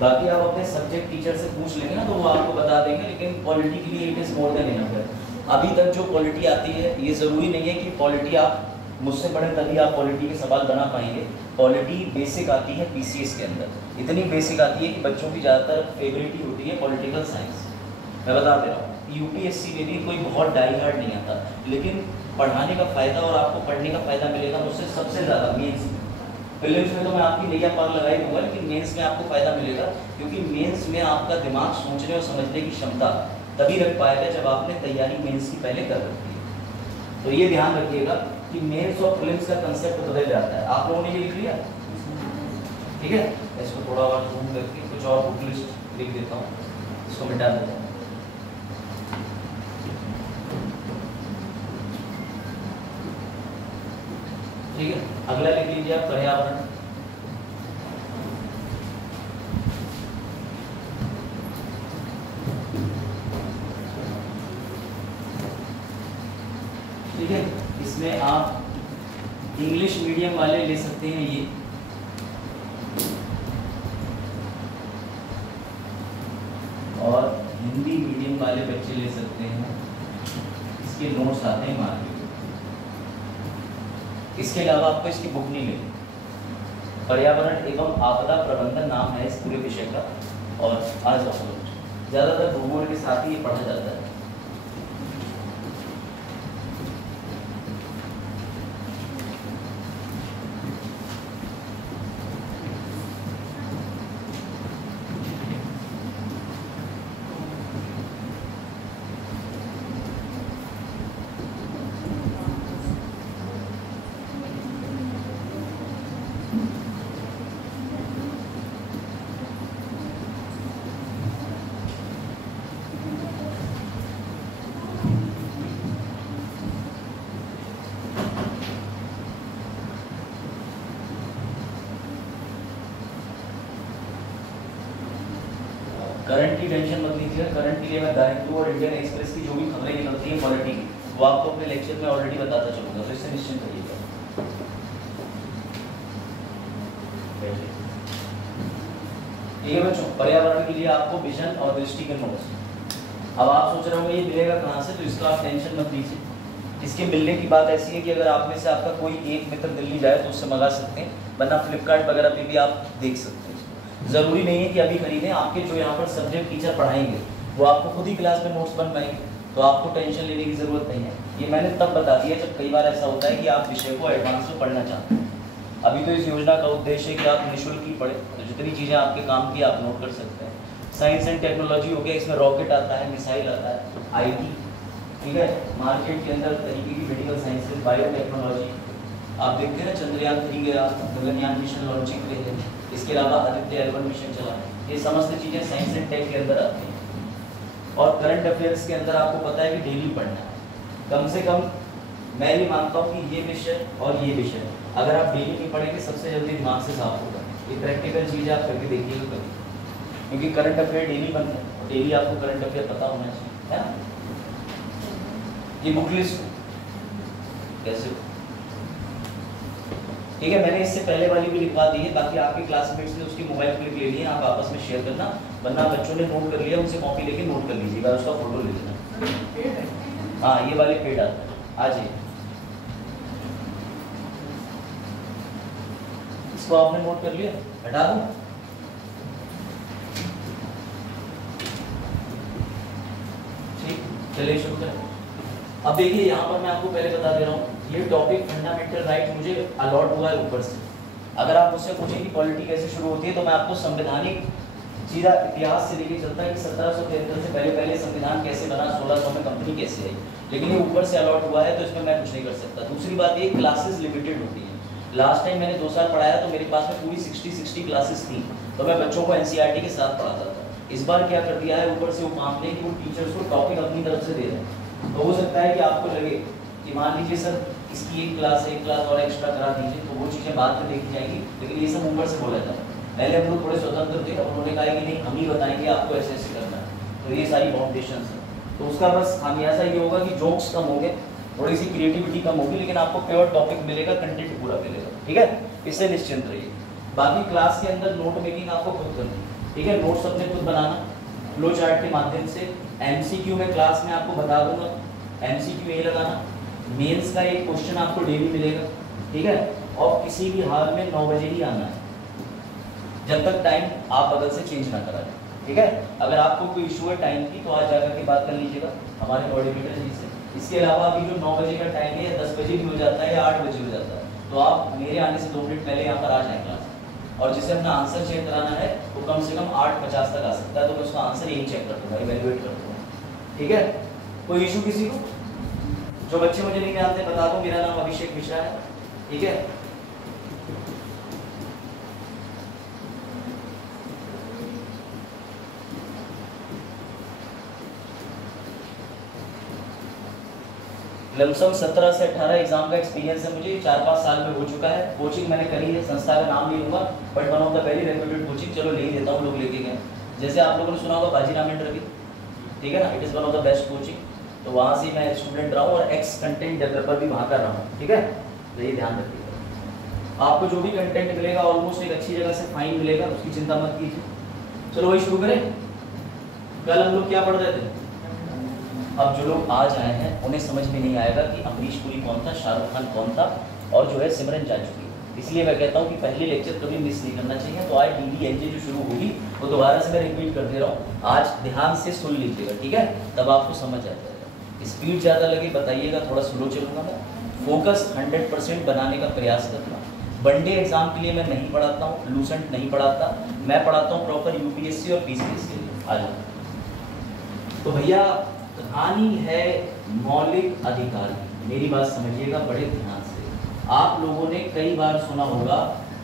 बाकी आप अपने सब्जेक्ट टीचर से पूछ लेंगे ना तो वो आपको बता देंगे, लेकिन पॉलिटी के लिए it is more than enough. अभी तक जो पॉलिटी आती है, ये ज़रूरी नहीं है कि पॉलिटी आप मुझसे पढ़ें तभी आप पॉलिटी के सवाल बना पाएंगे। पॉलिटी बेसिक आती है पीसीएस के अंदर, इतनी बेसिक आती है कि बच्चों की ज़्यादातर फेवरेट ही होती है पॉलिटिकल साइंस। मैं बता दे रहा हूँ, यूपीएससी में भी कोई बहुत डाई हार्ड नहीं आता, लेकिन पढ़ाने का फ़ायदा और आपको पढ़ने का फ़ायदा मिलेगा मुझसे सबसे ज़्यादा मेंस में। प्रीलिम्स में तो मैं आपकी नैया पार लगा ही दूंगा, लेकिन मेंस में आपको फ़ायदा मिलेगा, क्योंकि मेंस में आपका दिमाग सोचने और समझने की क्षमता तभी रख पाएगा जब आपने तैयारी मेंस की पहले कर रखी है। तो ये ध्यान रखिएगा कि मेंस और प्रीलिम्स का कंसेप्ट बदल जाता है। आप लोगों ने ये लिख लिया, ठीक है? इसको थोड़ा और जूम करके कुछ और बुक लिस्ट लिख देता हूँ, इसको मिटा देता हूँ। ठीक है, अगला लिख लीजिए आप पर्यावरण। ठीक है, इसमें आप इंग्लिश मीडियम वाले ले सकते हैं ये, और हिंदी मीडियम वाले बच्चे ले सकते हैं, इसके नोट्स आते हैं मार्केट। इसके अलावा आपको इसकी बुक नहीं लेनी। पर्यावरण एवं आपदा प्रबंधन नाम है इस पूरे विषय का, और आज ज़्यादातर भूगोल के साथ ही ये पढ़ा जाता है। करंट की टेंशन मत लीजिए। करंट के लिए मैं द हिंदू और इंडियन एक्सप्रेस की जो भी खबरें निकलती हैं पॉलिटी की, वो आपको अपने लेक्चर में ऑलरेडी बताता चलूँगा, तो इससे निश्चिंत रहिएगा। ठीक है बच्चों, पर्यावरण के लिए आपको विजन और दृष्टि के नोट्स। अब आप सोच रहे होंगे ये मिलेगा कहाँ से, तो इसका आप टेंशन मत लीजिए। इसके मिलने की बात ऐसी है कि अगर आप में से आपका कोई एक मित्र दिल्ली जाए तो उससे मंगा सकते हैं, वरना फ्लिपकार्ट वगैरह पे भी आप देख सकते हैं। ज़रूरी नहीं है कि अभी खरीदें, आपके जो यहाँ पर सब्जेक्ट टीचर पढ़ाएंगे वो आपको खुद ही क्लास में नोट्स बनवाएंगे, तो आपको टेंशन लेने की ज़रूरत नहीं है। ये मैंने तब बता दिया जब कई बार ऐसा होता है कि आप विषय को एडवांस में पढ़ना चाहते हैं। अभी तो इस योजना का उद्देश्य है कि आप निःशुल्क ही पढ़ें, तो जितनी चीज़ें आपके काम की आप नोट कर सकते हैं। साइंस एंड टेक्नोलॉजी हो गया, इसमें रॉकेट आता है, मिसाइल आता है, IT, ठीक है। मार्केट के अंदर तरीके की मेडिकल साइंसेज, बायोटेक्नोलॉजी, आप देखते हैं ना चंद्रयान 3 गया, गगनयान मिशन लॉन्चिंग के लिए, इसके अलावा आदित्य L1 मिशन चला, ये समस्त चीज़ें साइंस एंड टेक के अंदर आती हैं। और करंट अफेयर्स के अंदर आपको पता है कि डेली पढ़ना है, कम से कम मैं ये मानता हूँ कि ये विषय और ये विषय अगर आप डेली नहीं पढ़ेंगे सबसे जल्दी दिमाग से साफ होगा। ये प्रैक्टिकल चीज़ आप करके देखिएगा कभी, क्योंकि करंट अफेयर डेली बनते हैं और डेली आपको करंट अफेयर पता होना चाहिए, है ना। ये बुक लिस्ट कैसे, ठीक है, मैंने इससे पहले वाली भी लिखवा दी है, बाकी आपके क्लासमेट्स ने उसकी मोबाइल क्लिप ले ली है, आप आपस में शेयर करना, वरना बच्चों ने नोट कर लिया उनसे कॉपी लेके नोट कर लीजिएगा, उसका फोटो ले लेना। हाँ, ये वाले पेड आता है, आ जाइए। इसको आपने नोट कर लिया, हटा दूं? ठीक, चलिए शुरू करें। अब देखिए यहाँ पर मैं आपको पहले बता दे रहा हूँ, ये टॉपिक फंडामेंटल राइट मुझे अलॉट हुआ है ऊपर से। अगर आप मुझसे पूछें कि पॉलिटी कैसे शुरू होती है, तो मैं आपको संवैधानिक सीधा इतिहास से लेके चलता है कि 1773 से पहले संविधान कैसे बना, 1600 में कंपनी कैसे आई, लेकिन ये ऊपर से अलॉट हुआ है तो इसमें मैं कुछ नहीं कर सकता। दूसरी बात ये, क्लासेस लिमिटेड होती है। लास्ट टाइम मैंने 2 साल पढ़ाया तो मेरे पास में पूरी 60 क्लासेस थी, तो मैं बच्चों को NCERT के साथ पढ़ाता था। इस बार क्या कर दिया है, ऊपर से वो काम लें कि वो टीचर्स को टॉपिक अपनी तरफ से दे रहे हैं। तो हो सकता है कि आपको लगे कि मान लीजिए सर इसकी एक क्लास और एक्स्ट्रा करा दीजिए, तो वो चीज़ें बाद में देखी जाएंगी, लेकिन ये सब ऊपर से बोला जाता है। पहले हम लोग थोड़े स्वतंत्र थे, अब उन्होंने कहा कि नहीं हम ही बताएंगे आपको ऐसे ऐसे करना है, तो ये सारी फाउंडेशन है। तो उसका बस खामियाजा ये होगा कि जोक्स कम होंगे, थोड़ी सी क्रिएटिविटी कम होगी, लेकिन आपको प्योर टॉपिक मिलेगा, कंटेंट पूरा मिलेगा, ठीक है। इससे निश्चिंत रहिए। बाकी क्लास के अंदर नोट मेकिंग आपको खुद करनी है, ठीक है, नोट्स अपने खुद बनाना फ्लो चार्ट के माध्यम से। एमसीक्यू में क्लास में आपको बता दूंगा, एमसीक्यू यही लगाना। मेंस का एक क्वेश्चन आपको डेली मिलेगा, ठीक है, और किसी भी हाल में 9 बजे ही आना है, जब तक टाइम आप बगल से चेंज ना करा दें, ठीक है। अगर आपको कोई इशू है टाइम की तो आज जाकर के बात कर लीजिएगा हमारे कोऑर्डिनेटर जी से। इसके अलावा अभी जो 9 बजे का टाइम है या 10 बजे भी हो जाता है या 8 बजे हो जाता है, तो आप मेरे आने से 2 मिनट पहले यहाँ पर आ जाएं क्लास, और जिसे अपना आंसर चेक कराना है वो कम से कम 8:50 तक आ सकता है, तो मैं उसका आंसर यही चेक कर दूँगा, इवेल्युएट कर दूँगा, ठीक है। कोई इशू किसी को? जो बच्चे मुझे नहीं जानते बता दो, मेरा नाम अभिषेक मिश्रा है, ठीक है। लमसम 17 से 18 एग्जाम का एक्सपीरियंस है मुझे, 4-5 साल में हो चुका है। कोचिंग मैंने करी है, संस्था का नाम नहीं लूंगा, but one of the very reputed coaching, चलो ले ही देता हूँ, लोग लेके गए। जैसे आप लोगों ने सुना होगा बाजीराम एंड रवि, ठीक है ना, it is one of the best coaching, तो वहाँ से मैं स्टूडेंट रहा हूँ और एक्स कंटेंट डेवलपर भी वहाँ का रहा हूँ, ठीक है। तो ये ध्यान रखिएगा, आपको जो भी कंटेंट मिलेगा ऑलमोस्ट एक अच्छी जगह से फाइन मिलेगा, उसकी चिंता मत कीजिए। चलो वही शुरू करें। कल हम लोग क्या पढ़ रहे थे? अब जो लोग आज आए हैं उन्हें समझ में नहीं आएगा कि अमरीश पुरी कौन था, शाहरुख खान कौन था, और जो है सिमरन जा चुकी है। इसलिए मैं कहता हूँ कि पहले लेक्चर कभी मिस नहीं करना चाहिए। तो आज DDNJ जो शुरू होगी वो दोबारा से मैं रिपीट कर दे रहा हूँ, आज ध्यान से सुन लीजिएगा, ठीक है, तब आपको समझ आ जाएगा। स्पीड ज़्यादा लगे बताइएगा, थोड़ा स्लो चलूँगा मैं। फोकस 100% बनाने का प्रयास करना। वनडे एग्जाम के लिए मैं नहीं पढ़ाता हूँ, लूसेंट नहीं पढ़ाता, मैं पढ़ाता हूँ प्रॉपर UPSC और PCS के लिए। आ जाओ। तो भैया कहानी है मौलिक अधिकार की, मेरी बात समझिएगा बड़े ध्यान से। आप लोगों ने कई बार सुना होगा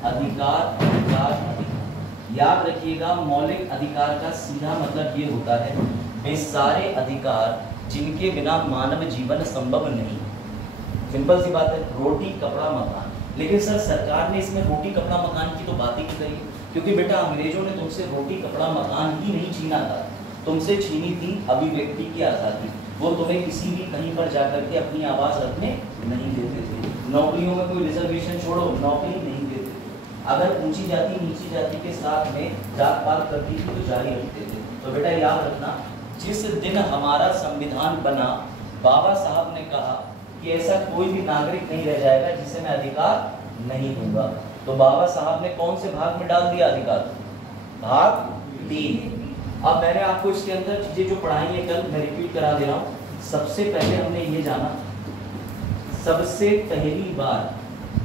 अधिकार अधिकार अधिकार, याद रखिएगा मौलिक अधिकार का सीधा मतलब ये होता है वे सारे अधिकार जिनके बिना मानव जीवन संभव नहीं। सिंपल सी बात है, रोटी कपड़ा मकान। लेकिन सर सरकार ने इसमें रोटी कपड़ा मकान की तो बात ही नहीं करी, क्योंकि बेटा अंग्रेजों ने तुमसे रोटी कपड़ा मकान ही नहीं छीना था, तुमसे छीनी थी अभिव्यक्ति की आज़ादी। वो तुम्हें किसी भी कहीं पर जाकर के अपनी आवाज़ रखने नहीं देते थे। नौकरियों में कोई रिजर्वेशन छोड़ो, नौकरी नहीं देते थे। अगर ऊंची जाति नीची जाति के साथ में जात पात करती थी तो जारी रखते थे। तो बेटा याद रखना, जिस दिन हमारा संविधान बना, बाबा साहब ने कहा कि ऐसा कोई भी नागरिक नहीं रह जाएगा जिसे मैं अधिकार नहीं दूंगा। तो बाबा साहब ने कौन से भाग में डाल दिया अधिकार? भाग 3। अब मैंने आपको इसके अंदर चीजें जो पढ़ाई है कल, मैं रिपीट करा दे रहा हूँ। सबसे पहले हमने ये जाना, सबसे पहली बार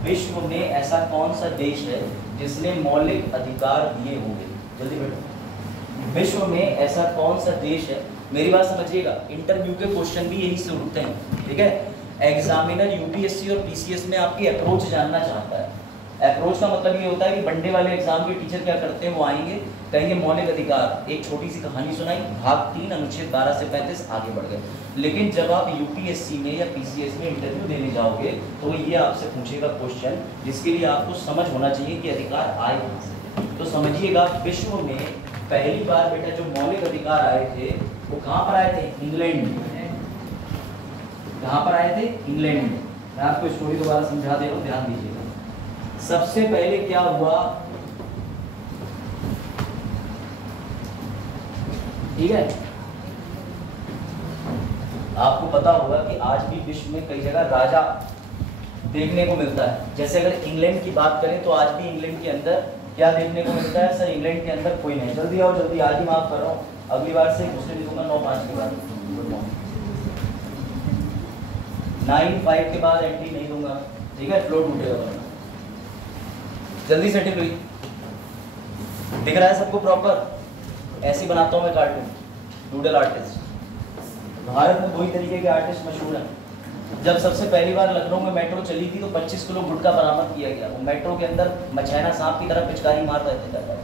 विश्व में ऐसा कौन सा देश है जिसने मौलिक अधिकार दिए होंगे? जल्दी बैठो। विश्व में ऐसा कौन सा देश है? मेरी बात समझिएगा, इंटरव्यू के क्वेश्चन भी यही से उठते हैं, ठीक है। एग्जामिनर UPSC और PCS में आपकी अप्रोच जानना चाहता है। अप्रोच का मतलब ये होता है कि वनडे वाले एग्जाम के टीचर क्या करते हैं, वो आएंगे कहेंगे मौलिक अधिकार, एक छोटी सी कहानी सुनाई, भाग 3 अनुच्छेद 12 से 35 आगे बढ़ गए। लेकिन जब आप UPSC में या PCS में इंटरव्यू देने जाओगे तो ये आपसे पूछेगा क्वेश्चन जिसके लिए आपको समझ होना चाहिए कि अधिकार आए कहाँ से। तो समझिएगा, विश्व में पहली बार बेटा जो मौलिक अधिकार आए थे वो कहाँ पर आए थे? इंग्लैंड में। कहाँ पर आए थे? इंग्लैंड में। मैं आपको स्टोरी दोबारा समझा दे रहा हूँ, ध्यान दीजिएगा। सबसे पहले क्या हुआ, ठीक है, आपको पता होगा कि आज भी विश्व में कई जगह राजा देखने को मिलता है। जैसे अगर इंग्लैंड की बात करें तो आज भी इंग्लैंड के अंदर क्या देखने को मिलता है? सर इंग्लैंड के अंदर कोई नहीं। जल्दी आओ जल्दी, आज ही माफ कर रहा हूँ, अगली बार से मुझसे लिखूंगा 9:05 के बाद, 9:05 के बाद एंट्री नहीं दूंगा, ठीक है, फ्लो टूटेगा वरना। जल्दी सेटिंग हुई, दिख रहा है सबको प्रॉपर? ऐसे बनाता हूँ मैं कार्टून, डूडल आर्टिस्ट। भारत में 2 ही तरीके के आर्टिस्ट मशहूर हैं। जब सबसे पहली बार लखनऊ में मेट्रो चली थी तो 25 किलो गुटखा बरामद किया गया। वो मेट्रो के अंदर मछैना सांप की तरह पिचकारी मार रहे थे।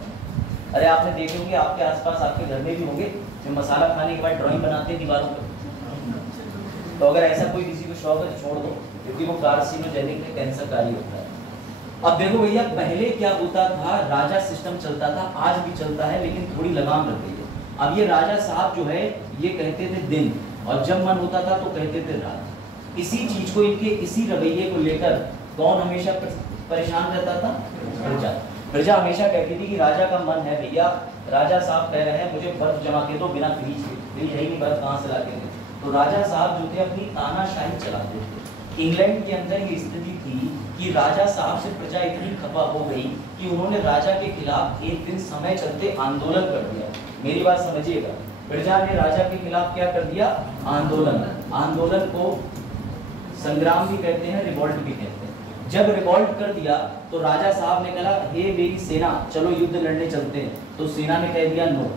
अरे आपने देखे होंगे, आपके आसपास आपके घर में भी होंगे जो मसाला खाने के बाद ड्राइंग बनाते हैं दीवारों पर। तो अगर ऐसा कोई किसी को शौक है तो छोड़ दो, क्योंकि वो कार्सिनोजेनिक है, कैंसरकारी होता है। अब देखो भैया, पहले क्या होता था, राजा सिस्टम चलता था, आज भी चलता है लेकिन थोड़ी लगाम लग गई है। अब ये राजा साहब जो है ये कहते थे दिन, और जब मन होता था तो कहते थे रात। इसी चीज को, इनके इसी रवैये को लेकर कौन हमेशा परेशान रहता था? प्रजा। प्रजा हमेशा कहती थी कि राजा का मन है भैया, राजा साहब कह रहे हैं मुझे बर्फ जमा के दो बिना फ्रीज के, फ्रीज है ही नहीं, बर्फ कहाँ से ला के दे। तो राजा साहब जो थे अपनी तानाशाही चलाते थे। इंग्लैंड के अंदर ये स्थिति थी कि राजा साहब से प्रजा इतनी खपा हो गई कि उन्होंने राजा के खिलाफ एक दिन समय चलते आंदोलन कर दिया। मेरी बात समझिएगा, प्रजा ने राजा के खिलाफ क्या कर दिया? आंदोलन। आंदोलन को संग्राम भी कहते हैं, रिवॉल्ट भी कहते हैं। जब रिवॉल्ट कर दिया तो राजा साहब ने कहा हे मेरी सेना चलो युद्ध लड़ने चलते हैं। तो सेना ने कह दिया नो।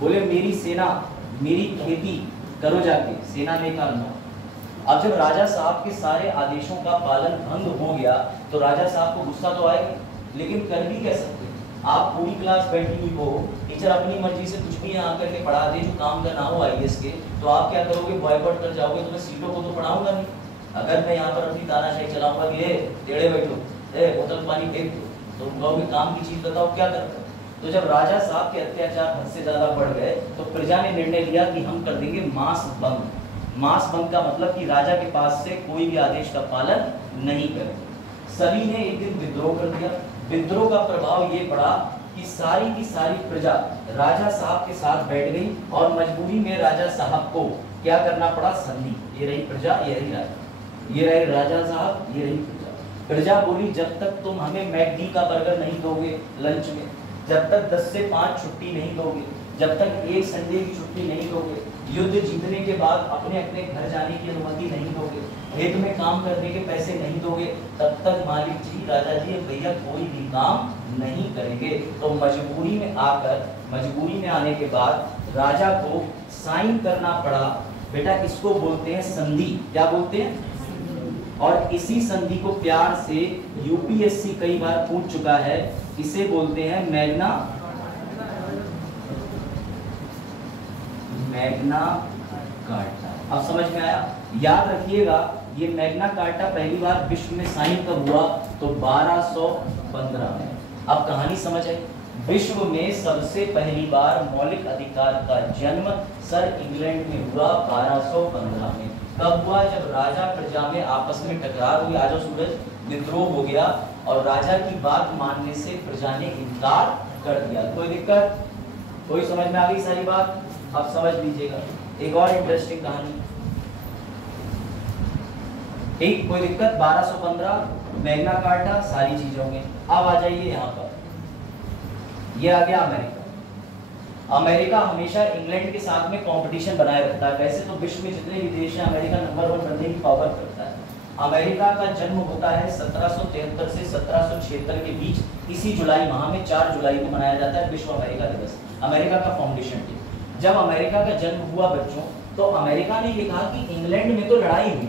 बोले मेरी सेना मेरी खेती करो जाके, सेना ने कहा नो। अब जब राजा साहब के सारे आदेशों का पालन भंग हो गया तो राजा साहब को गुस्सा तो आएगा, लेकिन कर भी कह सकते। आप पूरी क्लास बैठी हुई हो, टीचर अपनी मर्जी से कुछ भी यहाँ करके पढ़ा दे जो काम का ना हो आईएएस के, तो आप क्या करोगे? बॉयकॉट कर जाओगे। तो मैं सीटों को तो पढ़ाऊंगा नहीं। अगर मैं यहाँ पर अपनी तानाशाही चलाऊंगा कि टेढ़े बैठो, बोतल पानी फेंक दो, तो तुम कहोगे काम की चीज बताओ क्या करते। तो जब राजा साहब के अत्याचार हद से ज्यादा बढ़ गए तो प्रजा ने निर्णय लिया कि हम कर देंगे मास भंग। मास भंग का मतलब कि राजा के पास से कोई भी आदेश का पालन नहीं करेंगे। सभी ने एक दिन विद्रोह कर दिया। विद्रोह का प्रभाव ये पड़ा कि सारी की सारी प्रजा राजा साहब के साथ बैठ गई और मजबूरी में राजा साहब को क्या करना पड़ा? संधि। ये रही प्रजा, ये रही राजा, ये रहे राजा साहब, ये रही प्रजा। प्रजा बोली जब तक तुम हमें मैकडी का बर्गर नहीं दोगे लंच में, जब तक 10 से 5 छुट्टी नहीं दोगे, जब तक एक संडे की छुट्टी नहीं दोगे, युद्ध जीतने के बाद अपने अपने घर जाने की अनुमति नहीं दोगे, खेत में काम करने के पैसे नहीं दोगे, तब तक मालिक जी राजा जी भैया कोई भी काम नहीं करेंगे। तो मजबूरी में आकर, मजबूरी में आने के बाद राजा को साइन करना पड़ा। बेटा इसको बोलते हैं संधि। क्या बोलते हैं? और इसी संधि को प्यार से यूपीएससी कई बार पूछ चुका है, इसे बोलते हैं मैग्ना कार्टा। अब समझ में आया? याद रखिएगा ये मैग्ना कार्टा पहली बार विश्व में साइन कब हुआ? तो 1215 में। अब कहानी समझ आई। विश्व में सबसे पहली बार मौलिक अधिकार का जन्म सर इंग्लैंड में हुआ 1215 में। कब हुआ? जब राजा प्रजा में आपस में टकरार हुई, आजो सूरज, विद्रोह हो गया और राजा की बात मानने से प्रजा ने इनकार कर दिया। कोई दिक्कत? कोई समझ में आ गई सारी बात? अब समझ लीजिएगा एक और इंटरेस्टिंग कहानी। ठीक, कोई दिक्कत? 1215 मैग्ना कार्टा सारी चीजों में। अब आ जाइए यहाँ पर, ये आ गया अमेरिका। अमेरिका हमेशा इंग्लैंड के साथ में कंपटीशन बनाए रखता है। वैसे तो विश्व में जितने भी देश हैं अमेरिका नंबर 1 बनने की पावर करता है। अमेरिका का जन्म होता है 1773 से 1776 के बीच। इसी जुलाई माह में 4 जुलाई को मनाया जाता है विश्व अमेरिका दिवस, अमेरिका का फाउंडेशन डे। जब अमेरिका का जन्म हुआ बच्चों, तो अमेरिका ने ये कहा कि इंग्लैंड में तो लड़ाई हुई,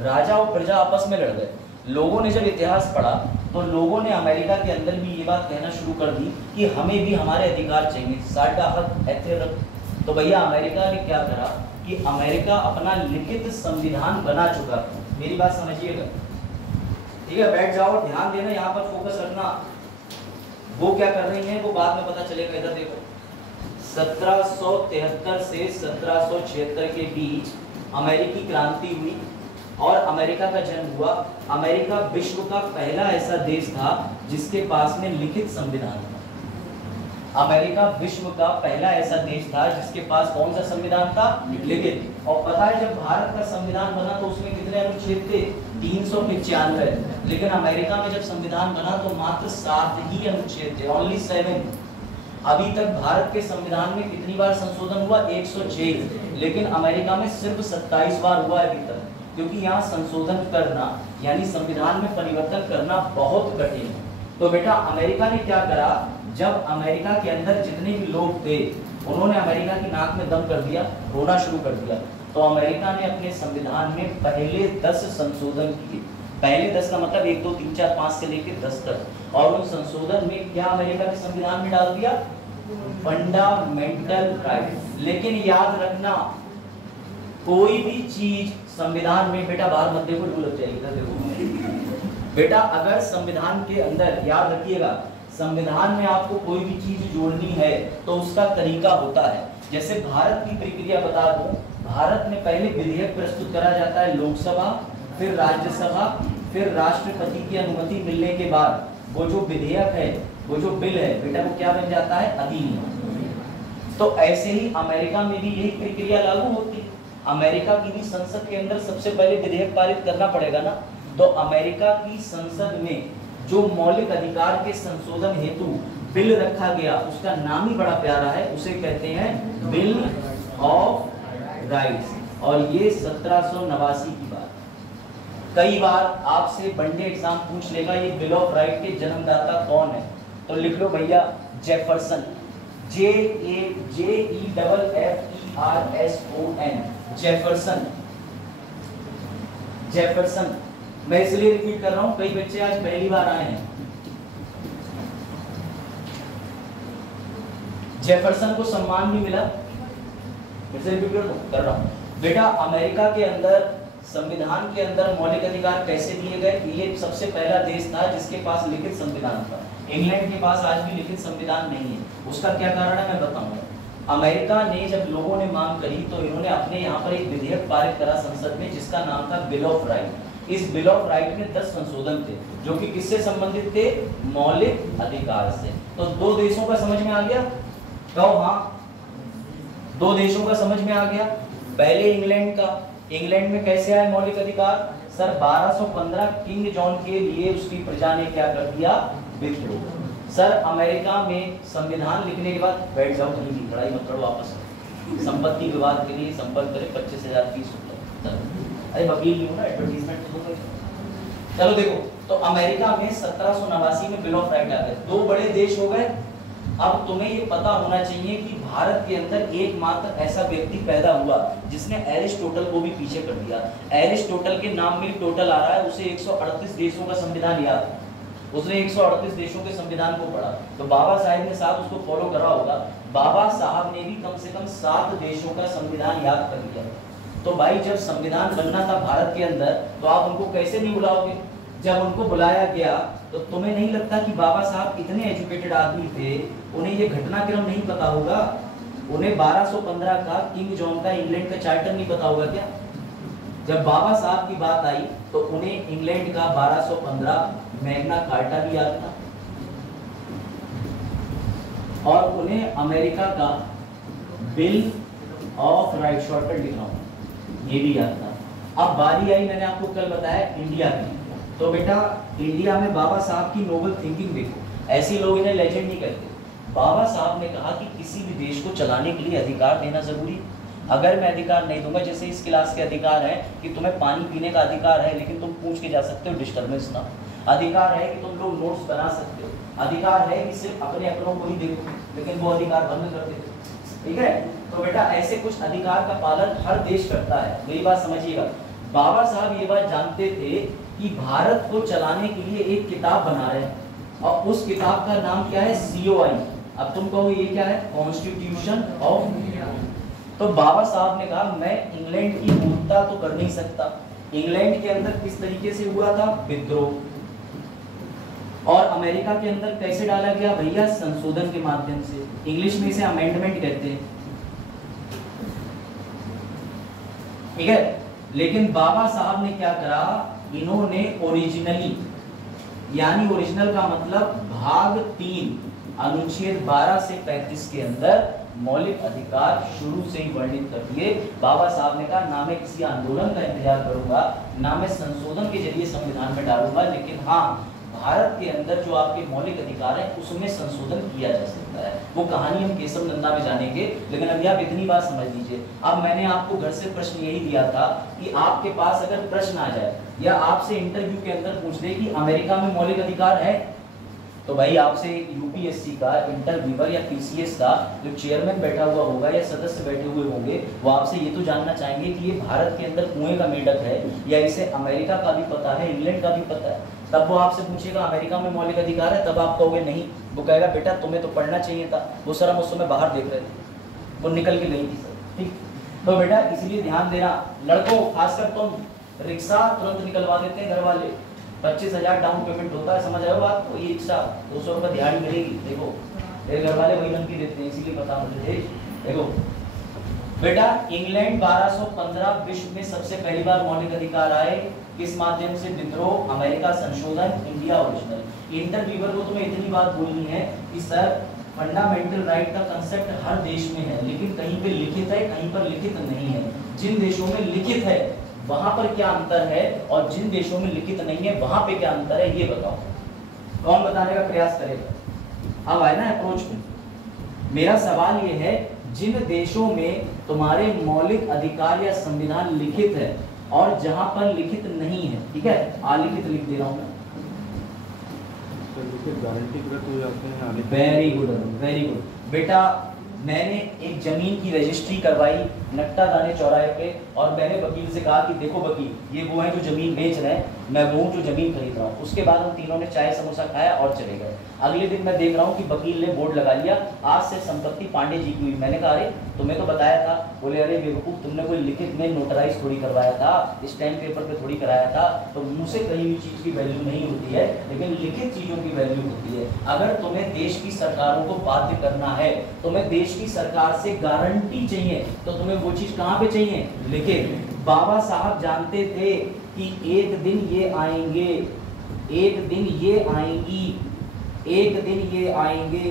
राजा और प्रजा आपस में लड़ गए। लोगों ने जब इतिहास पढ़ा तो लोगों ने अमेरिका के अंदर भी ये बात कहना शुरू कर दी कि हमें भी हमारे अधिकार चाहिए, साडा हक ऐथे रख। तो भैया अमेरिका ने क्या करा कि अमेरिका अपना लिखित संविधान बना चुका था। मेरी बात समझिएगा, ठीक है? बैठ जाओ, ध्यान देना, यहाँ पर फोकस रखना। वो क्या कर रही हैं वो बाद में पता चलेगा। इधर देखो, 1773 से 1776 के बीच अमेरिकी क्रांति हुई और अमेरिका का जन्म हुआ। अमेरिका विश्व का पहला ऐसा देश था जिसके पास में लिखित संविधान था। अमेरिका विश्व का पहला ऐसा देश था जिसके पास कौन सा संविधान था? लिखित। और पता है जब भारत का संविधान बना तो उसमें कितने अनुच्छेद थे? 395। लेकिन अमेरिका में जब संविधान बना तो मात्र 7 ही अनुच्छेद थे, ओनली 7। अभी तक भारत के संविधान में कितनी बार संशोधन हुआ? 106। लेकिन अमेरिका में सिर्फ 27 बार हुआ अभी तक, क्योंकि यहाँ संशोधन करना यानी संविधान में परिवर्तन करना बहुत कठिन है। तो बेटा अमेरिका ने क्या करा, जब अमेरिका के अंदर जितने भी लोग थे उन्होंने अमेरिका की नाक में दम कर दिया, रोना शुरू कर दिया। तो अमेरिका ने अपने संविधान में पहले 10 संशोधन किए। पहले 10 का मतलब 1 2 3 4 5 से लेकर 10 तक। और उन संशोधन में क्या अमेरिका के संविधान में डाल दिया? Fundamental right. लेकिन याद रखना कोई भी चीज संविधान में, बेटा बाहर मत देखो, लू लग जाएगी, इधर देखो बेटा। अगर संविधान के अंदर, याद रखिएगा, संविधान में आपको कोई भी चीज जोड़नी है तो उसका तरीका होता है। जैसे भारत की प्रक्रिया बता दूं, भारत में पहले विधेयक प्रस्तुत करा जाता है लोकसभा, फिर राज्यसभा, फिर राष्ट्रपति की अनुमति मिलने के बाद वो जो विधेयक है वो जो बिल है बेटा वो क्या बन जाता है, अधिनियम। तो ऐसे ही अमेरिका में भी यही प्रक्रिया लागू होती है। अमेरिका की भी संसद के अंदर सबसे पहले विधेयक पारित करना पड़ेगा ना, तो अमेरिका की संसद में जो मौलिक अधिकार के संशोधन हेतु बिल रखा गया उसका नाम ही बड़ा प्यारा है, उसे कहते हैं बिल ऑफ राइट्स। और ये 1789 की बात। कई बार आपसे वनडे एग्जाम पूछ लेगा ये बिल ऑफ राइट के जन्मदाता कौन है, तो लिख लो भैया जेफरसन, JEFFERSON, जेफरसन। जेफरसन मैं इसलिए रिपीट कर रहा हूं, कई बच्चे आज पहली बार आए हैं। जेफरसन को सम्मान भी मिला, फिर से रिपीट कर रहा हूं बेटा। अमेरिका के अंदर संविधान के अंदर मौलिक अधिकार कैसे दिए गए, ये सबसे पहला देश था जिसके पास लिखित संविधान था। इंग्लैंड के पास आज भी लिखित संविधान नहीं है, उसका क्या कारण है मैं बताऊंगा। अमेरिका ने जब लोगों ने मांग करी तो इन्होंने अपने यहाँ पर एक विधेयक पारित करा संसद में जिसका नाम था बिल ऑफ राइट। इस बिल ऑफ राइट में 10 संशोधन थे जो कि किससे संबंधित थे, मौलिक अधिकार से। तो दो देशों का समझ में आ गया, तो हाँ 2 देशों का समझ में आ गया। पहले इंग्लैंड का, इंग्लैंड में कैसे आए मौलिक अधिकार सर, 1215 किंग जॉन के लिए उसकी प्रजा ने क्या कर दिया, विद्रोह। सर अमेरिका में संविधान लिखने के बाद, बैठ जाओ जल्दी, लड़ाई मत करो आपस में, संपत्ति विवाद के लिए संपर्क करें 25,000 फीस होता है। अरे वकील नहीं हो ना, एडवर्टीजमेंट तो। चलो देखो, तो अमेरिका में 1789 में बिल ऑफ राइट आ गए, 2 बड़े देश हो गए। अब तुम्हें ये पता होना चाहिए कि भारत के अंदर एकमात्र ऐसा व्यक्ति पैदा हुआ जिसने एरिस्टोटल को भी पीछे कर दिया। एरिस्टोटल के नाम में टोटल आ रहा है, उसे 138 देशों का संविधान याद, उसने 138 देशों के संविधान को पढ़ा। तो बाबा साहब ने साहब उसको फॉलो करा होगा, बाबा साहब ने भी कम से कम 7 देशों का संविधान याद कर लिया। तो भाई जब संविधान बनना था भारत के अंदर, तो आप उनको कैसे नहीं बुलाओगे। जब उनको बुलाया गया तो तुम्हें नहीं लगता कि बाबा साहब इतने एजुकेटेड आदमी थे, उन्हें ये घटनाक्रम नहीं पता होगा, उन्हें 1215 का किंग जॉन का इंग्लैंड का चार्टर नहीं पता होगा क्या। जब बाबा साहब की बात आई तो उन्हें इंग्लैंड का 1215 मैग्ना कार्टा भी याद था, और उन्हें अमेरिका का बिल ऑफ राइट, शॉर्टकट लिख रहा हूं, ये भी याद था। अब बारी आई, मैंने आपको कल बताया इंडिया की, तो बेटा इंडिया में बाबा साहब की नोबल थिंकिंग देखो, ऐसे लोग इन्हें लेजेंड नहीं कहते। बाबा साहब ने कहा कि किसी भी देश को चलाने के लिए अधिकार देना जरूरी है। अगर मैं अधिकार नहीं दूंगा, जैसे इस क्लास के अधिकार है कि तुम्हें पानी पीने का अधिकार है लेकिन तुम पूछ के जा सकते हो, डिस्टर्बेंस ना, अधिकार है कि तुम लोग नोट्स बना सकते हो, अधिकार है कि सिर्फ अपने अपनों को ही देखो, लेकिन वो अधिकार बंद कर देते। ठीक है, तो बेटा ऐसे कुछ अधिकार का पालन हर देश करता है, मेरी बात समझिएगा। बाबा साहब ये बात जानते थे कि भारत को चलाने के लिए एक किताब बना रहे हैं, और उस किताब का नाम क्या है, COI। अब तुम कहो ये क्या है, कॉन्स्टिट्यूशन ऑफ इंडिया। तो बाबा साहब ने कहा मैं इंग्लैंड की पूर्णता तो कर नहीं सकता। इंग्लैंड के अंदर किस तरीके से हुआ था, विद्रोह, और अमेरिका के अंदर कैसे डाला गया भैया, संशोधन के माध्यम से, इंग्लिश में इसे अमेंडमेंट कहते हैं। ठीक है, लेकिन बाबा साहब ने क्या करा, इन्होंने ओरिजिनली, यानी ओरिजिनल का मतलब भाग 3 अनुच्छेद 12 से 35 के अंदर मौलिक अधिकार शुरू से ही वर्णित कर दिए। बाबा साहब ने कहा ना मैं किसी आंदोलन का इंतजार करूंगा, ना मैं संशोधन के जरिए संविधान में डालूंगा, लेकिन हाँ भारत के अंदर जो आपके मौलिक अधिकार है उसमें संशोधन किया जा सकता है। वो कहानी हम केशव नंदा में जानेंगे, लेकिन अभी आप इतनी बात समझ लीजिए। अब मैंने आपको घर से प्रश्न यही दिया था कि आपके पास अगर प्रश्न आ जाए या आपसे इंटरव्यू के अंदर पूछ दे कि अमेरिका में मौलिक अधिकार है, तो भाई आपसे यूपीएससी का इंटरव्यूअर या पीसीएस का जो चेयरमैन बैठा हुआ होगा या सदस्य बैठे हुए होंगे, वो आपसे ये तो जानना चाहेंगे कि ये भारत के अंदर कुएं का मेढक है या इसे अमेरिका का भी पता है, इंग्लैंड का भी पता है। तब वो आपसे पूछेगा अमेरिका में मौलिक अधिकार है, तब आप कहोगे नहीं। वो कहेगा बेटा तुम्हें तो पढ़ना चाहिए था। वो सर हम उस समय बाहर देख रहे थे, वो निकल के गई थी सर। ठीक, तो बेटा इसलिए ध्यान देना, लड़कों खासकर तुम रिक्शा तुरंत निकलवा देते हैं घर वाले, 25,000 डाउन पेमेंट होता है, समझ आए बात को। ये रिक्शा 200 रुपये दिहाड़ी मिलेगी, देखो मेरे घर वाले वही रंग की देते हैं, इसीलिए पता मुझे। देखो बेटा इंग्लैंड 1215 विश्व में सबसे पहली बार मौलिक अधिकार आए किस माध्यम से? विद्रोह, अमेरिका संशोधन, इंडिया ओरिजिनल। इंटरव्यूअर को तुम्हें इतनी बात बोलनी है कि सर फंडामेंटल राइट का कंसेप्ट हर देश में है, लेकिन कहीं पे लिखित है, कहीं पर लिखित नहीं है। जिन देशों में लिखित है वहां पर क्या अंतर है और जिन देशों में लिखित नहीं है वहां पे क्या अंतर है, ये बताओ। कौन बताने का प्रयास करेगा? अब आए ना अप्रोच में। मेरा सवाल ये है, जिन देशों में तुम्हारे मौलिक अधिकार या संविधान लिखित है और जहां पर लिखित नहीं है, ठीक है, अलिखित लिख दे रहा हूं मैं। गारंटीकृत हो जाते हैं। वेरी गुड, वेरी गुड बेटा। मैंने एक जमीन की रजिस्ट्री करवाई नट्टा दाने चौराहे पे और मैंने वकील से कहा कि देखो वकील, ये वो है जो जमीन बेच रहे हैं, मैं वो जो जमीन खरीद रहा हूँ। उसके बाद हम तीनों ने चाय समोसा खाया और चले गए। अगले दिन मैं देख रहा हूँ कि वकील ने बोर्ड लगा लिया, आज से संपत्ति पांडे जी की हुई। मैंने कहा अरे तुम्हें तो बताया था। बोले अरे बेवकूफ, तुमने कोई लिखित में नोटराइज थोड़ी करवाया था, स्टैम्प पेपर पे थोड़ी कराया था। तो मुंह से कहीं भी चीज की वैल्यू नहीं होती है, लेकिन लिखित चीजों की वैल्यू होती है। अगर तुम्हें देश की सरकारों को बाध्य करना है, तुम्हें देश की सरकार से गारंटी चाहिए, तो तुम्हें वो चीज कहां पे चाहिए? लिखित। बाबा साहब जानते थे कि एक दिन ये आएंगे, एक दिन ये आएंगी, एक दिन ये आएंगे,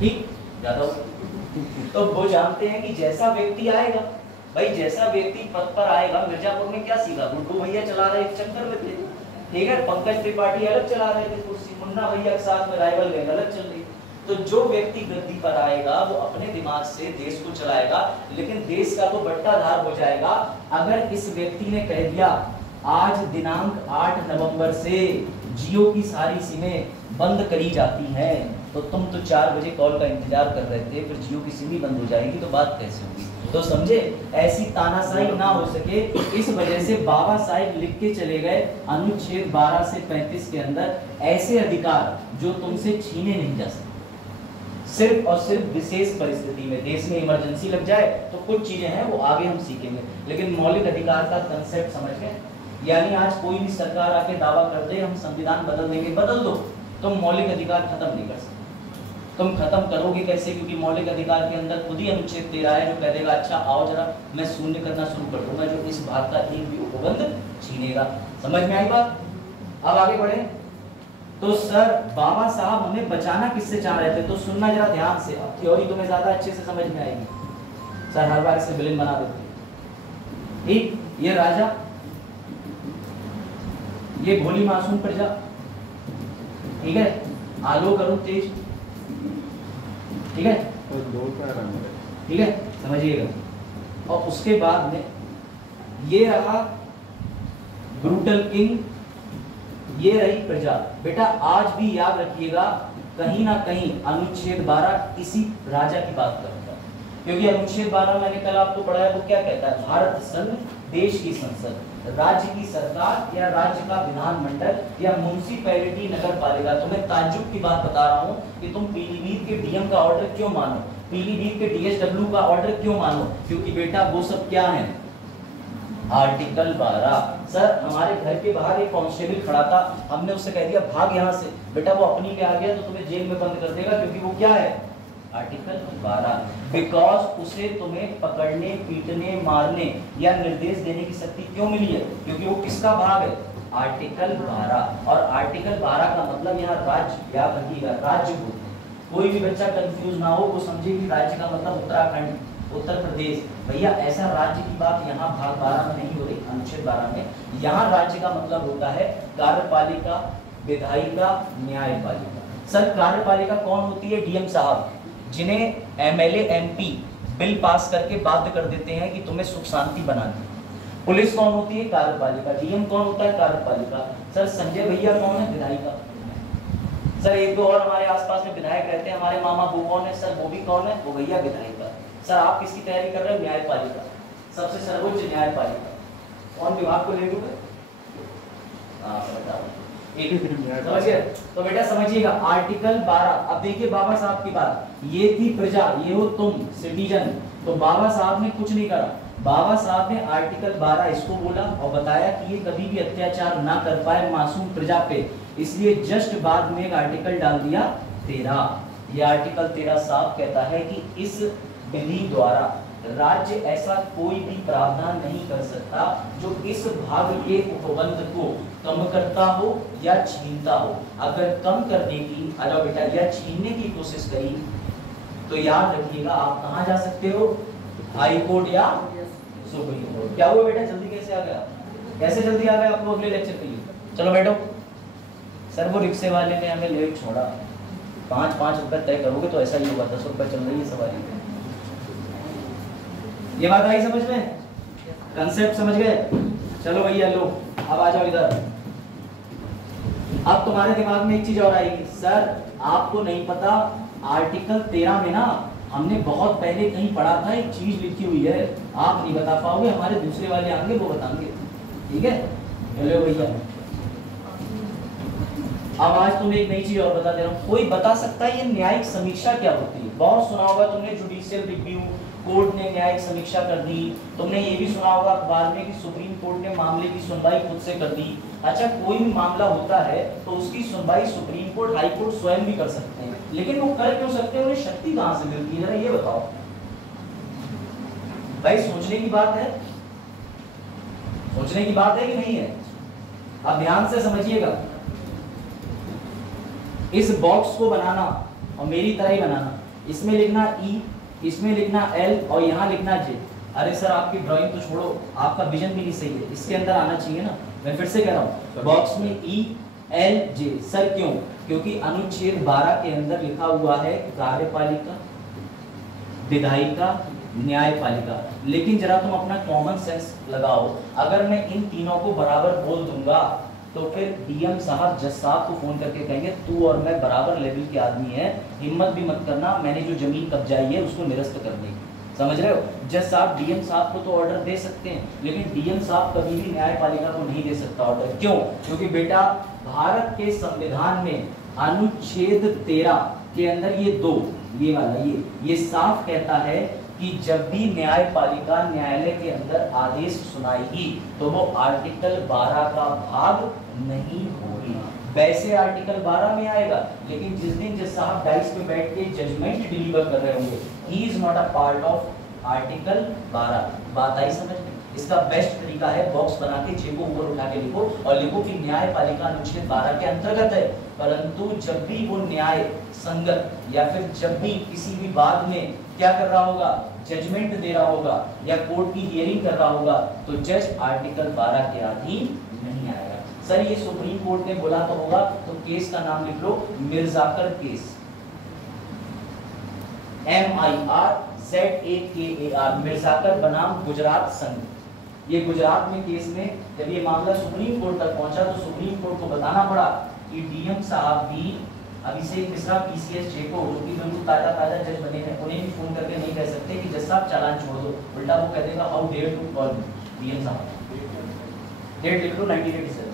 ठीक? ज्यादा तो वो जानते हैं कि जैसा व्यक्ति आएगा, भाई जैसा व्यक्ति पद पर आएगा। मिर्जापुर में क्या सीखा? गुड्डू भैया चला रहे एक चक्कर में थे, ठीक है, पंकज त्रिपाठी अलग चला रहे थे कुर्सी, मुन्ना भैया के साथ में राइवल गैंग अलग चल रही। तो जो व्यक्ति गद्दी पर आएगा वो अपने दिमाग से देश को चलाएगा, लेकिन देश का तो बट्टाधार हो जाएगा। अगर इस व्यक्ति ने कह दिया आज दिनांक 8 नवंबर से जियो की सारी सिमें बंद करी जाती हैं, तो तुम तो 4 बजे कॉल का इंतजार कर रहे थे, फिर जियो की सिम ही बंद हो जाएगी, तो बात कैसे होगी? तो समझे, ऐसी तानाशाही ना हो सके, इस वजह से बाबा साहेब लिख के चले गए अनुच्छेद 12 से 35 के अंदर ऐसे अधिकार जो तुमसे छीने नहीं जा सकते। सिर्फ और सिर्फ विशेष परिस्थिति में, देश में इमरजेंसी लग जाए तो कुछ चीजें हैं वो आगे हम सीखेंगे, लेकिन मौलिक अधिकार का कंसेप्ट समझ गए। यानी आज कोई भी सरकार आके दावा कर दे हम संविधान बदल देंगे, बदल दो, तुम मौलिक अधिकार खत्म नहीं कर सकते। तुम खत्म करोगे कैसे? क्योंकि मौलिक अधिकार के अंदर खुद ही अनुच्छेद 13 है जो कह देगा अच्छा आओ जरा मैं शून्य करना शुरू कर दूंगा जो इस भाग का एक भी उपबंध छीनेगा। समझ में आई बात? अब आगे बढ़े। तो सर बाबा साहब हमें बचाना किससे चाह रहे थे? तो सुनना जरा ध्यान से, अब थ्योरी तुम्हें ज्यादा अच्छे से समझ में आएगी। सर हर बार इसे विलेन बना देते, ठीक? ये राजा, ये भोली मासूम प्रजा, ठीक है, आलोक अरुण तेज, ठीक है, ठीक है, समझिएगा। और उसके बाद में ये रहा ब्रूटल किंग, ये रही प्रजा। बेटा आज भी याद रखिएगा कहीं ना कहीं अनुच्छेद 12 इसी राजा की बात करता है, क्योंकि अनुच्छेद 12 मैंने कल आपको पढ़ाया वो क्या कहता है? भारत संघ, देश की संसद, राज्य की सरकार या राज्य का विधानमंडल या म्युनिसिपैलिटी नगर पालिका। तुम्हें ताज्जुब की बात बता रहा हूँ कि तुम पीलीभीत के डीएम का ऑर्डर क्यों मानो, पीलीभीत के डीएसडब्ल्यू का ऑर्डर क्यों मानो? क्योंकि बेटा वो सब क्या है? आर्टिकल 12। सर हमारे घर के बाहर एक कांस्टेबल खड़ा था, हमने उससे कह दिया भाग यहाँ से, बेटा वो अपनी पे आ गया तो तुम्हें जेल में बंद कर देगा, क्योंकि वो क्या है? आर्टिकल 12। बिकॉज उसे तुम्हें पकड़ने, पीटने, मारने या निर्देश देने की शक्ति क्यों मिली है? क्योंकि वो किसका भाग है? आर्टिकल 12। और आर्टिकल 12 का मतलब यहाँ राज्य, याद रखिएगा राज्य को। कोई भी बच्चा कंफ्यूज ना हो, वो समझे कि राज्य का मतलब उत्तराखंड, उत्तर प्रदेश। भैया ऐसा राज्य की बात यहाँ भाग 12 में नहीं हो रही, अनुच्छेद 12 में। यहाँ राज्य का मतलब होता है कार्यपालिका, विधायिका, न्यायपालिका। सर कार्यपालिका कौन होती है? डीएम साहब, जिन्हें एमएलए एमपी बिल पास करके बाध्य कर देते हैं कि तुम्हें सुख शांति बनानी। पुलिस कौन होती है? कार्यपालिका। डीएम कौन होता है? कार्यपालिका। सर संजय भैया कौन है? विधायिका। सर एक दो और हमारे आसपास में विधायक रहते हैं, हमारे मामा वो कौन है? सर वो भी कौन है? वो भैया विधायिका। सर आप किसकी तैयारी कर रहे हैं? न्यायपालिका, सबसे सर्वोच्च न्यायपालिका। कौन विभाग को ले लूंगे? समझिए। तो बेटा समझिएगा आर्टिकल 12। अब देखिए बाबा साहब की बात, ये थी प्रजा, ये हो तुम सिटीजन। तो बाबा साहब ने कुछ नहीं करा, बाबा साहब ने आर्टिकल 12 इसको बोला और बताया कि ये कभी भी अत्याचार ना कर पाए मासूम प्रजा पे, इसलिए जस्ट बाद में एक आर्टिकल डाल दिया 13। ये आर्टिकल 13 साफ कहता है कि इस विधि द्वारा राज्य ऐसा कोई भी प्रावधान नहीं कर सकता जो इस भाग के उपबंध को कम करता हो या छीनता हो। अगर कम करने की या छीनने की कोशिश करी तो याद रखिएगा आप कहां जा सकते हो, हाई कोर्ट या सुप्रीम कोर्ट। क्या हुआ बेटा, जल्दी कैसे आ गया, कैसे जल्दी आ गया आपको अगले लेक्चर के लिए। चलो बैठो। सर वो रिक्शे वाले ने हमें लेट छोड़ा, 5-5 रुपए तय करोगे तो ऐसा ही होगा, 10 रुपए चल रही है सवारी। ये बात आई समझ में, कंसेप्ट समझ गए। चलो भैया लो अब आ जाओ इधर। अब तुम्हारे दिमाग में एक चीज और आएगी, सर आपको नहीं पता आर्टिकल 13 में ना हमने बहुत पहले कहीं पढ़ा था, एक चीज लिखी हुई है, आप नहीं बता पाओगे, हमारे दूसरे वाले आएंगे वो बताएंगे, ठीक है। चलो भैया अब आज तुम्हें एक नई चीज और बता दे रहा हूँ। कोई बता सकता है ये न्यायिक समीक्षा क्या होती है? बहुत सुना होगा तुमने जुडिशियल रिव्यू, कोर्ट ने न्यायिक समीक्षा कर दी। तुमने ये भी सुना होगा अखबार में कि सुप्रीम कोर्ट ने मामले की सुनवाई खुद से कर दी। अच्छा, कोई भी मामला होता है तो उसकी सुनवाई सुप्रीम कोर्ट, हाई कोर्ट स्वयं भी कर सकते हैं, लेकिन वो कर क्यों सकते हैं, उन्हें शक्ति कहां से मिलती है, जरा ये बताओ भाई। सोचने की बात है, सोचने की बात है कि नहीं है? अब ध्यान से समझिएगा, इस बॉक्स को बनाना और मेरी तरह ही बनाना, इसमें लिखना ई, इसमें लिखना एल और यहाँ लिखना जे। अरे सर आपकी ड्राइंग तो छोड़ो, आपका विजन भी नहीं सही है, इसके अंदर आना चाहिए ना। मैं फिर से कह रहा हूँ, बॉक्स में ई एल जे। सर क्यों? क्योंकि अनुच्छेद 12 के अंदर लिखा हुआ है कार्यपालिका, विधायिका, न्यायपालिका। लेकिन जरा तुम अपना कॉमन सेंस लगाओ, अगर मैं इन तीनों को बराबर बोल दूंगा तो फिर डीएम साहब, जज साहब को फोन करके कहेंगे तू और मैं बराबर लेवल के आदमी है, हिम्मत भी मत करना, मैंने जो जमीन कब्जाई है उसको निरस्त करने की। समझ रहे हो? जज साहब डीएम साहब को तो ऑर्डर दे सकते हैं, लेकिन डीएम साहब कभी भी न्यायपालिका को नहीं दे सकता ऑर्डर। क्यों? क्योंकि बेटा भारत के संविधान में अनुच्छेद 13 के अंदर ये दो, ये वाला ये साफ कहता है कि जब भी न्यायपालिका न्यायालय के अंदर आदेश सुनाएगी तो वो आर्टिकल 12 का भाग नहीं होगी। वैसे आर्टिकल 12 में आएगा, लेकिन जिस दिन जज साहब डाइस पे बैठ के जजमेंट डिलीवर कर रहे होंगे, he is not a part of article 12। बात आई समझ में? इसका बेस्ट तरीका है बॉक्स बना के जे को ऊपर उठा के लिखो और लिखो कि न्यायपालिका अनुच्छेद 12 के अंतर्गत है, परंतु जब भी वो न्याय संगत या फिर जब भी किसी भी बात में क्या कर रहा होगा, जजमेंट दे रहा होगा या कोर्ट की हियरिंग कर रहा होगा, तो जज आर्टिकल 12 के अधीन नहीं आएगा। सर ये सुप्रीम कोर्ट ने बोला तो होगा, तो केस का नाम लिख लो, मिर्जाकर केस, MIRZAKAR, मिर्जाकर बनाम गुजरात संघ। ये गुजरात में केस में जब ये मामला सुप्रीम कोर्ट तक पहुंचा तो सुप्रीम कोर्ट को बताना पड़ा कि डीएम साहब भी अभिषेक मिश्रा PCS जे को, जो कि बिल्कुल ताजा जज बने हैं, उन्हें भी फोन करके नहीं कह सकते कि जज साहब चालान छोड़ दो, उल्टा वो कह देगा how dare to call DM साहब। डेट लिख लो 1987।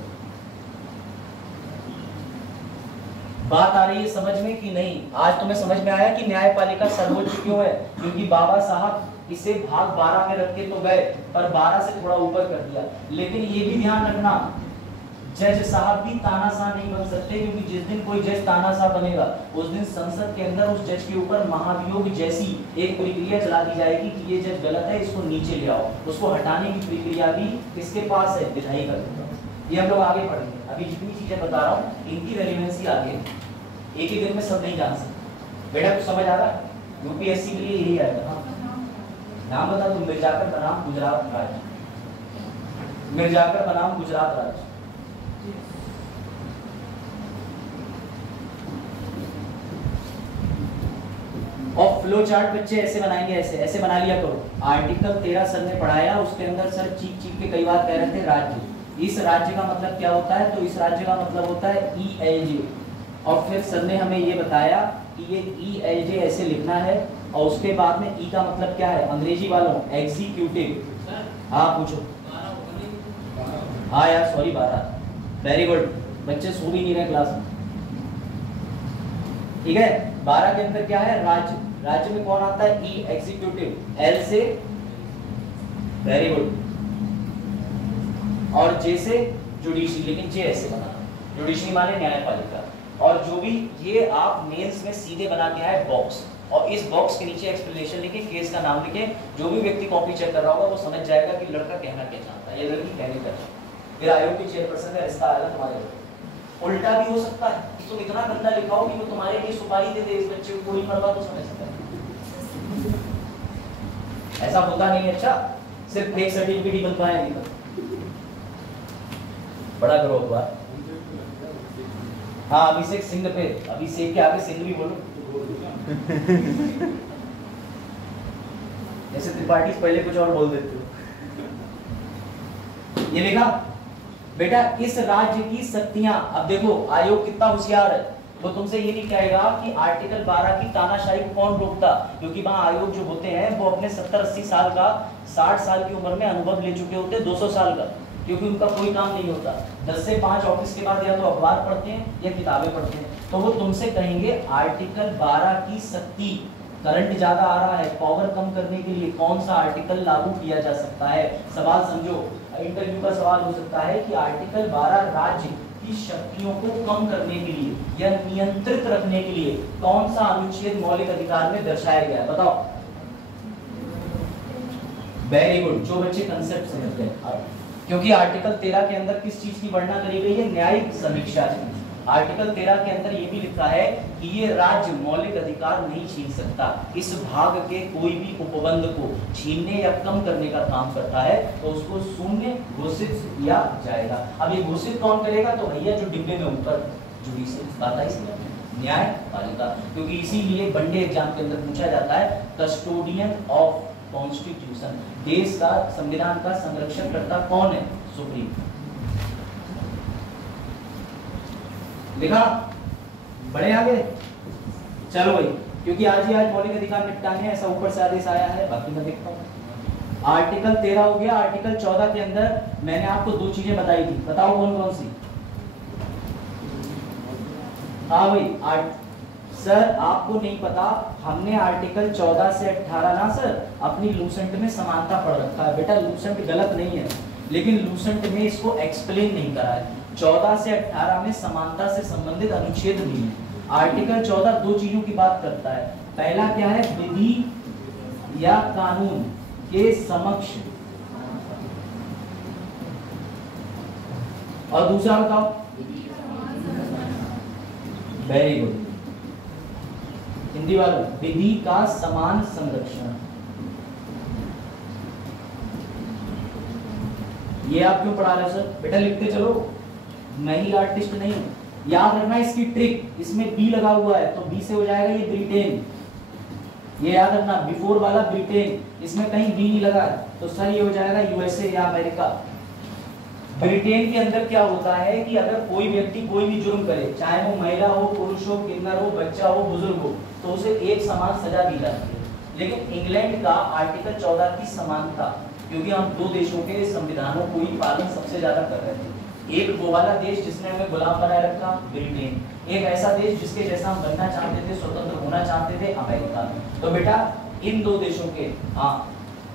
बात आ रही है समझ में कि नहीं? आज तुम्हें समझ में आया कि न्यायपालिका सर्वोच्च क्यों है? क्योंकि बाबा साहब इसे भाग 12 में रख के तो गए, पर 12 से थोड़ा ऊपर कर दिया। लेकिन ये भी ध्यान रखना, जज साहब भी तानाशाह नहीं बन सकते, क्योंकि जिस दिन कोई जज तानाशाह बनेगा उस दिन संसद के अंदर उस जज के ऊपर महाभियोग जैसी एक प्रक्रिया चला दी जाएगी कि ये जज गलत है, इसको नीचे ले आओ। उसको हटाने की प्रक्रिया भी किसके पास है? विधायिका के पास। ये हम लोग आगे पढ़ेंगे। अभी जितनी चीजें बता रहा हूँ इनकी रेलेवेंसी आगे, एक ही दिन में सब नहीं जान सकते। बेटा कुछ समझ आ रहा है? यूपीएससी के लिए यही आएगा। नाम बता दो, मिर्जाकर बनाम गुजरात राज्य, मिर्जाकर बनाम गुजरात राज्य। और फ्लो चार्ट बच्चे ऐसे बनाएंगे, ऐसे ऐसे बना लिया करो। आर्टिकल 13 सर ने पढ़ाया, उसके अंदर सर चीख के कई बार कह रहे थे राज्य। इस राज्य का मतलब क्या होता है? तो इस राज्य का मतलब होता है ELJ। और फिर सर ने हमें ये बताया कि ये ELJ ऐसे लिखना है, और उसके बाद में E का मतलब क्या है? अंग्रेजी वालों एग्जीक्यूटिव। हाँ पूछो। हाँ यार सॉरी 12। वेरी गुड, बच्चे सो भी नहीं रहे क्लास में। ठीक है, 12 के अंदर क्या है? राज्य। राज्य में कौन आता है? E एग्जीक्यूटिव, L से वेरी गुड, और J से जुडिशरी, लेकिन J ऐसे बनाना, जुडिशरी माने न्यायपालिका। और जो भी ये आप मेंस में सीधे बना के आए बॉक्स, और इस बॉक्स के नीचे एक्सप्लेनेशन लिखें, केस का नाम लिखें। जो भी व्यक्ति कॉपी चेक कर रहा होगा वो समझ जाएगा कि लड़का कहना क्या चाहता है, ये लड़की कहने क्या चाहती है। फिर आयोग की चेयरपर्सन का रिश्ता आएगा तुम्हारे ऊपर। उल्टा भी हो सकता है कि तुम इतना गंदा लिखाओ कि वो तुम्हारे लिए सुपारी दे दे, इस बच्चे को गोली मरवा तो समझ सकता है। ऐसा होता नहीं। अच्छा, सिर्फ फेक सर्टिफिकेट ही बनवाया नहीं था, बड़ा ग्रोथ हुआ। हाँ, अभिषेक सिंह पे, अभिषेक के आगे सिंह भी बोलो। जैसे त्रिपाठी पहले कुछ और बोल देते हो। ये लिखा बेटा, इस राज्य की शक्तियां, अब देखो आयोग कितना होशियार है, वो तुमसे ये नहीं कहेगा कि आर्टिकल 12 की तानाशाही को कौन रोकता, क्योंकि वहां आयोग जो होते हैं वो अपने 70-80 साल का, 60 साल की उम्र में अनुभव ले चुके होते हैं, 200 साल का, क्योंकि उनका कोई काम नहीं होता। 10 से 5 ऑफिस के बाद या तो अखबार पढ़ते हैं या किताबें पढ़ते हैं। तो वो तुमसे कहेंगे आर्टिकल 12 की शक्ति, करंट ज्यादा आ रहा है, पावर कम करने के लिए कौन सा आर्टिकल लागू किया जा सकता है। सवाल समझो, इंटरव्यू का सवाल हो सकता है कि आर्टिकल 12 राज्य की शक्तियों को कम करने के लिए या नियंत्रित रखने के लिए कौन सा अनुच्छेद मौलिक अधिकार में दर्शाया गया है, बताओ। वेरी गुड, जो बच्चे कंसेप्ट समझते हैं। क्योंकि आर्टिकल 13 के अंदर किस चीज की वर्णना करी गई है, न्यायिक समीक्षा की। आर्टिकल 13 के अंदर ये भी लिखा है कि ये राज्य मौलिक अधिकार नहीं छीन सकता, इस भाग के कोई भी उपबंध को छीनने या कम करने का काम करता है तो उसको शून्य घोषित किया जाएगा। अब ये घोषित कौन करेगा, तो भैया जो डिब्बे में ऊपर जुडिशियल बात आई इसमें न्यायपालिका, क्योंकि इसीलिए वनडे एग्जाम के अंदर पूछा जाता है कस्टोडियन ऑफ कॉन्स्टिट्यूशन, देश का संविधान का संरक्षण करता कौन है, सुप्रीम। देखा, बड़े आगे चलो भाई, क्योंकि आज ही आज मौलिक अधिकार निपटाने हैं, ऐसा ऊपर से आदेश आया है, बाकी मैं देखता हूँ। आर्टिकल 13 हो गया। आर्टिकल 14 के अंदर मैंने आपको 2 चीजें बताई थी, बताओ कौन कौन सी। हाँ भाई, सर आपको नहीं पता, हमने आर्टिकल 14 से 18 ना सर अपनी लूसेंट में समानता पढ़ रखा है। बेटा लूसेंट गलत नहीं है, लेकिन लूसेंट में इसको एक्सप्लेन नहीं करा है। 14 से 18 में समानता से संबंधित अनुच्छेद नहीं है। आर्टिकल 14 2 चीजों की बात करता है। पहला क्या है, विधि या कानून के समक्ष, और दूसरा बताओ, वेरी गुड हिंदी वालों, विधि का समान संरक्षण। ये आप क्यों पढ़ा रहे हो सर, बेटा लिखते चलो, मैं ही आर्टिस्ट नहीं हूं। याद रखना इसकी ट्रिक, इसमें बी लगा हुआ है तो बी से हो जाएगा ये ब्रिटेन, ये याद रखना, बिफोर वाला ब्रिटेन, इसमें कहीं बी नहीं लगा है तो सर ये हो जाएगा यूएसए या अमेरिका। ब्रिटेन के अंदर क्या होता है कि अगर कोई व्यक्ति कोई भी जुर्म करे, चाहे वो महिला हो, पुरुष हो, किन्नर हो, बच्चा हो, बुजुर्ग हो, तो उसे एक समान सजा दी जाती है। लेकिन इंग्लैंड का आर्टिकल 14 की समानता, क्योंकि हम 2 देशों के संविधानों को ही पालन सबसे ज्यादा कर रहे थे। एक वो वाला देश जिसने हमें गुलाम बनाए रखा, ब्रिटेन, एक ऐसा देश जिसके जैसा हम बनना चाहते थे, स्वतंत्र होना चाहते थे, अमेरिका। तो बेटा इन 2 देशों के, हाँ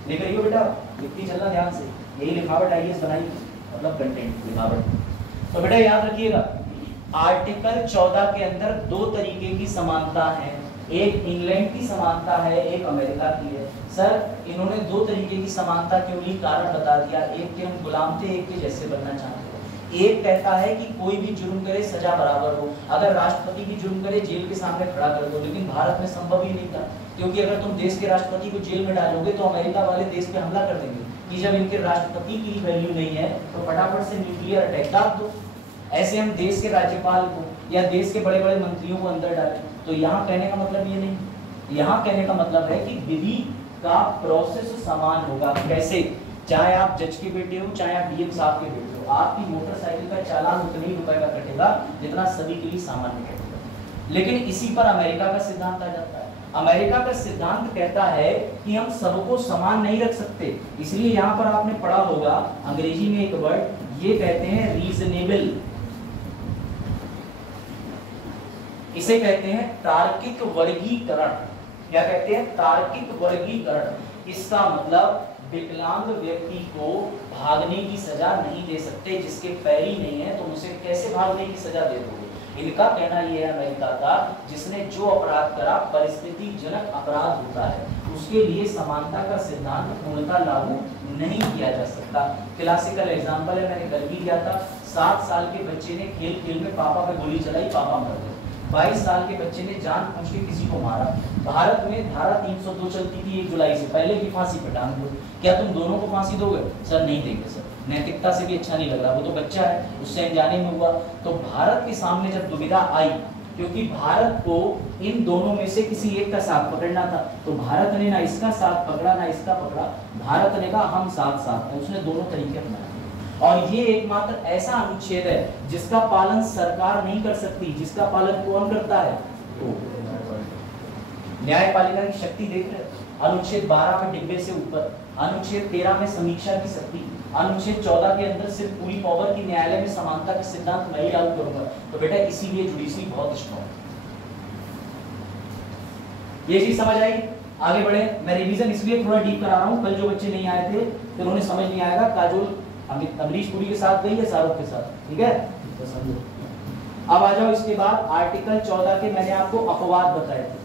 लिख रही हो बेटा, लिखती चलना ध्यान से, यही लिखावट आईएएस बनाई, मतलब कंटेंट लिखावट। तो बेटा याद रखिएगा, आर्टिकल 14 के अंदर 2 तरीके की समानता है, एक इंग्लैंड की समानता है, एक अमेरिका की है। सर इन्होंने 2 तरीके की समानता क्यों ली, कारण बता दिया, एक के हम गुलाम थे, एक के जैसे बनना चाहते थे। एक कहता है कि कोई भी जुर्म करे सजा बराबर हो, अगर राष्ट्रपति भी जुर्म करे जेल के सामने खड़ा कर दो, लेकिन भारत में संभव ही नहीं था, क्योंकि अगर तुम देश के राष्ट्रपति को जेल में डालोगे तो अमेरिका वाले देश पे हमला कर देंगे कि जब इनके राष्ट्रपति की वैल्यू नहीं है तो फटाफट से न्यूक्लियर अटैक दाब दो। ऐसे हम देश के राज्यपाल को या देश के बड़े बड़े मंत्रियों को अंदर डालें। तो यहाँ कहने का मतलब ये नहीं, यहाँ कहने का मतलब है कि विधि का प्रोसेस समान होगा। कैसे, चाहे आप जज के बेटे हो, चाहे आप डीएम साहब के बेटे हो, आपकी मोटरसाइकिल का चालान उतने ही रुपए का कटेगा जितना सभी के लिए सामान्य कटेगा। लेकिन इसी पर अमेरिका का सिद्धांत आ जाता है। अमेरिका का सिद्धांत कहता है कि हम सबको समान नहीं रख सकते, इसलिए यहाँ पर आपने पढ़ा होगा अंग्रेजी में एक वर्ड, ये कहते हैं रीजनेबल, इसे कहते हैं तार्किक वर्गीकरण। क्या कहते हैं, तार्किक वर्गीकरण। इसका मतलब विकलांग व्यक्ति को भागने की सजा नहीं दे सकते, जिसके पैर ही नहीं है तो उसे कैसे भागने की सजा दे दोगे। इनका कहना यह है अमेरिका का, जिसने जो अपराध करा परिस्थिति जनक अपराध होता है, उसके लिए समानता का सिद्धांत पूर्णतः लागू नहीं किया जा सकता। क्लासिकल एग्जांपल है, मैंने कल भी दिया था। 7 साल के बच्चे ने खेल खेल में पापा पे गोली चलाई, पापा मर गए। 22 साल के बच्चे ने जानबूझ के किसी को मारा। भारत में धारा 302 चलती थी 1 जुलाई से, पहले की फांसी पे टांग दो। क्या तुम दोनों को फांसी दोगे? सर नहीं देंगे सर, नैतिकता से भी अच्छा नहीं लग रहा, वो तो बच्चा है, उससे अनजाने में हुआ। तो भारत के सामने जब दुविधा आई, क्योंकि भारत को इन दोनों में से किसी एक का साथ पकड़ना था, तो भारत ने ना इसका साथ पकड़ा ना इसका पकड़ा, भारत ने कहा हम साथ साथ हैं, उसने दोनों तरीके अपनाए। और ये एकमात्र ऐसा अनुच्छेद है जिसका पालन सरकार नहीं कर सकती, जिसका पालन कौन करता है? तो न्यायपालिका की शक्ति देख रहे, अनुच्छेद 12 में डिब्बे से ऊपर, अनुच्छेद 13 में समीक्षा की शक्ति, अनुच्छेद 14 के अंदर सिर्फ पूरी पावर की न्यायालय में समानता का सिद्धांत मैं ही लागू करूंगा। तो बेटा इसीलिए जुडिशरी बहुत स्ट्रॉन्ग है। ये चीज समझ आई? आगे बढ़े। मैं रिवीजन इसलिए थोड़ा डीप करा रहा हूं, कल जो बच्चे नहीं आए थे फिर उन्हें समझ नहीं आएगा। काजोल अमरीश पुरी के साथ गई है, शाहरुख के साथ, ठीक है? तो समझो। अब आ जाओ इसके बाद आर्टिकल 14 के मैंने आपको अपवाद बताए थे।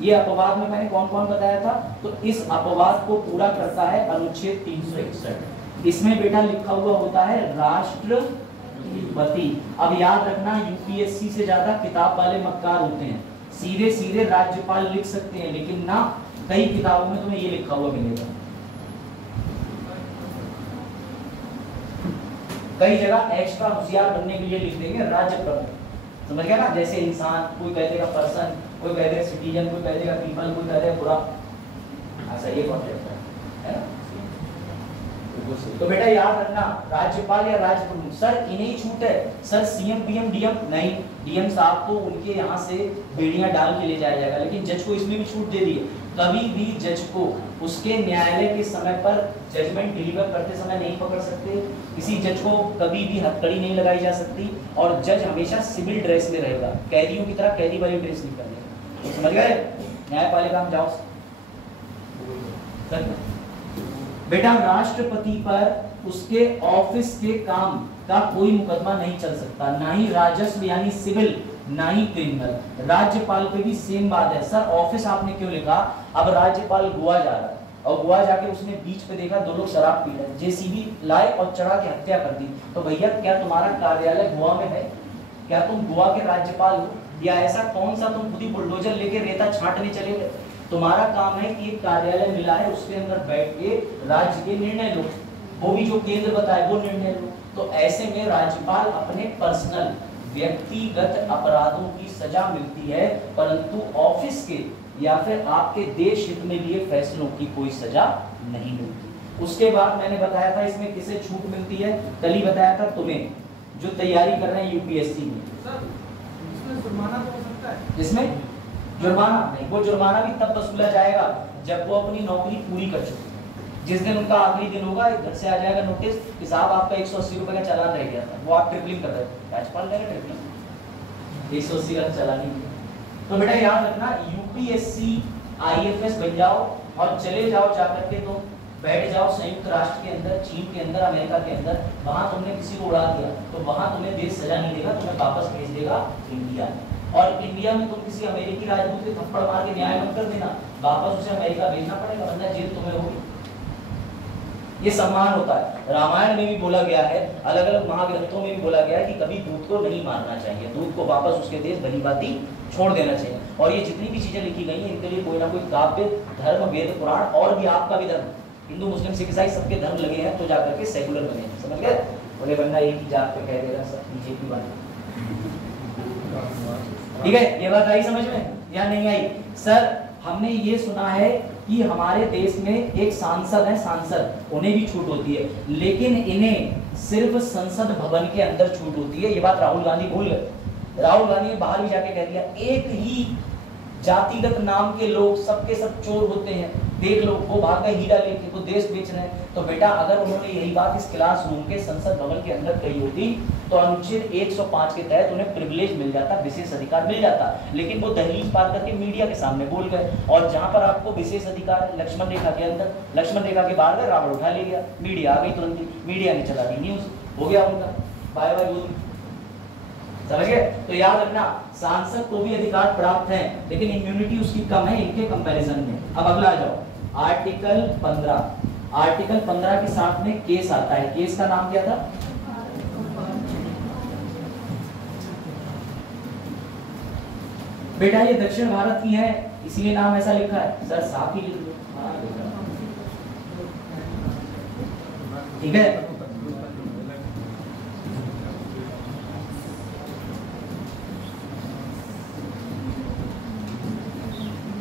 ये अपवाद में मैंने कौन कौन बताया था? तो इस अपवाद को पूरा करता है अनुच्छेद 361। इसमें बेटा लिखा हुआ होता है राष्ट्रपति। अब याद रखना, यूपीएससी से ज्यादा किताब वाले मक्कार होते हैं, सीधे सीधे राज्यपाल लिख सकते हैं, लेकिन ना कई किताबों में तुम्हें ये लिखा हुआ मिलेगा। कई जगह एक्स्ट्रा होशियार बनने के लिए लिख देंगे राज्य प्रमुख, समझ गया ना? जैसे इंसान, कोई कह देगा पर्सन, कोई कह देगा सिटीजन, कोई कह देगा पीपल, कोई कह देगा पूरा, ऐसा ये कॉन्सेप्ट है ना? तो बेटा याद रखना, राज्यपाल या राज्य प्रमुख, सर इन्हें छूट है, सर सीएम पीएम डीएम नहीं, डीएम साहब को उनके यहाँ से बेड़ियां डाल के ले जाया जाएगा, लेकिन जज को इसमें भी छूट दे दी है। कभी भी जज को उसके न्यायालय के समय पर जजमेंट डिलीवर करते समय नहीं पकड़ सकते, किसी जज को कभी भी हथकड़ी नहीं लगाई जा सकती, और जज हमेशा सिविल ड्रेस में रहेगा, कैदियों की तरह कैदी वाली ड्रेस नहीं करने। तो समझ गए? न्यायपालिका में जाओ बेटा, राष्ट्रपति पर उसके ऑफिस के काम का कोई मुकदमा नहीं चल सकता, ना ही राजस्व यानी सिविल, ना ही क्रिमिनल। राज्यपाल पे भी सेम बात है। सर ऑफिस आपने क्यों लिखा? अब राज्यपाल गोवा जा रहा है और गोवा जाके उसने बीच पे देखा 2 लोग शराब पी रहे, जेसीबी लाए और चढ़ा के हत्या कर दी। तो भैया क्या तुम्हारा कार्यालय गोवा में है? क्या तुम गोवा के राज्यपाल हो? या ऐसा कौन सा तुम खुद ही बुलडोजर लेके रेता छांटने चले गए? तुम्हारा काम है कि एक कार्यालय मिला है उसके अंदर बैठ के राज्य के निर्णय लो, वो भी जो केंद्र बताए वो निर्णय लो। तो ऐसे में राज्यपाल अपने पर्सनल व्यक्तिगत अपराधों की सजा मिलती है, परंतु ऑफिस के या फिर आपके देश हित में लिए फैसलों की कोई सजा नहीं मिलती। उसके बाद मैंने बताया था इसमें किसे छूट मिलती है, कल ही बताया था तुम्हें जो तैयारी कर रहे हैं यूपीएससी में। इसमें जुर्माना तो हो सकता है? इसमें जुर्माना नहीं, वो जुर्माना भी तब वसूला जाएगा जब वो अपनी नौकरी पूरी कर चुके। जिस दिन उनका आखिरी दिन होगा, घर से आ जाएगा नोटिस कि साहब आपका 180 रुपए का चालान रह गया था, वो आप ट्रिपलिंग कर रहे थे, राज्यपाल कह रहे ट्रिपलिंग 180 का चालान ही। तो बेटा याद रखना, यूपीएससी आईएफएस बन जाओ और चले जाओ जाकर के, तो बैठ जाओ संयुक्त राष्ट्र के अंदर, चीन के अंदर, अमेरिका के अंदर, वहां तुमने किसी को उड़ा दिया तो वहां तुम्हें देश सजा नहीं देगा, तुम्हें वापस भेज देगा इंडिया। और इंडिया में तुम किसी अमेरिकी राजदूत के थप्पड़ मार के न्याय मत कर देना, वापस उसे अमेरिका भेजना पड़ेगा, वरना जेल तुम्हें होगी। ये सम्मान होता है। रामायण में भी बोला गया है, अलग अलग महाग्रंथों में भी बोला गया है कि कभी दूत को नहीं मारना चाहिए, दूत को वापस उसके देश भली भांति छोड़ देना चाहिए। और ये जितनी भी चीजें लिखी गई हैं इनके लिए कोई ना कोई काव्य, धर्म, वेद, पुराण और भी आपका भी धर्म, हिंदू मुस्लिम सिख ईसाई सबके धर्म लगे हैं, तो जाकर के सेकुलर बने हैं। समझ गए? बोले बंदा एक ही जात पे कह देगा सब बीजेपी बने। ठीक है, ये बात आई समझ में या नहीं आई? सर हमने ये सुना है कि हमारे देश में एक सांसद है, सांसद, उन्हें भी छूट होती है, लेकिन इन्हें सिर्फ संसद भवन के अंदर छूट होती है। ये बात राहुल गांधी भूल गए। राहुल गांधी ने बाहर भी जाके कह दिया, एक ही जातिगत नाम के लोग सबके सब चोर होते हैं, देख लो वो भाग गए हीरा लेके, वो देश बेच रहे हैं। तो बेटा अगर उन्होंने यही बात इस क्लासरूम के संसद भवन के अंदर कही होती तो अनुच्छेद 105 के तहत उन्हें प्रिविलेज मिल जाता, विशेष अधिकार मिल जाता, लेकिन वो दहलीज पार करके मीडिया के सामने बोल गए। और जहां पर आपको विशेष अधिकार है लक्ष्मण रेखा के अंदर, लक्ष्मण रेखा के बाहर गए, रावण उठा ले गया, मीडिया आ गई तुरंत ही, मीडिया ने चला दी न्यूज, हो गया उनका बाय बाय। समझ गए? तो याद रखना सांसद को भी अधिकार प्राप्त है, लेकिन इम्यूनिटी उसकी कम है इनके कंपैरिजन में। अब अगला आ जाओ आर्टिकल 15। आर्टिकल 15 के साथ में केस आता है। केस का नाम क्या था? बेटा ये दक्षिण भारत की है इसलिए नाम ऐसा लिखा है। सर साफ ही लिख दो, ठीक है?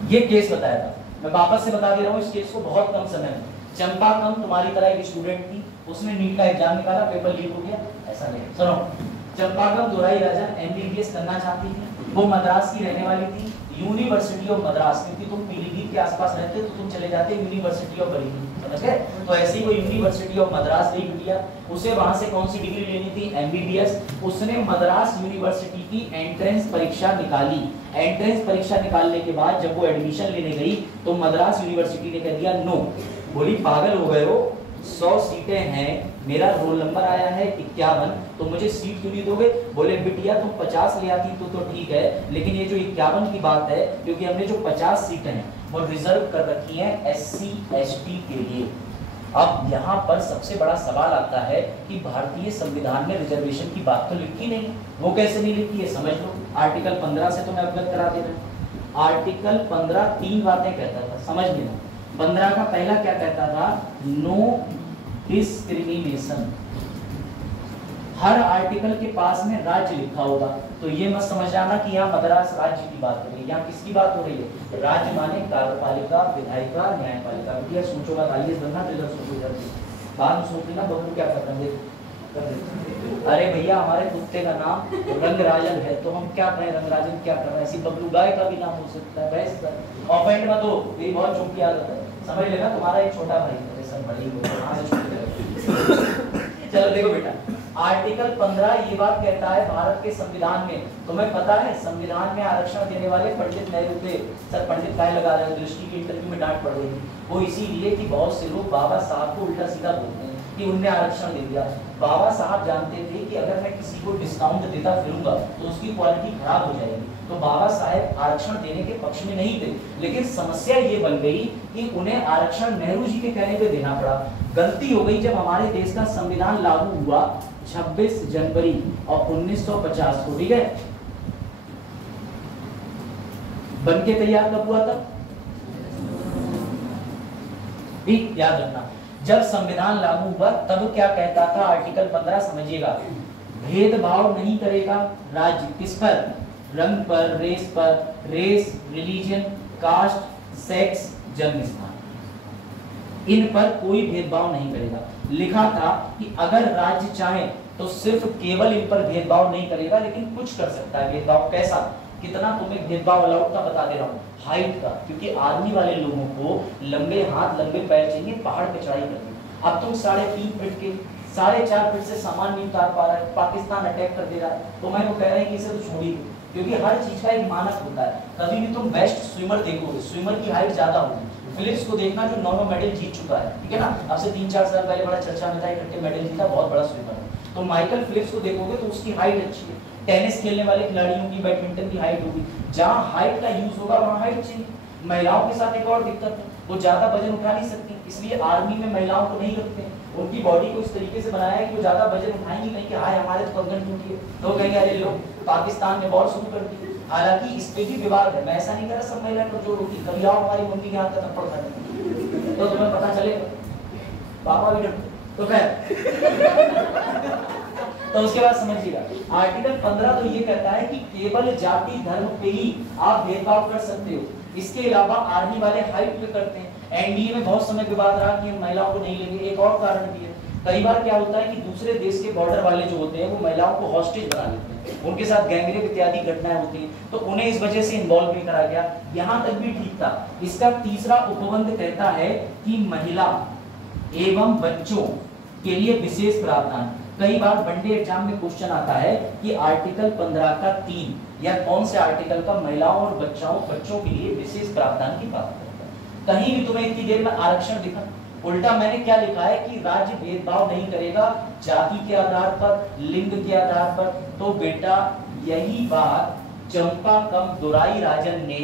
ये केस बताया था, मैं वापस से बता दे रहा हूँ इस केस को बहुत कम समय में। चंपाकम तुम्हारी तरह एक स्टूडेंट थी, उसने नीट का एग्जाम निकाला, पेपर लीक हो गया, ऐसा नहीं। सुनो, चंपाकम दुराई राजन एमबीबीएस करना चाहती थी, वो मद्रास की रहने वाली थी, यूनिवर्सिटी ऑफ मद्रास, क्योंकि तुम पीलीभीत के आसपास रहते तो तुम चले जाते यूनिवर्सिटी ऑफ बरेली, समझ गए? तो ऐसे ही वो यूनिवर्सिटी ऑफ मद्रास गई बिटिया, उसे वहां से कौन सी डिग्री लेनी थी? एमबीबीएस। उसने मद्रास यूनिवर्सिटी की एंट्रेंस परीक्षा निकाली। एंट्रेंस परीक्षा निकालने के बाद जब वो एडमिशन लेने गई तो मद्रास यूनिवर्सिटी ने कह दिया नो। बोली पागल हो गए हो, 100 सीटें हैं, मेरा रोल नंबर आया है 51, तो मुझे सीट क्यों नहीं दोगे? बोले बिटिया तुम 50 ले आती तो ठीक है, लेकिन ये जो 51 की बात है, क्योंकि हमने जो 50 सीटें हैं वो रिजर्व कर रखी हैं SC ST के लिए। अब यहाँ पर सबसे बड़ा सवाल आता है कि भारतीय संविधान में रिजर्वेशन की बात तो लिखी नहीं, वो कैसे नहीं लिखी है? समझ लो, आर्टिकल 15 से तो मैं अवगत करा दे रहा हूँ। आर्टिकल 15 तीन बातें कहता था, समझ लेना। 15 का पहला क्या कहता था? No discrimination. हर आर्टिकल के पास में राज्य लिखा होगा, तो ये मत समझ जाना कि यहाँ मद्रास राज्य की बात हो रही है। यहाँ किसकी बात हो रही है? राज्य माने कार्यपालिका, विधायिका, न्यायपालिका। बिटिया सोचो मत, आइए बनना तो इधर सोचो, इधर बाद में सोच लेना बबलू क्या कर रहे हैं। अरे भैया हमारे कुत्ते का नाम रंगराजन है, तो हम क्या कहें रंगराजन क्या कर रहे हैं? ऐसी बबलू गाय का भी नाम हो सकता है, भैंस का। ऑफेंड मत हो, मेरी बहुत चुपकी आदत है, समझ लेना। तुम्हारा एक छोटा भाई है, सब बड़ी हो। चलो देखो बेटा, आर्टिकल 15 ये बात कहता है भारत के संविधान में, तुम्हें पता है संविधान में आरक्षण देने वाले पंडित नेहरू थे। सर पंडित काय लगा रहे हो? दृष्टि के इंटरव्यू में डांट पड़ रही थी, वो इसीलिए कि बहुत से लोग बाबा साहब को उल्टा सीधा बोलते हैं कि उनने आरक्षण दे दिया। बाबा साहब जानते थे कि अगर मैं किसी को डिस्काउंट देता फिरूंगा तो उसकी क्वालिटी खराब हो जाएगी, तो बाबा साहब आरक्षण देने के पक्ष में नहीं थे। लेकिन समस्या ये बन गई कि उन्हें आरक्षण नेहरू जी के कहने पे देना पड़ा। गलती हो गई जब हमारे देश का संविधान लागू हुआ 26 जनवरी और 1950 को, ठीक है? बन के तैयार कब हुआ था? ठीक याद रखना, जब संविधान लागू हुआ तब क्या कहता था आर्टिकल 15? समझिएगा, भेदभाव नहीं करेगा राज्य किस पर? रंग पर, रेस पर, रेस, रिलीजन, कास्ट, सेक्स, जन्म स्थान, इन पर कोई भेदभाव नहीं करेगा। लिखा था कि अगर राज्य चाहे तो सिर्फ केवल इन पर भेदभाव नहीं करेगा, लेकिन कुछ कर सकता है भेदभाव। कैसा? कितना तुम्हें भेदभाव अलाउड था बता दे रहा हूँ, हाइट का, क्योंकि आर्मी वाले लोगों को लंबे हाथ लंबे पैर चाहिए पहाड़ पे चढ़ाई करनी। अब तुम 3.5 फीट के 4.5 फीट से सामान नहीं उतार पा रहा है, पाकिस्तान अटैक कर दे रहा है, तो मैं वो कह रहे हैं कि इसे तो छोड़ ही दो, क्योंकि हर चीज का एक मानक होता है। कभी भी तुम बेस्ट स्विमर देखोगे, स्विमर की हाइट ज्यादा होगी। फिलिप्स को देखना जो 9 मेडल जीत चुका है, ठीक है ना? अब से 3-4 साल पहले बड़ा चर्चा में था, इकट्ठे मेडल जीता, बहुत बड़ा स्विमर है। तो माइकल फिलिप्स को देखोगे तो उसकी हाइट अच्छी है। टेनिस खेलने वाले खिलाड़ियों की, बैडमिंटन की हाइट होगी, जहाँ हाइट का यूज होगा वहाँ हाइट चाहिए। महिलाओं के साथ एक और दिक्कत है, वो ज्यादा वजन उठा नहीं सकती, इसलिए आर्मी में महिलाओं को नहीं रखते। उनकी बॉडी को इस तरीके से बनाया है कि वो ज्यादा वजन उठाएंगी नहीं कि हाय हमारे तो कंगन टूटी है, तो कहेंगे अरे लो पाकिस्तान ने वॉर शुरू कर दी। हालांकि इस पे भी विवाद है, मैं ऐसा नहीं कर रहा सब महिला कमजोर होती, कभी आओ हमारी मम्मी के हाथ का थप्पड़ खाने तो तुम्हें पता चलेगा, पापा भी डरते। तो खैर तो उसके बाद समझिएगा, आर्टिकल 15 तो ये कहता है कि केवल जाति धर्म पे ही आप भेदभाव कर सकते हो। इसके अलावा आर्मी वाले हाइट पे करते हैं। एनडीए में बहुत समय विवाद रहा कि हम महिलाओं को नहीं लेंगे, एक और कारण भी है। कई बार क्या होता है कि दूसरे देश के बॉर्डर वाले जो होते हैं वो महिलाओं को हॉस्टेज बना लेते हैं, उनके साथ गैंगरेप इत्यादि घटनाएं होती हैं, तो उन्हें इस वजह से इन्वॉल्व नहीं करा गया। यहाँ तक भी ठीक था। इसका तीसरा उपबंध कहता है कि महिला एवं बच्चों के लिए विशेष प्रावधान। कई बार वनडे एग्जाम में क्वेश्चन आता है कि आर्टिकल 15 का 3 या कौन से आर्टिकल का महिलाओं और बच्चों के लिए विशेष प्रावधान की बात करता है। कहीं भी तुम्हें इतनी देर में आरक्षण दिखा? उल्टा मैंने क्या लिखा है कि राज्य भेदभाव नहीं करेगा जाति के आधार पर, लिंग के आधार पर। तो बेटा यही बात चंपाकम दोराई राजन ने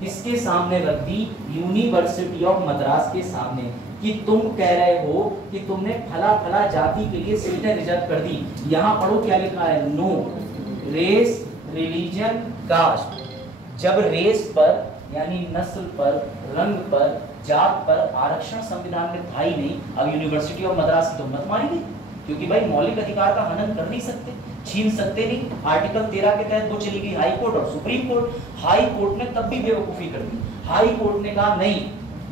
किसके सामने रख दी? यूनिवर्सिटी ऑफ मद्रास के सामने, कि तुम कह रहे हो कि तुमने फला फला जाति के लिए सीटें रिजर्व कर दी। यहाँ पढ़ो क्या लिखा है, नो रेस रिलीजन कास्ट। जब रेस पर यानी नस्ल पर, रंग पर, जात पर आरक्षण संविधान में था ही नहीं, अब यूनिवर्सिटी ऑफ मद्रास की तो मत मानेंगे, क्योंकि भाई मौलिक अधिकार का हनन कर नहीं सकते, छीन सकते नहीं। आर्टिकल 13 के तहत वो चली गई हाई कोर्ट और सुप्रीम कोर्ट। हाई कोर्ट ने तब भी बेवकूफी कर दी। हाई कोर्ट ने कहा नहीं,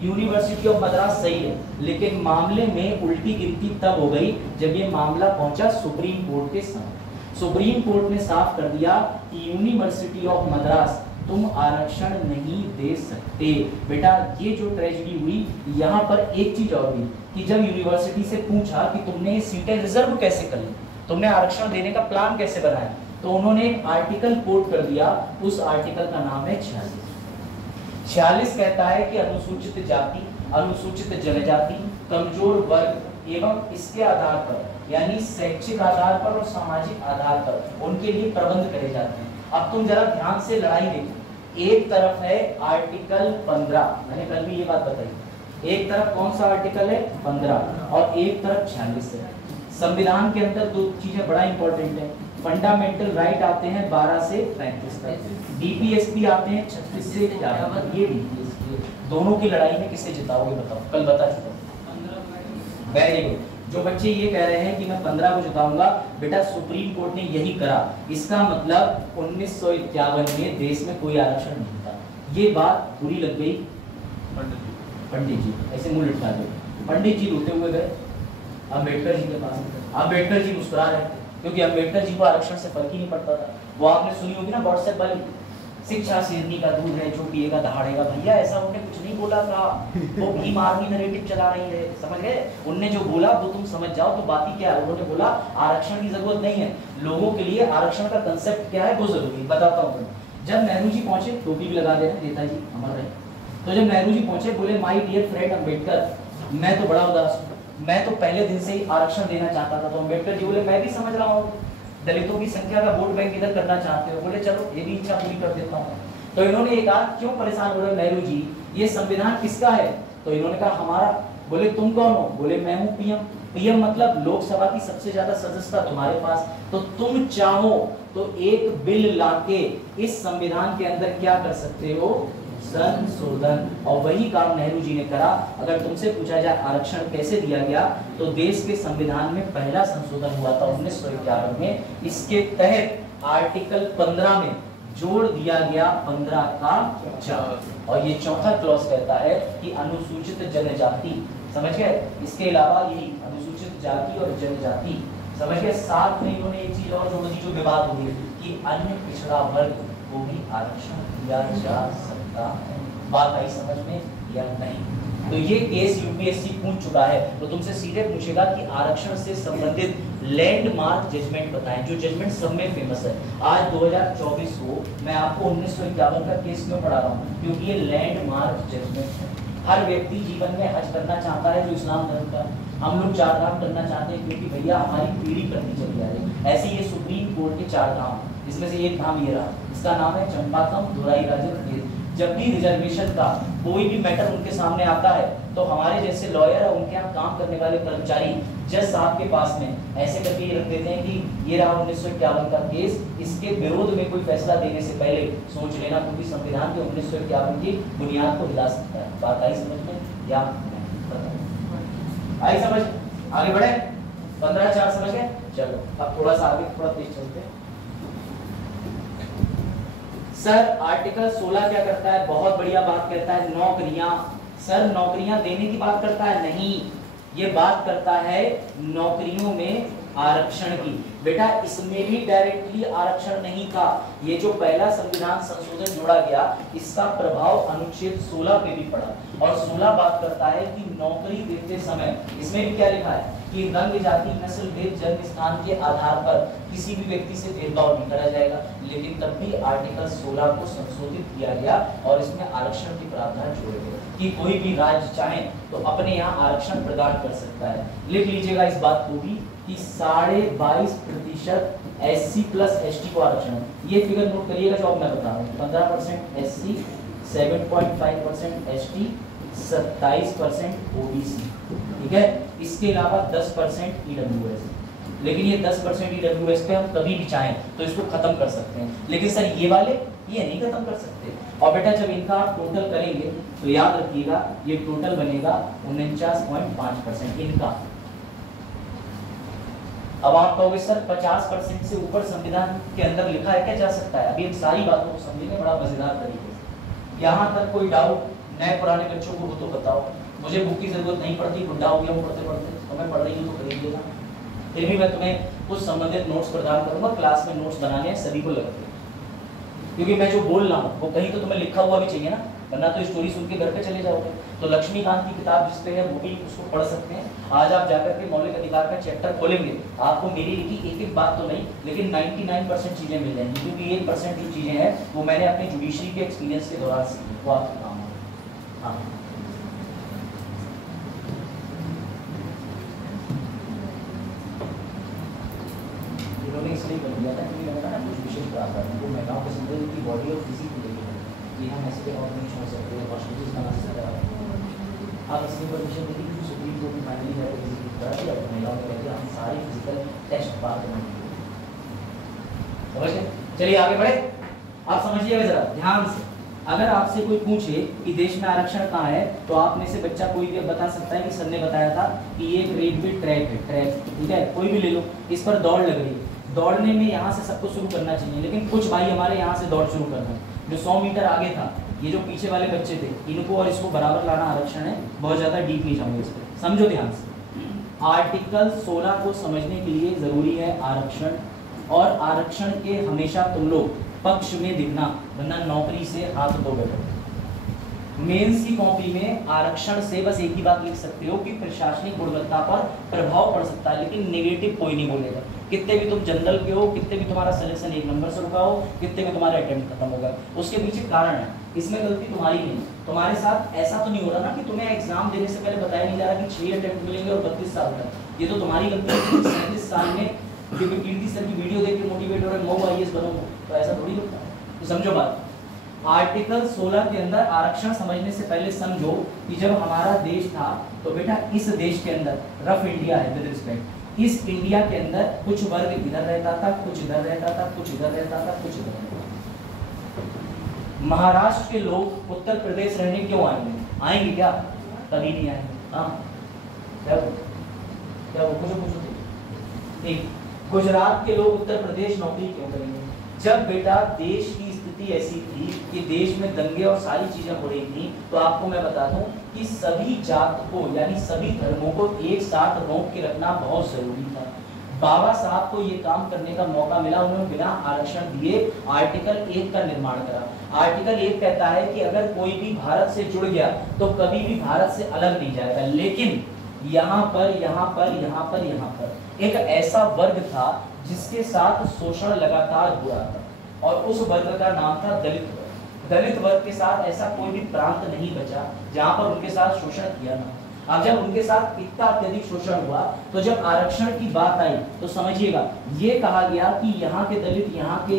यूनिवर्सिटी ऑफ मद्रास सही है, लेकिन मामले में उल्टी गिनती तब हो गई जब ये मामला पहुंचा सुप्रीम कोर्ट के सामने। सुप्रीम कोर्ट ने साफ कर दिया कि यूनिवर्सिटी ऑफ मद्रास तुम आरक्षण नहीं दे सकते। बेटा ये जो ट्रेजेडी हुई, यहाँ पर एक चीज और हुई कि जब यूनिवर्सिटी से पूछा कि तुमने ये सीटें रिजर्व कैसे कर ली, तुमने आरक्षण देने का प्लान कैसे बनाया, तो उन्होंने एक आर्टिकल कोट कर दिया। उस आर्टिकल का नाम है 46 कहता है कि अनुसूचित जाति, अनुसूचित जनजाति, कमजोर वर्ग एवं इसके आधार पर यानी शैक्षिक आधार पर और सामाजिक आधार पर उनके लिए प्रबंध करे जाते हैं। अब तुम जरा ध्यान से लड़ाई देखो, एक तरफ है आर्टिकल 15, मैंने कल भी ये बात बताई, एक तरफ कौन सा आर्टिकल है 15 और एक तरफ 46 है। संविधान के अंदर दो चीजें बड़ा इंपॉर्टेंट है, फंडामेंटल राइट आते हैं 12 से 35 तक, डीपीएसपी आते हैं 36 से 51। ये डीपीएसपी दोनों की लड़ाई में किससे जिताओगे बताओ, कल बता चुका। Very good. जो बच्चे ये कह रहे हैं कि मैं 15 को जिताऊंगा, बेटा सुप्रीम कोर्ट ने यही करा। इसका मतलब 1951 में देश में कोई आरक्षण नहीं था। ये बात बुरी लग गई पंडित जी, ऐसे मुंह लटका दे। पंडित जी रोते हुए गए अम्बेडकर जी के पास। अम्बेडकर जी मुस्कुरा रहे थे, क्योंकि अम्बेडकर जी को आरक्षण से फर्क ही नहीं पड़ता था। वो आपने सुनी होगी ना व्हाट्सएप वाली, शिक्षा शेरनी का दूध है, जो पिएगा दहाड़ेगा। भैया ऐसा उन्होंने कुछ नहीं बोला था, वो भीम आर्मी नैरेटिव चला रही है, समझ गए? उनने जो बोला वो तुम समझ जाओ। तो बात ही क्या है, उन्होंने बोला आरक्षण की जरूरत नहीं है, लोगों के लिए आरक्षण का कंसेप्ट क्या है वो जरूरी बताता हूँ। जब नेहरू जी पहुंचे, टोपी भी लगा दे रहे नेताजी अमर रहे, तो जब नेहरू जी पहुंचे बोले माय डियर फ्रेंड अम्बेडकर, मैं तो बड़ा उदास हूँ, मैं तो पहले दिन से ही आरक्षण देना चाहता था। तो अम्बेडकर जी बोले मैं भी समझ रहा हूँ, दलितों की संख्या का वोट बैंक इधर करना चाहते हो, बोले चलो ये भी इच्छा पूरी कर देता हूँ। तो इन्होंने ये कहा क्यों परेशान हो रहे नेहरू जी, ये संविधान किसका है? तो इन्होंने कहा हमारा। बोले तुम कौन हो? बोले मैं हूँ पीएम। पीएम मतलब लोकसभा की सबसे ज्यादा सदस्यता तुम्हारे पास, तो तुम चाहो तो एक बिल लाके इस संविधान के अंदर क्या कर सकते हो, संशोधन। और वही काम नेहरू जी ने करा। अगर तुमसे पूछा जाए आरक्षण कैसे दिया गया, तो देश के संविधान में पहला संशोधन हुआ था 1951 में। इसके तहत आर्टिकल 15 में जोड़ दिया गया 15 का 4, और ये चौथा क्लॉज कहता है कि अनुसूचित जनजाति, समझ गए? इसके अलावा यही अनुसूचित जाति और जनजाति, समझ गए? साथ में इन्होंने एक चीज और जोड़ दी जो विवाद हो गई कि अन्य पिछड़ा वर्ग को भी आरक्षण दिया जा सकता है। बात आई समझ में या नहीं? तो ये केस यूपीएससी पूछ चुका है, तो तुमसे सीधे पूछेगा कि आरक्षण से संबंधित लैंडमार्क जजमेंट बताएं, जो जजमेंट सब में फेमस है। आज 2024 को मैं आपको 1951 का केस क्यों पढ़ा रहा हूँ, क्योंकि ये लैंडमार्क जजमेंट है। हर व्यक्ति जीवन में हज करना चाहता है जो इस्लाम धर्म का, हम लोग 4 धाम करना चाहते हैं क्योंकि भैया हमारी पीढ़ी करती चली जा रही है। ऐसे ये सुप्रीम कोर्ट के 4 धाम, इसमें से एक धाम ये रहा, इसका नाम है चंपाकम दोराई राजन। जब भी रिजर्वेशन का कोई भी मैटर उनके सामने आता है, तो हमारे जैसे लॉयर और उनके यहाँ काम करने वाले कर्मचारी जज साहब के पास में ऐसे करके ये रख देते हैं कि ये रहा 1951 का केस, इसके विरोध में कोई फैसला देने से पहले सोच लेना, क्योंकि संविधान के 1951 की बुनियाद को हिला सकता है। बात आई समझ में या आई समझ? आगे बढ़े? 15/4 समझ गए? चलो अब थोड़ा सा आगे, थोड़ा तेज चलते हैं। सर आर्टिकल 16 क्या करता है? बहुत बढ़िया बात कहता है, नौकरियां। सर नौकरियां देने की बात करता है? नहीं, ये बात करता है नौकरियों में आरक्षण की। बेटा इसमें भी डायरेक्टली आरक्षण नहीं था। ये जो पहला संविधान संशोधन जोड़ा गया, इसका प्रभाव अनुच्छेद 16 पे भी पड़ा, और 16 बात करता है कि नौकरी देते समय, इसमें भी क्या लिखा है कि रंग, जाति, नस्ल, भेद, जन्म स्थान के आधार पर किसी भी व्यक्ति से भेदभाव नहीं करा जाएगा। लेकिन तब भी आर्टिकल 16 को संशोधित किया गया और इसमें आरक्षण के प्रावधान जोड़े गए कि कोई भी राज्य चाहे तो अपने यहाँ आरक्षण प्रदान कर सकता है। लिख लीजिएगा इस बात को भी कि कि 22.5% SC प्लस ST को आरक्षण है। ये फिगर नोट करिएगा जो अब मैं बता रहा हूँ। 15% SC, 7.5% ST, 27% OBC, ठीक है। इसके अलावा 10% EWS। लेकिन ये 10% EWS पे हम कभी भी चाहें तो इसको खत्म कर सकते हैं, लेकिन सर ये वाले ये नहीं खत्म कर सकते। और बेटा जब इनका आप टोटल करेंगे तो याद रखिएगा ये टोटल बनेगा 49.5% इनका। अब आप कहोगे सर 50% से ऊपर संविधान के अंदर लिखा है क्या जा सकता है? अभी इन सारी बातों को समझेंगे बड़ा मजेदार तरीके से। यहाँ तक कोई डाउट नए पुराने बच्चों को हो तो बताओ। मुझे बुक की जरूरत नहीं पड़ती, बुढ़ा हो गया हूँ पढ़ते पढ़ते, तो मैं पढ़ रही हूँ तो खरीदिएगा। फिर भी मैं तुम्हें कुछ संबंधित नोट्स प्रदान करूंगा, क्लास में नोट्स बनाने हैं सभी को लगते हैं, क्योंकि मैं जो बोल रहा हूँ वो कहीं तो तुम्हें लिखा हुआ भी चाहिए ना, वरना तो स्टोरी सुन के घर पे चले जाओगे। तो लक्ष्मीकांत की किताब जिस पे है वो भी उसको पढ़ सकते हैं। आज आप जाकर के मौलिक अधिकार का चैप्टर खोलेंगे, आपको मेरी लिखी एक एक बात तो नहीं लेकिन 99% चीजें मिल जाएंगी, क्योंकि 1% जो चीजें हैं वो मैंने अपने जुडिशरी के एक्सपीरियंस के दौरान सीखी, वो आपके काम है। हाँ इन्होंने इसलिए कर दिया था क्योंकि मैंने ना कुछ विशेष बात है वो मैं गाँव के संदर्भ की बॉडी और फिजिक को लेकर कि हम ऐसे और नहीं छोड़ सकते हैं, हॉस्पिटल्स बना सकते हैं। आप इसकी परमिशन देती कि सुप्रीम कोर्ट में फाइनली है करा दिया महिलाओं ने कहते हम सारे फिजिकल टेस्ट बात करेंगे। समझ गए? चलिए आगे बढ़े। आप समझिएगा जरा ध्यान से। अगर आपसे कोई पूछे कि देश में आरक्षण कहाँ है तो आप में से बच्चा कोई भी बता सकता है कि सर ने बताया था कि ये एक रेलवे ट्रैक है, ट्रैक, ठीक है, कोई भी ले लो, इस पर दौड़ लग रही है। दौड़ने में यहाँ से सबको शुरू करना चाहिए, लेकिन कुछ भाई हमारे यहाँ से दौड़ शुरू करना है। जो 100 मीटर आगे था, ये जो पीछे वाले बच्चे थे, इनको और इसको बराबर लाना आरक्षण है। बहुत ज्यादा डीप नहीं जाऊंगे इस पर, समझो ध्यान से। आर्टिकल 16 को समझने के लिए जरूरी है आरक्षण, और आरक्षण के हमेशा तुम लोग पक्ष में दिखना, वरना नौकरी से हाथ धो बैठो। मेंस की कॉपी में आरक्षण से बस एक ही बात लिख सकते हो कि प्रशासनिक गुणवत्ता पर प्रभाव पड़ सकता है, लेकिन नेगेटिव कोई नहीं बोलेगा। कितने भी तुम जनरल के हो, कितने भी तुम्हारा सिलेक्शन 1 नंबर से रुका हो, कितने भी तुम्हारा अटेम्प्ट खत्म होगा, उसके पीछे कारण है, इसमें गलती तुम्हारी नहीं। तुम्हारे साथ ऐसा तो नहीं हो रहा ना कि तुम्हें एग्जाम देने से पहले बताया नहीं जा रहा कि 6 अटेम्प्ट मिलेंगे और 32 साल तक। ये तो तुम्हारी गलती है। 37 साल में कीर्ति सर की वीडियो देख के मोटिवेट हो रहे मऊ IAS बनोगे, तो ऐसा थोड़ी होता है। तो समझो बात। आर्टिकल 16 के अंदर आरक्षण समझने से पहले समझो कि जब हमारा देश था तो बेटा इस देश के अंदर रफ इंडिया है विद रिस्पेक्ट, इस इंडिया के अंदर कुछ वर्ग इधर रहता था, कुछ इधर रहता था, कुछ इधर रहता था, कुछ इधर रहता था। महाराष्ट्र के लोग उत्तर प्रदेश रहने क्यों आएंगे? आएंगे क्या? कभी नहीं आएंगे। हाँ क्या वो कुछ ठीक। गुजरात के लोग उत्तर प्रदेश नौकरी क्यों करेंगे? जब बेटा देश की स्थिति ऐसी थी कि देश में दंगे और सारी चीजें हो रही थी, तो आपको मैं बता दूं कि सभी जात को यानी सभी धर्मों को एक साथ रोक के रखना बहुत जरूरी था। बाबा साहब को ये काम करने का मौका मिला, उन्होंने बिना आरक्षण दिए आर्टिकल 1 का निर्माण करा। आर्टिकल 1 कहता है कि अगर कोई भी भारत से जुड़ गया तो कभी भी भारत से अलग नहीं जाएगा, लेकिन यहाँ पर एक ऐसा वर्ग था जिसके साथ शोषण लगातार हुआ था, और उस वर्ग का नाम था दलित वर्ग। दलित वर्ग के साथ ऐसा कोई भी प्रांत नहीं बचा जहां पर उनके साथ शोषण किया ना। अब जब उनके साथ इतना अत्यधिक शोषण हुआ तो जब आरक्षण की बात आई तो समझिएगा ये कहा गया कि यहाँ के दलित यहाँ के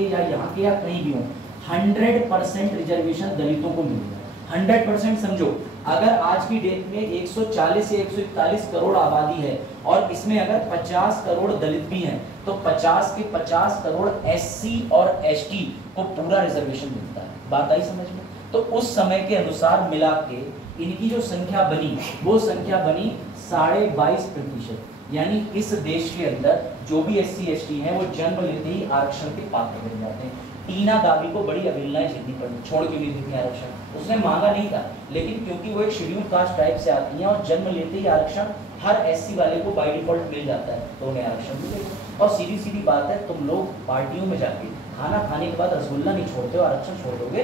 या कहीं भी हो 100% रिजर्वेशन दलितों को मिलेगा। 100% समझो, अगर आज की डेट में 140 से 141 करोड़ आबादी है और इसमें अगर 50 करोड़ दलित भी हैं तो 50 के 50 करोड़ SC और ST को पूरा रिजर्वेशन मिलता है। बात आई समझ में? तो उस समय के अनुसार मिला के इनकी जो संख्या बनी वो संख्या बनी 22.5%। यानी इस देश के अंदर जो भी SC ST हैं वो जन्म लेते ही आरक्षण के पात्र बन जाते हैं। टीना दावी को बड़ी अवहेलनाएं झेलनी पड़ी, छोड़ क्यों नहीं देती आरक्षण? उसने मांगा नहीं था, लेकिन क्योंकि वो एक शेड्यूल कास्ट टाइप से आती हैं और जन्म लेते ही आरक्षण हर SC वाले को बाय डिफॉल्ट मिल जाता है, तो उन्हें आरक्षण मिलेगा। और सीधी सीधी बात है, तुम लोग पार्टियों में जाके खाना खाने के बाद रसगुल्ला नहीं छोड़ते हो, आरक्षण छोड़ दोगे?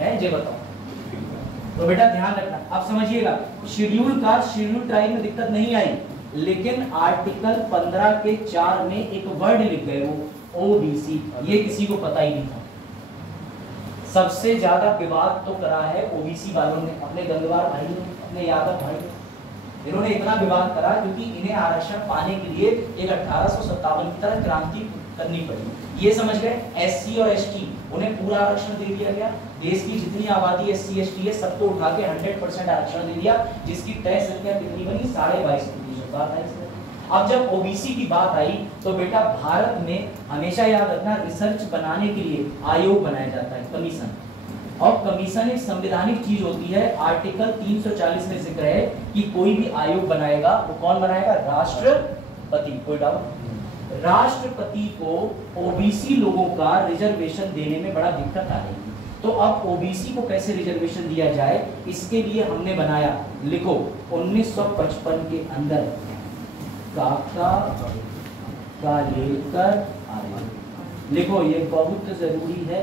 है ये बताओ। तो बेटा ध्यान रखना। अब समझिएगा, शेड्यूल कास्ट शेड्यूल ट्राइब में दिक्कत नहीं आई, लेकिन आर्टिकल 15 के 4 में एक वर्ड लिख गए वो OBC। ये किसी को पता ही नहीं था। सबसे ज्यादा विवाद तो करा है OBC वालों ने, अपने गंगवार भाई ने, अपने यादव भाई ने। इन्होंने इतना विवाद करा क्योंकि इन्हें आरक्षण पाने के लिए एक 1857 की तरह क्रांति करनी पड़ी। ये समझ गए एससी और एसटी उन्हें पूरा आरक्षण दे दिया गया। देश की जितनी आबादी एससी एसटी है सबको उठा के 100% आरक्षण दे दिया, जिसकी तय संख्या कितनी बनी 22.5% बात आई। अब जब ओबीसी की बात आई तो बेटा भारत में हमेशा याद रखना रिसर्च बनाने के लिए आयोग बनाया जाता है, कमीशन। और कमीशन एक संवैधानिक चीज होती है। आर्टिकल 340 में जिक्र है कि कोई भी आयोग बनाएगा वो कौन बनाएगा? राष्ट्रपति। कोई डाउट? राष्ट्रपति को ओबीसी लोगों का रिजर्वेशन देने में बड़ा दिक्कत आ रही है। तो अब ओबीसी को कैसे रिजर्वेशन दिया जाए, इसके लिए हमने बनाया, लिखो 1955 के अंदर काका कालेलकर आयोग। लिखो ये बहुत जरूरी है,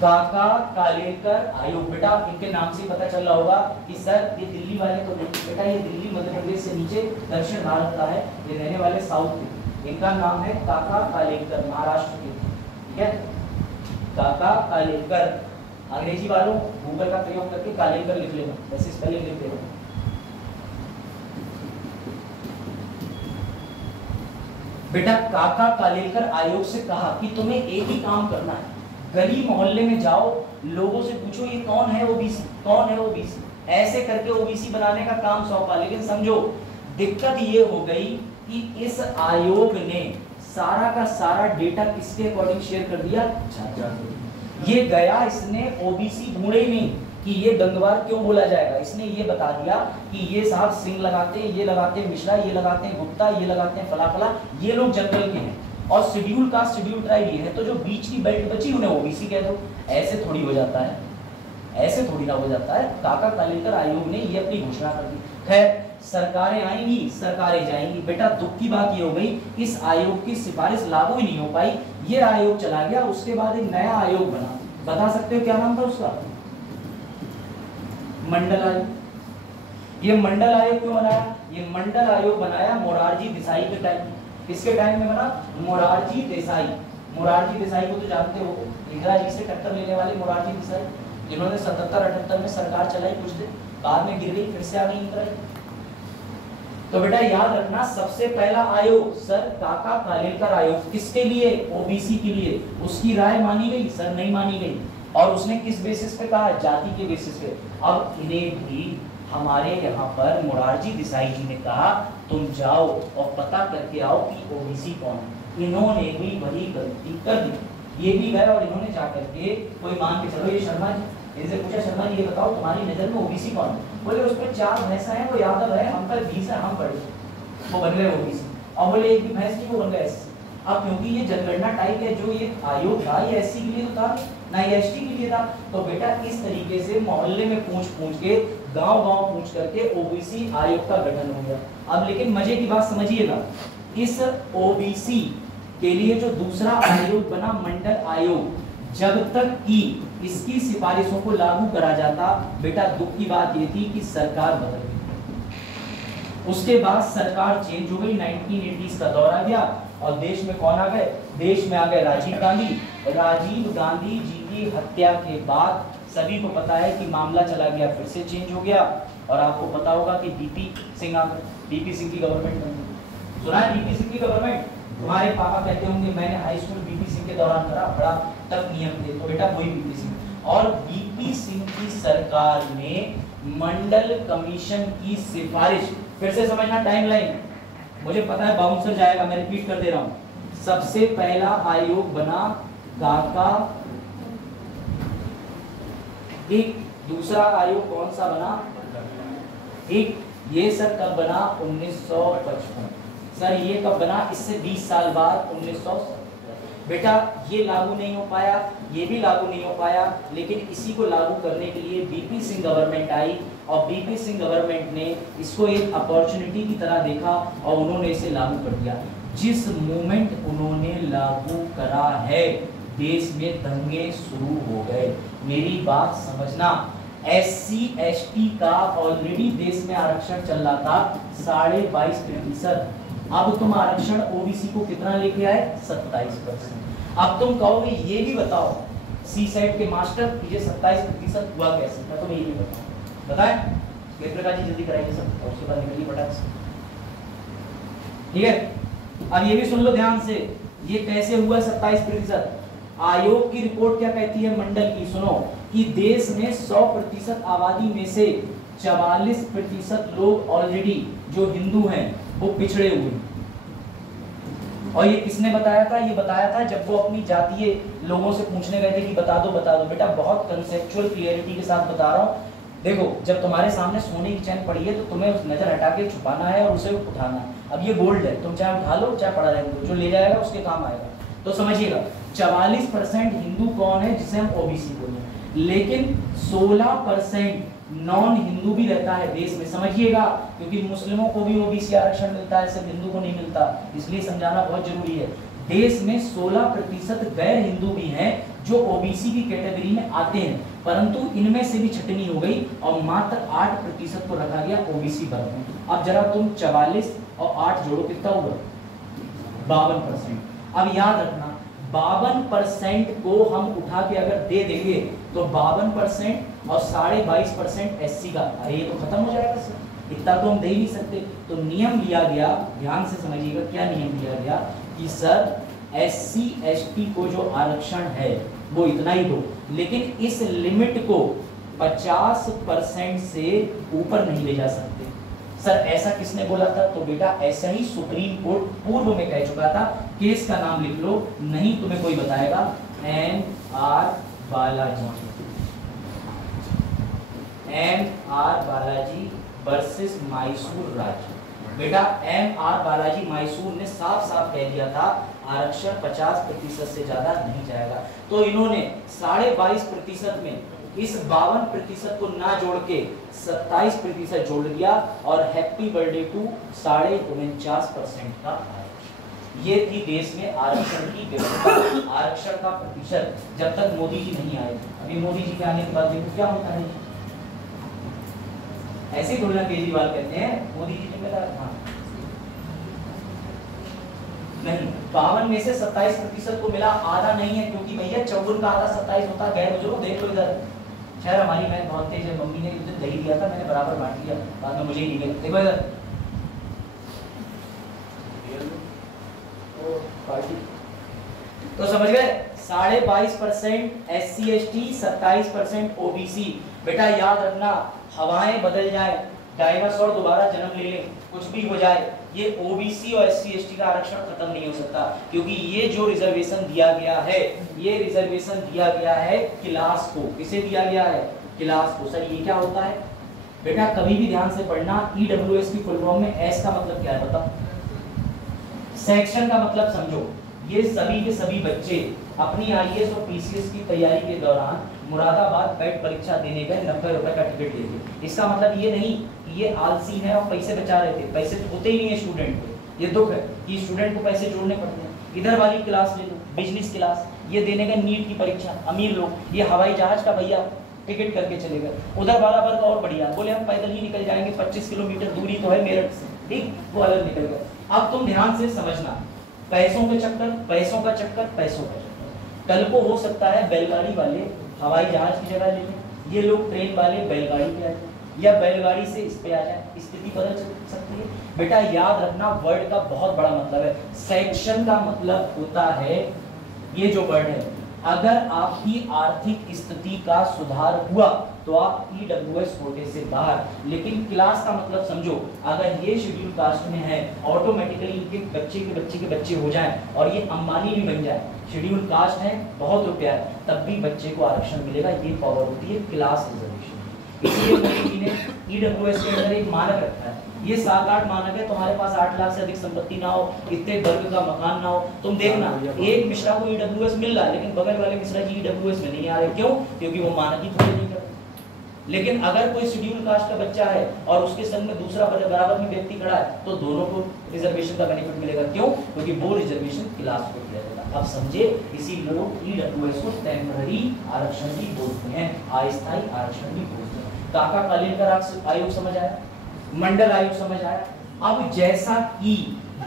काका कालेलकर आयोग। बेटा इनके नाम से पता चल रहा होगा कि सर ये दिल्ली वाले तो नहीं, बेटा ये दिल्ली मध्य प्रदेश से नीचे दक्षिण भारत का है, ये रहने वाले साउथ के। इनका नाम है काका कालेलकर, महाराष्ट्र के, ठीक है? काका कालेलकर। अंग्रेजी वालों गूगल का प्रयोग करके कालेलकर लिख लेना, वैसे स्पेलिंग लिख देना। बेटा काका कालेलकर आयोग से कहा कि तुम्हें एक ही काम करना है, गली मोहल्ले में जाओ, लोगों से पूछो ये कौन है ओबीसी, कौन है ओबीसी, ऐसे करके ओबीसी बनाने का काम सौंपा। लेकिन समझो दिक्कत ये हो गई कि इस आयोग ने सारा का सारा डेटा किसके अकॉर्डिंग शेयर कर दिया? ये गया, इसने ओबीसी ढूंढे ही नहीं कि ये गंगवार क्यों बोला जाएगा, इसने ये बता दिया कि ये साहब सिंह लगाते हैं, ये लगाते हैं मिश्रा, ये लगाते हैं गुप्ता, ये लगाते हैं फला फला, ये लोग जनरल के हैं, और शेड्यूल कास्ट शेड्यूल ट्राइब ये है, तो जो बीच की बेल्ट बची उन्हें ओबीसी कह दो। ऐसे थोड़ी हो जाता है, ऐसे थोड़ी ना हो जाता है। काका कालेलकर आयोग ने ये अपनी घोषणा कर दी। खैर सरकारें आएंगी, सरकारें जाएंगी। बेटा दुख की बात ये हो गई, इस आयोग की सिफारिश लागू ही नहीं हो पाई, ये आयोग चला गया। उसके बाद एक नया आयोग बना, बता सकते हो क्या नाम था उसका? मंडल आयोग। ये मंडल आयोग क्यों बनाया? ये मंडल आयोग बनाया मोरारजी देसाई के टाइम। किसके टाइम में बना? मोरारजी देसाई। मोरारजी देसाई को तो जानते हो, इंदिरा जी से टक्कर लेने वाले मोरारजी देसाई, जिन्होंने 77-78 में सरकार चलाई, कुछ दिन बाद में गिर गई, फिर से आ गई इंदिरा जी। तो बेटा याद रखना सबसे पहला आयोग सर काका कालेलकर आयोग, किसके लिए? ओबीसी के लिए। उसकी राय मानी गई? सर नहीं मानी गई। और उसने किस बेसिस पे कहा? जाति के बेसिस पे। अब इन्हें भी हमारे यहाँ पर मोरारजी देसाई जी ने कहा तुम जाओ और पता करके आओ कि ओबीसी कौन है। इन्होंने भी वही गलती कर दी, ये भी गए और इन्होंने जाकर के कोई मान के चलो ये शर्मा जी, इनसे पूछा शर्मा जी ये बताओ तुम्हारी नजर में ओबीसी कौन है? बोले उसमें 4 भैंसा है, वो यादव है, हम पर 20 है, हम पढ़े, वो बन गए ओबीसी। और बोले एक भी भैंस नहीं, वो बन गए एससी। अब क्योंकि ये जनगणना टाइप है, जो ये आयोग था ये एससी के लिए तो था ना, ये एसटी के लिए था। तो बेटा इस तरीके से मोहल्ले में पूछ के, गांव-गांव पूछ करके ओबीसी आयोग का गठन हो गया। अब लेकिन मजे की बात समझिएगा, इस ओबीसी के लिए जो दूसरा आयोग बना मंडल आयोग, जब तक कि इसकी सिफारिशों को लागू करा जाता, बेटा दुख की बात ये थी कि सरकार बदल गई। उसके बाद सरकार चेंज हो गई, 1980s का दौर आ गया और देश में कौन आ गए? देश में आ गए राजीव गांधी। राजीव गांधी जी की हत्या के बाद सभी को पता है कि मामला चला गया, फिर से चेंज हो गया। और आपको पता होगा कि बीपी सिंह आ गए, बीपी सिंह की गवर्नमेंट बन गई। सुना है बीपी सिंह की गवर्नमेंट? तुम्हारे पापा कहते होंगे मैंने हाई स्कूल बीपी सिंह के दौरान करा, बड़ा टफ नियम थे। तो बेटा वही बीपी सिंह, और बीपी सिंह की सरकार ने मंडल कमीशन की सिफारिश, फिर से समझना टाइमलाइन, मुझे पता है बाउंसर जाएगा, मैं रिपीट कर दे रहा हूं। सबसे पहला आयोग बना काका, एक दूसरा आयोग कौन सा बना? एक ये सर कब बना? 1955। सर ये कब बना? इससे 20 साल बाद 1970। बेटा ये लागू नहीं हो पाया, ये भी लागू नहीं हो पाया, लेकिन इसी को लागू करने के लिए बीपी सिंह गवर्नमेंट आई और बीपी सिंह गवर्नमेंट ने इसको एक अपॉर्चुनिटी की तरह देखा और उन्होंने इसे लागू कर दिया। जिस मोमेंट उन्होंने लागू करा है, देश में दंगे शुरू हो गए। मेरी बात समझना, एससी एसटी का ऑलरेडी देश में आरक्षण चल रहा था 22.5%। अब तुम आरक्षण ओबीसी को कितना लेके आए? 27%। अब तुम कहोगे ये भी बताओ सी सेट के मास्टर ये 27% हुआ कैसे? मैं तुम्हें ये भी बताऊं, बताएं प्रकाश जी जल्दी कराइए सब, और उसके बाद निकलिए फटाक से। ठीक है, अब ये भी सुन लो ध्यान से, ये कैसे हुआ 27%। आयोग की रिपोर्ट क्या कहती है मंडल की, सुनो, कि देश में 100% आबादी में से 44% लोग ऑलरेडी जो हिंदू हैं वो पिछड़े हुए हैं। और ये किसने बताया था? ये बताया था जब वो अपनी जातीय लोगों से पूछने गए थे कि बता दो बेटा, बहुत कंसेप्चुअल क्लियरिटी के साथ बता रहा हूँ। देखो, जब तुम्हारे सामने सोने की चैन पड़ी है तो तुम्हें उस नजर हटा के छुपाना है और उसे उठाना है। अब ये गोल्ड है, तुम चाहे उठा लो चाहे पड़ा रहने दो, जो ले जाएगा उसके काम आएगा। तो समझिएगा 44% हिंदू कौन है जिसे हम ओबीसी बोलते हैं, लेकिन 16% नॉन हिंदू भी रहता है देश में। समझिएगा, क्योंकि मुस्लिमों को भी ओबीसी आरक्षण मिलता है, सिर्फ हिंदू को नहीं मिलता, इसलिए समझाना बहुत जरूरी है। देश में 16% गैर हिंदू भी हैं जो ओबीसी की कैटेगरी में आते हैं, परंतु इनमें से भी छटनी हो गई और मात्र 8% को रखा गया ओबीसी वर्ग में। अब जरा तुम 44 और 8 जोड़ो, कितना हुआ? 52%। अब याद रखना 52% को हम उठा के अगर दे देंगे तो 52% और 22.5% एससी का, अरे ये तो खत्म हो जाएगा सर, इतना तो हम दे ही नहीं सकते। तो नियम लिया गया, ध्यान से समझिएगा क्या नियम लिया गया कि सर एससी एसटी को जो आरक्षण है वो इतना ही दो, लेकिन इस लिमिट को 50% से ऊपर नहीं ले जा सकते। सर ऐसा किसने बोला था? तो बेटा ऐसा ही सुप्रीम कोर्ट पूर्व में कह चुका था। केस का नाम लिख लो, नहीं तुम्हें कोई बताएगा, M.R. बालाजी वर्सेस मैसूर राज्य। बेटा M.R. बालाजी मैसूर ने साफ साफ कह दिया था आरक्षण 50% से ज्यादा नहीं जाएगा। तो इन्होंने 22.5% में इस 52% को ना जोड़ के 27% जोड़ दिया और हैप्पी बर्थडे टू 49.5% का आरक्षण। ये थी देश में आरक्षण की व्यवस्था, आरक्षण का प्रतिशत, जब तक मोदी जी नहीं आए। अभी मोदी जी के आने के बाद देखो क्या होता है। ऐसे ही बोलना केजरीवाल कहते हैं मोदी जी जिम्मेदार। हाँ नहीं, 52 में से 27% को मिला, आधा नहीं है, क्योंकि भैया 54 का आधा 27 होता है। गैर बुजुर्ग देख लो इधर, खैर हमारी मैं बहुत तेज है, मम्मी ने मुझे दही दिया था, मैंने बराबर बांट लिया, बाद में मुझे ही नहीं मिला। देखो इधर तो समझ गए, 22.5% SC ST, 27% OBC। बेटा याद रखना, हवाएं बदल जाए, डायनासोर दोबारा जन्म ले ले, कुछ भी हो जाए, ये OBC और SC ST का आरक्षण खत्म नहीं हो सकता, क्योंकि ये जो रिजर्वेशन दिया गया है, ये रिजर्वेशन दिया गया है क्लास को। किसे दिया गया है? क्लास को। सर ये क्या होता है? बेटा कभी भी ध्यान से पढ़ना, EWS की फुल फॉर्म में S का मतलब क्या है बताओ? सेक्शन का मतलब समझो। ये सभी के सभी बच्चे अपनी IAS और PCS की तैयारी के दौरान मुरादाबाद बैठ परीक्षा देने गए, 90 रुपए का टिकट लेके। इसका मतलब ये नहीं कि ये आलसी है और पैसे बचा रहे थे, पैसे तो होते ही नहीं है स्टूडेंट को। ये दुख है कि स्टूडेंट को पैसे जोड़ने पड़ते हैं। इधर वाली क्लास ले लो, बिजनेस क्लास, ये देने गए नीट की परीक्षा, अमीर लोग। ये हवाई जहाज का भैया टिकट करके चले गए। उधर वाला वर्ग और बढ़िया, बोले हम पैदल ही निकल जाएंगे, 25 किलोमीटर दूरी तो है मेरठ से, ठीक, वो अलग निकल गए। अब तुम ध्यान से समझना, पैसों के चक्कर, पैसों का चक्कर, पैसों का चक्कर। कल को हो सकता है बैलगाड़ी वाले हवाई जहाज की जगह ले लें, ये लोग ट्रेन वाले बैलगाड़ी पे आ जाए, या बैलगाड़ी से इस पे आ जाए, स्थिति बदल सकती है। बेटा याद रखना, वर्ड का बहुत बड़ा मतलब है। सेक्शन का मतलब होता है, ये जो वर्ड है, अगर आपकी आर्थिक स्थिति का सुधार हुआ तो आप EWS कोटे से बाहर। लेकिन क्लास का मतलब समझो, अगर ये शेड्यूल कास्ट में है, ऑटोमेटिकली इनके बच्चे के बच्चे के बच्चे हो जाएं और ये अंबानी भी बन जाए, शेड्यूल कास्ट है, बहुत रुपया है, तब भी बच्चे को आरक्षण मिलेगा। ये पावर होती है क्लास रिजर्वेशन। इसलिए मोदी जी ने EWS के अंदर एक मानक रखा है। ये 7-8 मानक है। तुम्हारे पास 8 लाख से अधिक संपत्ति ना हो, इतने वर्ग का मकान ना हो। तुम देखना, एक मिश्रा को EWS मिल रहा है, लेकिन बगल वाले मिश्रा जी EWS में नहीं आ रहे। क्यों? क्योंकि वो मानक ही पूरे नहीं करते। लेकिन अगर कोई शेड्यूल कास्ट का बच्चा है और उसके संग में दूसरा बराबर में व्यक्ति खड़ा है, तो दोनों को रिजर्वेशन का बेनिफिट मिलेगा। क्यों? क्योंकि वो रिजर्वेशन क्लास को दिया जाएगा। अब समझे, इसी लोग EWS को टेम्पररी आरक्षण भी बोलते हैं, अस्थायी आरक्षण भी बोलते हैं। काका कालेलकर आयोग समझ आया, मंडल आयोग समझ आया। अब जैसा कि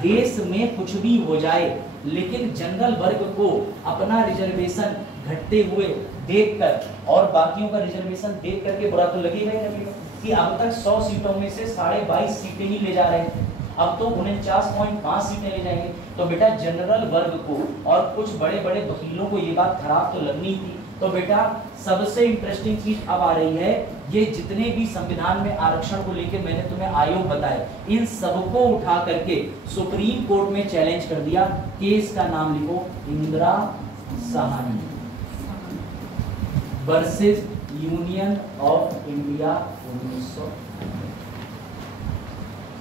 देश में कुछ भी हो जाए, लेकिन जनरल वर्ग को अपना रिजर्वेशन घटते हुए देखकर और बाकियों का रिजर्वेशन देख करके बुरा तो लगेगा ही लगेगा। कि अब तक 100 सीटों में से 22.5 सीटें ही ले जा रहे थे, अब तो 49.5 सीटें ले जाएंगे। तो बेटा जनरल वर्ग को और कुछ बड़े बड़े वकीलों को ये बात खराब तो लगनी थी। तो बेटा सबसे इंटरेस्टिंग चीज अब आ रही है, ये जितने भी संविधान में आरक्षण को लेकर मैंने तुम्हें आयोग बताए, इन सबको उठा करके सुप्रीम कोर्ट में चैलेंज कर दिया। केस का नाम लिखो, Indira Sahni versus union of India 1900।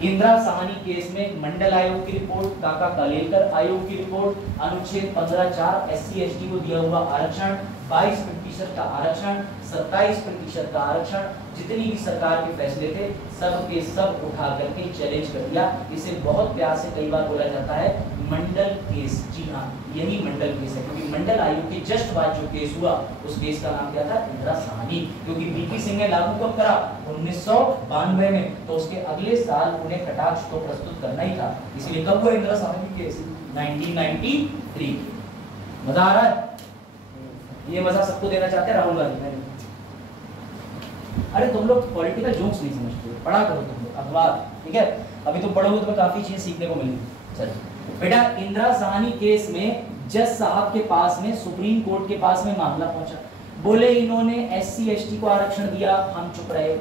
Indira Sahni case में मंडल आयोग की रिपोर्ट, काका कालेलकर आयोग की रिपोर्ट, अनुच्छेद 15(4) SC ST को दिया हुआ आरक्षण, 22% का आरक्षण, 27% का आरक्षण, जितनी भी सरकार के फैसले थे सब के सब उठा करके चैलेंज कर दिया। इसे बहुत प्यार से कई बार बोला जाता है मंडल केस। जी हाँ, यही मंडल केस है, क्योंकि मंडल आयोग के जस्ट बाद जो केस हुआ उस केस का नाम क्या था, इंदिरा साहनी। क्योंकि बीपी सिंह ने लागू कब करा, 1992 में, तो उसके अगले साल उन्हें कटाक्ष को प्रस्तुत करना ही था, इसलिए कब हुआ इंदिरा साहनी केस, 1993। मजा आ रहा है? ये मजा सबको देना चाहते हैं राहुल गांधी। अरे तुम लोग पॉलिटिकल जोक्स नहीं समझते, पढ़ा करो तुम लोग अखबार, ठीक है? अभी तुम पढ़ोगे तुम्हें काफी चीजें सीखने को मिलेगी। चलिए बेटा, इंदिरा साहनी केस में जज साहब के पास में, सुप्रीम कोर्ट के पास में मामला पहुंचा। बोले इन्होंने SC ST को आरक्षण दिया, हम चुप रहे।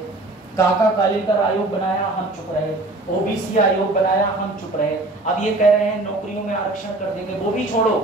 काका कालेलकर आयोग बनाया, हम चुप रहे। OBC आयोग बनाया, हम चुप रहे। अब ये कह रहे हैं नौकरियों में आरक्षण कर देंगे, वो भी छोड़ो।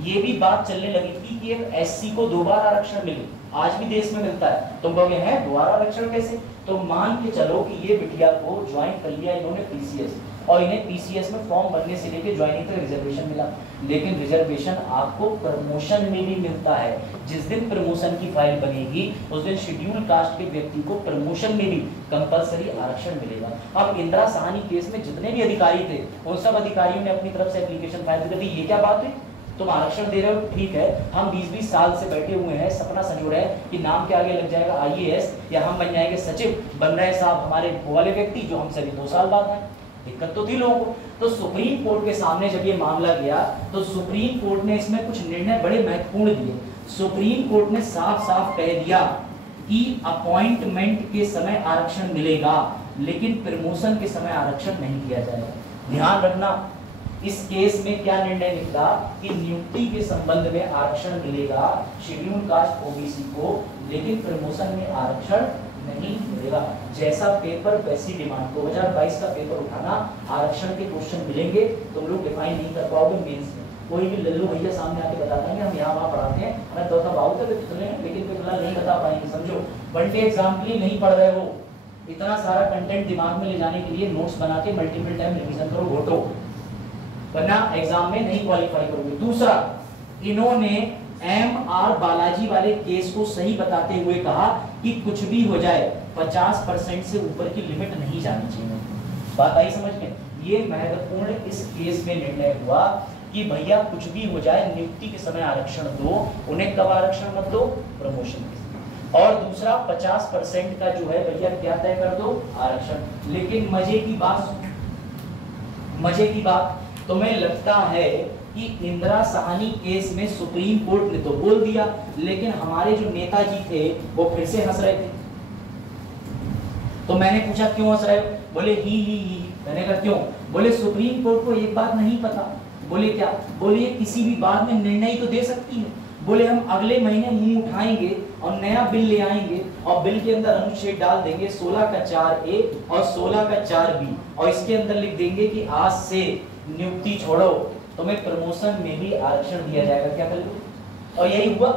ये भी बात चलने लगी थी कि SC को 2 बार आरक्षण मिले, आज भी देश में मिलता है। तुम कहोगे हैं दोबारा आरक्षण कैसे? तो मान के चलो कि ये बिटिया को ज्वाइन कर लिया इन्होंने PCS, और इन्हें PCS में फॉर्म भरने से लेके ज्वाइनिंग तक रिजर्वेशन मिला। लेकिन रिजर्वेशन आपको प्रमोशन में भी मिलता है। जिस दिन प्रमोशन की फाइल बनेगी उस दिन शेड्यूल कास्ट के व्यक्ति को प्रमोशन में भी कंपलसरी आरक्षण मिलेगा। अब इंदिरा साहनी केस में जितने भी अधिकारी थे उन सब अधिकारियों ने अपनी तरफ से एप्लीकेशन फाइल कर दी। ये क्या बात है, तुम आरक्षण दे रहे हो, ठीक है, हम 20-20 साल से बैठे हुए हैं, सपना संजो रहे हैं कि नाम के आगे लग जाएगा IAS या हम बन जाएंगे सचिव, बन रहे साहब हमारे वो वाले व्यक्ति जो हमसे भी 2 साल बाद आए। दिक्कत तो थी लोगों को। तो सुप्रीम कोर्ट के सामने जब ये मामला गया तो सुप्रीम कोर्ट ने इसमें कुछ निर्णय बड़े महत्वपूर्ण दिए। सुप्रीम कोर्ट ने साफ साफ कह दिया कि अपॉइंटमेंट के समय आरक्षण मिलेगा, लेकिन प्रमोशन के समय आरक्षण नहीं दिया जाएगा। ध्यान रखना, इस केस में क्या निर्णय निकला कि नियुक्ति के संबंध में आरक्षण मिलेगा शेड्यूल कास्ट OBC को, लेकिन प्रमोशन में आरक्षण नहीं मिलेगा। जैसा पेपर वैसी डिमांड। 2022 का पेपर उठाना, आरक्षण के क्वेश्चन मिलेंगे, तुम लोग डिफाइन नहीं कर पाओगे मेंस में। कोई भी लल्लू भैया सामने आके बता देंगे हम यहाँ वहाँ पढ़ाते हैं, हमें तो बाउट लेकिन कोई फिलहाल नहीं बता पाएंगे। समझो, वन डे एग्जाम्पल नहीं पढ़ रहे हो, इतना सारा कंटेंट दिमाग में ले जाने के लिए नोट्स बना के मल्टीपल टाइम रिवीजन करो, घोटो, वरना एग्जाम में नहीं क्वालिफाई करोगे। दूसरा, इन्होंने MR बालाजी वाले केस को सही बताते हुए कहा कि कुछ भी हो जाए 50% से ऊपर की लिमिट नहीं जानी चाहिए। बात आई समझ में? ये महत्वपूर्ण इस केस में निर्णय हुआ कि भैया कुछ भी हो जाए नियुक्ति के समय आरक्षण दो। उन्हें कब आरक्षण मत दो? प्रमोशन के समय। और दूसरा 50% का जो है भैया क्या तय कर दो? आरक्षण। लेकिन मजे की बात, मजे की बात, तुम्हें लगता है कि इंदिरा साहनी केस में सुप्रीम कोर्ट ने तो बोल दिया, लेकिन हमारे जो नेताजी थे वो फिर से हंस रहे थे। तो मैंने पूछा क्यों हंस रहे हो? बोले ही। मैंने कहा क्यों? बोले सुप्रीम कोर्ट को एक बात नहीं पता। बोले क्या? बोले किसी भी बात में निर्णय तो दे सकती है। बोले हम अगले महीने मुंह उठाएंगे और नया बिल ले आएंगे और बिल के अंदर अनुच्छेद डाल देंगे 16 का 4A और 16 का 4B और इसके अंदर लिख देंगे कि आज से नियुक्ति छोड़ो, तुम्हें प्रमोशन में भी आरक्षण दिया जाएगा। क्या कर लो? और यही हुआ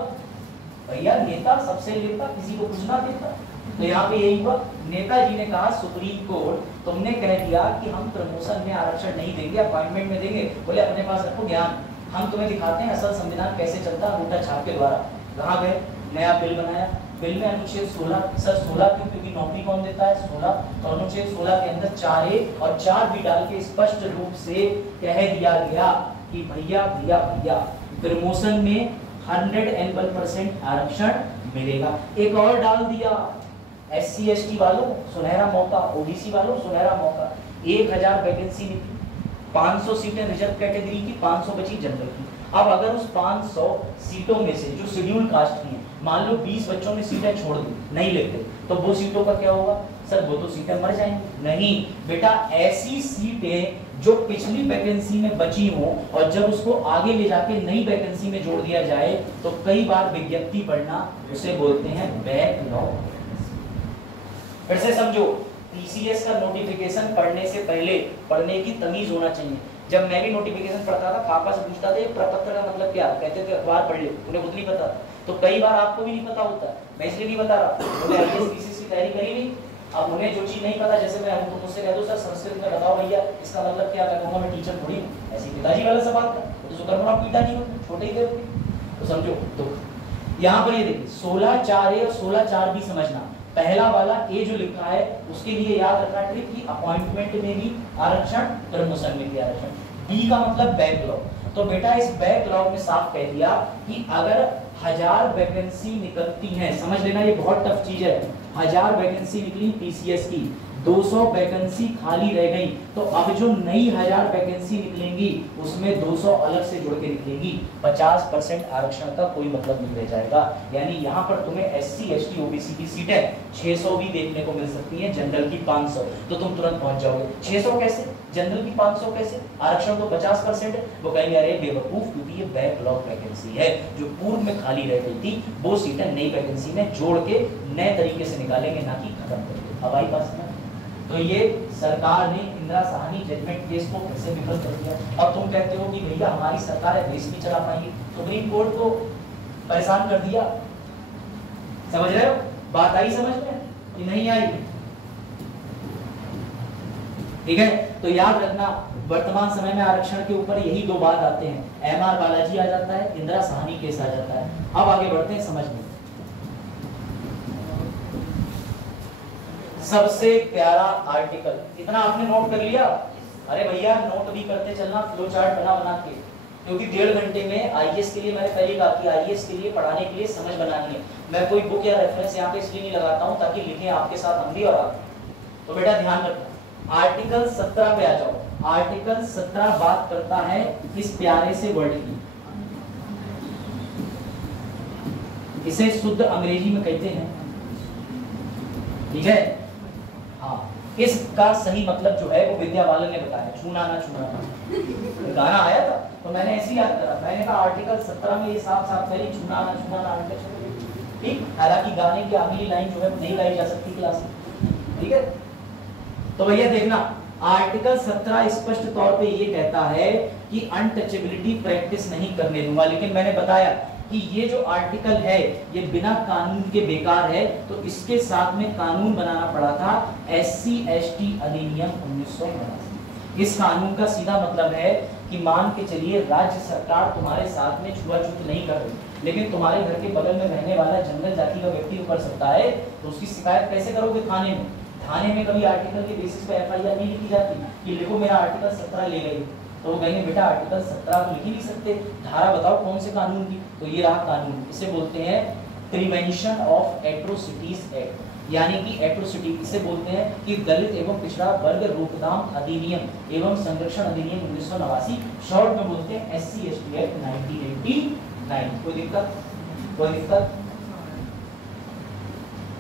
भैया, नेता सबसे लेता, किसी को कुछ ना देता। तो यहाँ पे यही हुआ, नेताजी ने कहा सुप्रीम कोर्ट तुमने कह दिया कि हम प्रमोशन में आरक्षण नहीं देंगे, अपॉइंटमेंट में देंगे। बोले अपने पास रखो ज्ञान, हम तुम्हें दिखाते हैं असल संविधान कैसे चलता है अंगूठा छाप के द्वारा। कहाँ गए? नया बिल बनाया, बिल में अनुच्छेद 16, सर 16 क्यों? क्योंकि नौकरी कौन देता है? 16। तो अनुच्छेद 16 के अंदर 4A और 4B डाल के स्पष्ट रूप से कह दिया गया कि भैया भैया भैया प्रमोशन में 101% आरक्षण मिलेगा। एक और डाल दिया, SC ST वालों सुनहरा मौका, OBC वालों सुनहरा मौका। 1000 वैकेंसी निकली, 500 सीटें रिजर्व कैटेगरी की, 500 बची जनरल की। अब अगर उस 500 सीटों में से जो शेड्यूल कास्ट की हैं मान लो 20 बच्चों ने सीटें छोड़ दी, नहीं लेते, तो वो सीटों का क्या होगा? सर वो तो सीटें मर जाएंगी। नहीं बेटा, ऐसी सीटें जो पिछली वैकेंसी में बची हो और जब उसको आगे ले जाके नई वैकेंसी में जोड़ दिया जाए तो कई बार विज्ञप्ति पढ़ना, उसे बोलते हैं बैकलॉग। फिर से समझो, टीसीएस का नोटिफिकेशन पढ़ने से पहले पढ़ने की तमीज होना चाहिए। जब मैं भी नोटिफिकेशन पढ़ता था, पापा से पूछता था ये प्रपत्र का मतलब क्या, कहते थे अखबार पढ़ ले, उन्हें खुद नहीं पता। तो कई बार आपको भी नहीं पता होता, मैं इसलिए नहीं बता रहा, उन्हें आईएएस पीसीएस की तैयारी करी नहीं। अब उन्हें जो चीज नहीं पता, जैसे मैं हूं तो मुझसे कह दो सर संस्कृत में बताओ भैया इसका मतलब क्या, मैं कहूंगा मैं टीचर थोड़ी हूं। ऐसे पिताजी वाला सवाल था, तो शुक्र आप पिताजी हो, छोटे ही थे। तो समझो, तो यहाँ पर ये देखिए 16(4)A और 16(4)B समझना। पहला वाला ए जो लिखा है उसके लिए याद रखना ट्रिक की अपॉइंटमेंट में भी आरक्षण, प्रमोशन में भी आरक्षण। बी का मतलब बैकलॉग। तो बेटा इस बैकलॉग में साफ कह दिया कि अगर 1000 वैकेंसी निकलती हैं, समझ लेना ये बहुत टफ चीज है, 1000 वैकेंसी निकली टीसीएस की, 200 वैकेंसी खाली रह गई, तो अब जो नई 1000 वैकेंसी निकलेंगी उसमें 200 अलग से जोड़ के निकलेंगी, 50% आरक्षण का कोई मतलब नहीं रह जाएगा। यानी यहाँ पर तुम्हें एससी एसटी ओबीसी की सीटें 600 भी देखने को मिल सकती हैं, जनरल की 500, तो तुम तुरंत पहुंच जाओगे। 600 कैसे, जनरल की 500 कैसे, आरक्षण तो 50% है। वो कहेंगे अरे बेवकूफ, क्योंकि ये बैकलॉग वैकेंसी है, जो पूर्व में खाली रह गई थी वो सीटें नई वैकेंसी में जोड़ के नए तरीके से निकालेंगे, ना कि खत्म करके। अब आई बात समझ? तो ये सरकार ने इंदिरा साहनी जजमेंट केस को फिर से विफल कर दिया। अब तुम कहते हो कि भैया हमारी सरकार है, देश नहीं चला पाएंगे, सुप्रीम कोर्ट को परेशान कर दिया। समझ रहे हो बात? आई समझ में कि नहीं आई? ठीक है, तो याद रखना वर्तमान समय में आरक्षण के ऊपर यही दो बात आते हैं, एमआर बालाजी आ जाता है, इंदिरा साहनी केस आ जाता है। अब आगे बढ़ते हैं समझ में। सबसे प्यारा आर्टिकल, इतना आपने नोट कर लिया? अरे भैया नोट भी करते चलना, फ्लो चार्ट बना बना के, क्योंकि 1.5 घंटे में आईएएस के लिए, मैंने पहले कहा कि आईएएस के लिए पढ़ाने के लिए समझ बनानी है। मैं कोई बुक या रेफरेंस यहाँ पे इसलिए नहीं लगाता हूँ ताकि लिखें आपके साथ हम भी और आप। तो बेटा ध्यान रखना, आर्टिकल 17 पे आ जाओ। आर्टिकल 17 बात करता है इस प्यारे से वर्ड की, इसे शुद्ध अंग्रेजी में कहते हैं, ठीक है? हाँ, इसका सही मतलब जो है वो विद्या बालन ने बताया, छूना ना छूना। गाना आया था तो मैंने ऐसे ही याद करा, मैंने कहा आर्टिकल 17 में ये साफ साफ कह छूना ना छूना ना आर्टिकल, ठीक? हालांकि गाने की अगली लाइन जो है नहीं गाई जा सकती क्लास में, ठीक है? तो भैया देखना, आर्टिकल 17 स्पष्ट तौर पे ये कहता है कि अनटचेबिलिटी प्रैक्टिस नहीं करने दूंगा। लेकिन मैंने बताया कि ये जो आर्टिकल है ये बिना कानून के बेकार है, तो इसके साथ में कानून बनाना पड़ा था, एससी एसटी अधिनियम 1989। इस कानून का सीधा मतलब है कि मान के चलिए राज्य सरकार तुम्हारे साथ में छुआछूत नहीं कर रही, लेकिन तुम्हारे घर के बगल में रहने वाला जनरल जाति का व्यक्ति कर सकता है, तो उसकी शिकायत कैसे करोगे? थाने में। थाने में कभी आर्टिकल के बेसिस पे एफआईआर नहीं लिखी जाती कि लिखो मेरा आर्टिकल 17 ले गई, तो वो कहेंगे बेटा आर्टिकल 17 तो लिख ही नहीं सकते, धारा बताओ कौन से कानून की। तो ये रहा कानून, इसे बोलते हैं प्रिवेंशन ऑफ एट्रोसिटीज एक्ट, यानी कि एट्रोसिटी इसे बोलते हैं कि दलित एवं पिछड़ा वर्ग रोकथाम अधिनियम एवं संरक्षण अधिनियम 1989, शॉर्ट में बोलते हैं एससी एसटी एक्ट 1989। कोई दिक्कत? कोई दिक्कत?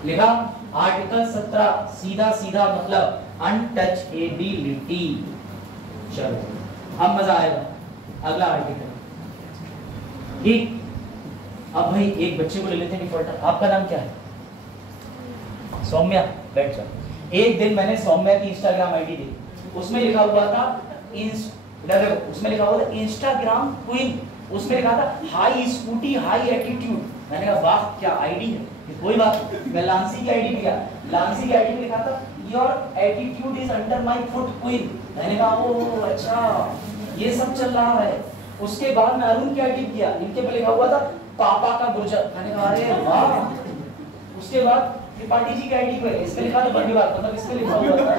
लिखा आर्टिकल 17 सीधा सीधा मतलब अनटचेबिलिटी। चलो अब मजा आएगा। अगला आर्टिकल, ठीक? अब भाई एक बच्चे को ले लेते हैं डिफॉल्टर। आपका नाम क्या है? सौम्या, बैठ जाओ। एक दिन मैंने सौम्या की इंस्टाग्राम आईडी देखी, उसमें लिखा हुआ था उसमें लिखा हुआ था इंस्टाग्राम क्वीन, उसमें लिखा था हाई स्कूटी हाई एटीट्यूड। मैंने कहा वाह क्या आईडी है, कोई बात। मैं लांसी की आईडी में गया, लांसी की आईडी में लिखा था your attitude is under my foot queen. मैंने कहा ओ अच्छा ये सब चल रहा है। उसके बाद मैं अरुण की आईडी किया, इनके पे लिखा हुआ था पापा का गुर्जर। मैंने कहा अरे वाह। उसके बाद त्रिपाठी जी की आईडी पे इस पे लिखा था बंदीवाल, मतलब इस पे लिखा हुआ था,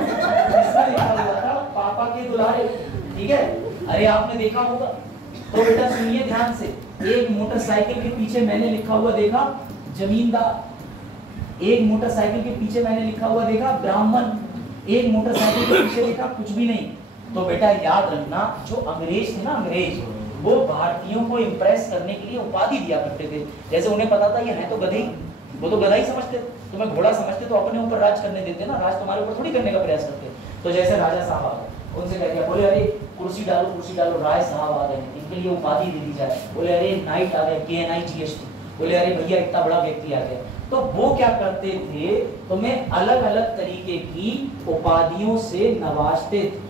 इसमें लिखा हुआ था पापा के दुलारे, ठीक है? अरे आपने देखा होगा। तो बेटा सुनिए ध्यान से, एक मोटरसाइकिल के पीछे मैंने लिखा हुआ देखा जमींदार, एक मोटरसाइकिल के पीछे मैंने लिखा हुआ देखा ब्राह्मण, एक मोटरसाइकिल के पीछे लिखा कुछ भी नहीं। तो बेटा याद रखना जो अंग्रेज थे ना, अंग्रेज वो भारतीयों को इम्प्रेस करने के लिए उपाधि दिया करते थे। जैसे उन्हें पता था ये है तो गधे ही, वो तो गधा ही समझते, तुम्हें घोड़ा समझते तो अपने ऊपर राज करने देते ना, राज तुम्हारे ऊपर थोड़ी करने का प्रयास करते। तो जैसे राजा साहब आ गए, उनसे कह दिया, बोले अरे कुर्सी डालो, राय साहब आ गए, इनके लिए उपाधि दे दी जाए। बोले अरे नाइट आ गए, KNIGHT, बोले अरे भैया इतना बड़ा व्यक्ति आ गया। तो वो क्या करते थे, तुम्हें अलग अलग तरीके की उपाधियों से नवाजते थे।